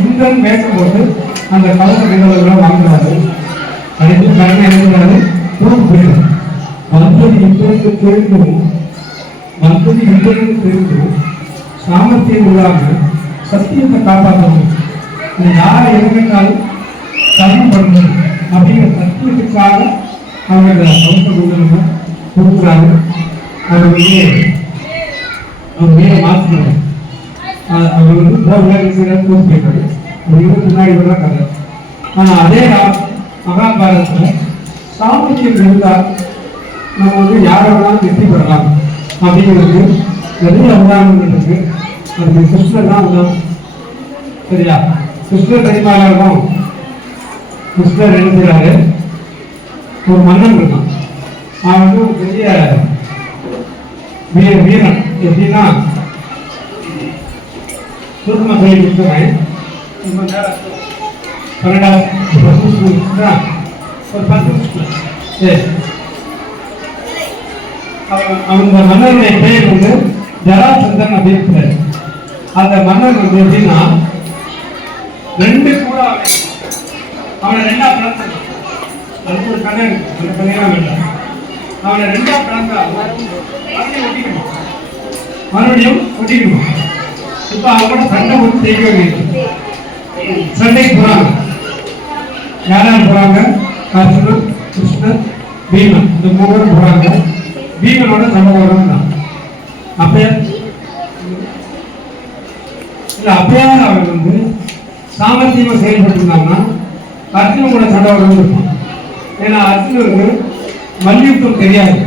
இந்திரன் வேஷம் போட்டு அந்த கவச நிகழ்வுகளை வாங்குறாரு. அடுத்து கர்ணன் எழுதுறாரு, தூக்கு போயிடும். வந்தது இந்திரனுக்கு தெரிந்தும் சாமர்த்தியம் இல்லாம சத்தியத்தை காப்பாற்றணும், யாரை எதிர்த்தாலும் கர்மம் பண்ணணும் அப்படிங்கிற சத்தியத்துக்காக அவங்க கவச நிகழ்வு கொடுக்குறாரு. அது அவர் மேல மாற்றணும். அவர் போயிருக்காரு, முன்னாடி தான் கதை. ஆனா அதே மகாபாரதத்துல சாமர்த்தியம் இருந்தால் நம்ம யாரை வேணாலும் வெற்றி பெறலாம் அப்படிங்கிறது நிறைய உதாரணங்கள் இருக்கு. அதுக்கு கிருஷ்ணர் தான் உதாரணம். சரியா? கிருஷ்ணர் தெரியுமாகும். கிருஷ்ணர் எழுதுகிறாரு, ஒரு மன்னன் இருக்கான். அவன் ஒரு பெரிய வீரன். எப்படின்னா சுருக்கமாக சொல்லி கொடுத்துறேன். 12 ஒரு 10 சரி. அவங்க மன்னருடைய பெயர் ஜராசந்தன் அப்படின்னு. அந்த மன்னன் எப்படின்னா 2 கூட அவனை 2ஆ பிளந்தான். அதுக்கு ஒரு கதை இருக்கு, அந்த கதையெல்லாம் வேண்டாம். அவனை 2ஆ பிளந்தா மறுபடியும் ஒட்டிக்கணும். இப்ப அவங்களோட சண்டை வந்து ஜெயிக்க வேண்டியது. சண்டைக்கு போறாங்க. யாரால் போறாங்க? அர்ஜுனன், கிருஷ்ணன், பீமன், இந்த 3 பேரும் போறாங்க. பீமனோட சண்டை போடுறாங்க. அப்பயாவது அவன் சாமர்த்தியமா செயல்பட்டு இருந்தாங்கன்னா அர்ஜுனோட சண்டை இருப்பான். ஏன்னா அர்ஜுனனுக்கு மல்யுத்தம் தெரியாது,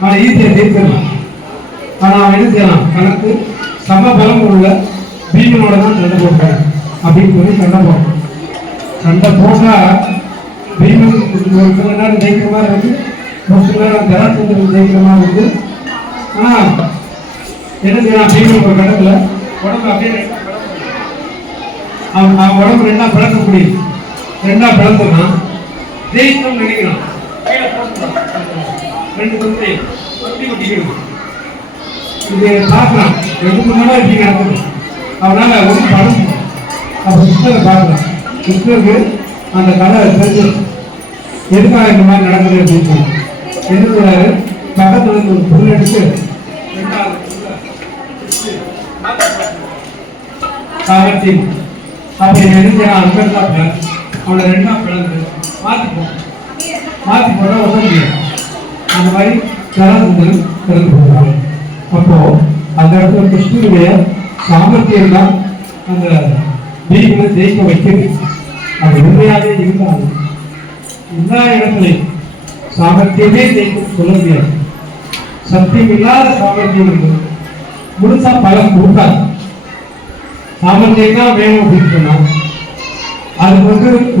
அவனை ஈஸியா ஜெயிச்சிடலாம். ஆனா அவன் என்ன செய்யலாம், தனக்கு சம பலம் உள்ள பீமனோட தான் சண்டை போட்டான் அப்படின்னு சொல்லி சண்டை போட்டான். சண்டை போட்டா பீமன் ஒரு சில நேரம் ஜெயிக்கிற மாதிரி இருக்கு, ஒரு சில நேரம் ஜராசந்தன் ஜெயிக்கிற மாதிரி இருக்கு. ஆனா என்ன செய்யலாம், பீமன் ஒரு கட்டத்துல உடம்பு அப்படியே அவன் உடம்பு 2ஆ பிளக்க முடியும். 2ஆ பிளந்தோம்னா ஜெயிக்கணும்னு நினைக்கிறான். 2 குழந்தை ஒட்டி ஒட்டிக்கணும். இது பார்க்கலாம் 2 மணி நேரம் இப்படி நடக்குது. அவனால ஒன்றும் படம் அப்போ கிருஷ்ணரை பார்க்கலாம். கிருஷ்ணருக்கு அந்த கதை தெரிஞ்சு எதுக்காக இந்த மாதிரி நடக்குது அப்படின்னு சொல்லி என்ன சொல்றாரு, பக்கத்துல இருந்து ஒரு பொருள் எடுத்து சாமர்த்தியம் அப்படி என்ன அன்பர்தான் அவனை 2ஆ பிளந்து மாற்றி போட்டா ஒட்ட முடியாது. அந்த மாதிரி ஜராசந்தன் பிறந்து போடுறாங்க. அப்போ அந்த இடத்துல கிருஷ்ணனுடைய சாமர்த்தியம் தான் அந்த பீமனை ஜெயிக்க வைக்கிறது. அது உண்மையாகவே இருந்தாலும் எல்லா இடத்துலையும் சாமர்த்தியமே ஜெயிக்க சொல்ல முடியாது. சத்தியம் இல்லாத சாமர்த்தியம் இருக்குது முழுசா பலன் கொடுக்காது. சாமர்த்தியம் தான் வேணும் அப்படின்னு சொன்னா அது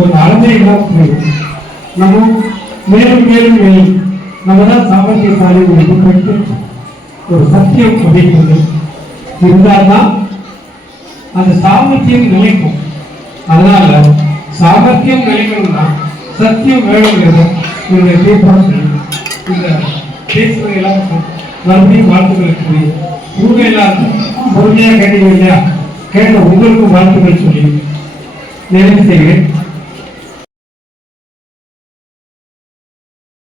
ஒரு அளமையெல்லாம் புரியும். நம்ம மேலும் மேலும் மேலும் நம்ம தான் சாமர்த்தியசாலி ஒரு சத்தியம் அப்படிங்கிறது இருந்தால்தான் அந்த சாமர்த்தியம் நிலைக்கும். அதனால சாமர்த்தியம் நிலைக்கணும்னா சத்தியம் வேணுங்கிறது என்னுடைய தீர்ப்பாக இந்த பேசுறது எல்லாருக்கும் மறுபடியும் வாழ்த்துக்களுக்கு உங்க எல்லாருக்கும் பொறுமையா கேட்டீங்க இல்லையா, கேட்ட உங்களுக்கும் வாழ்த்துக்கள் சொல்லி நிறைவு செய்கிறேன்.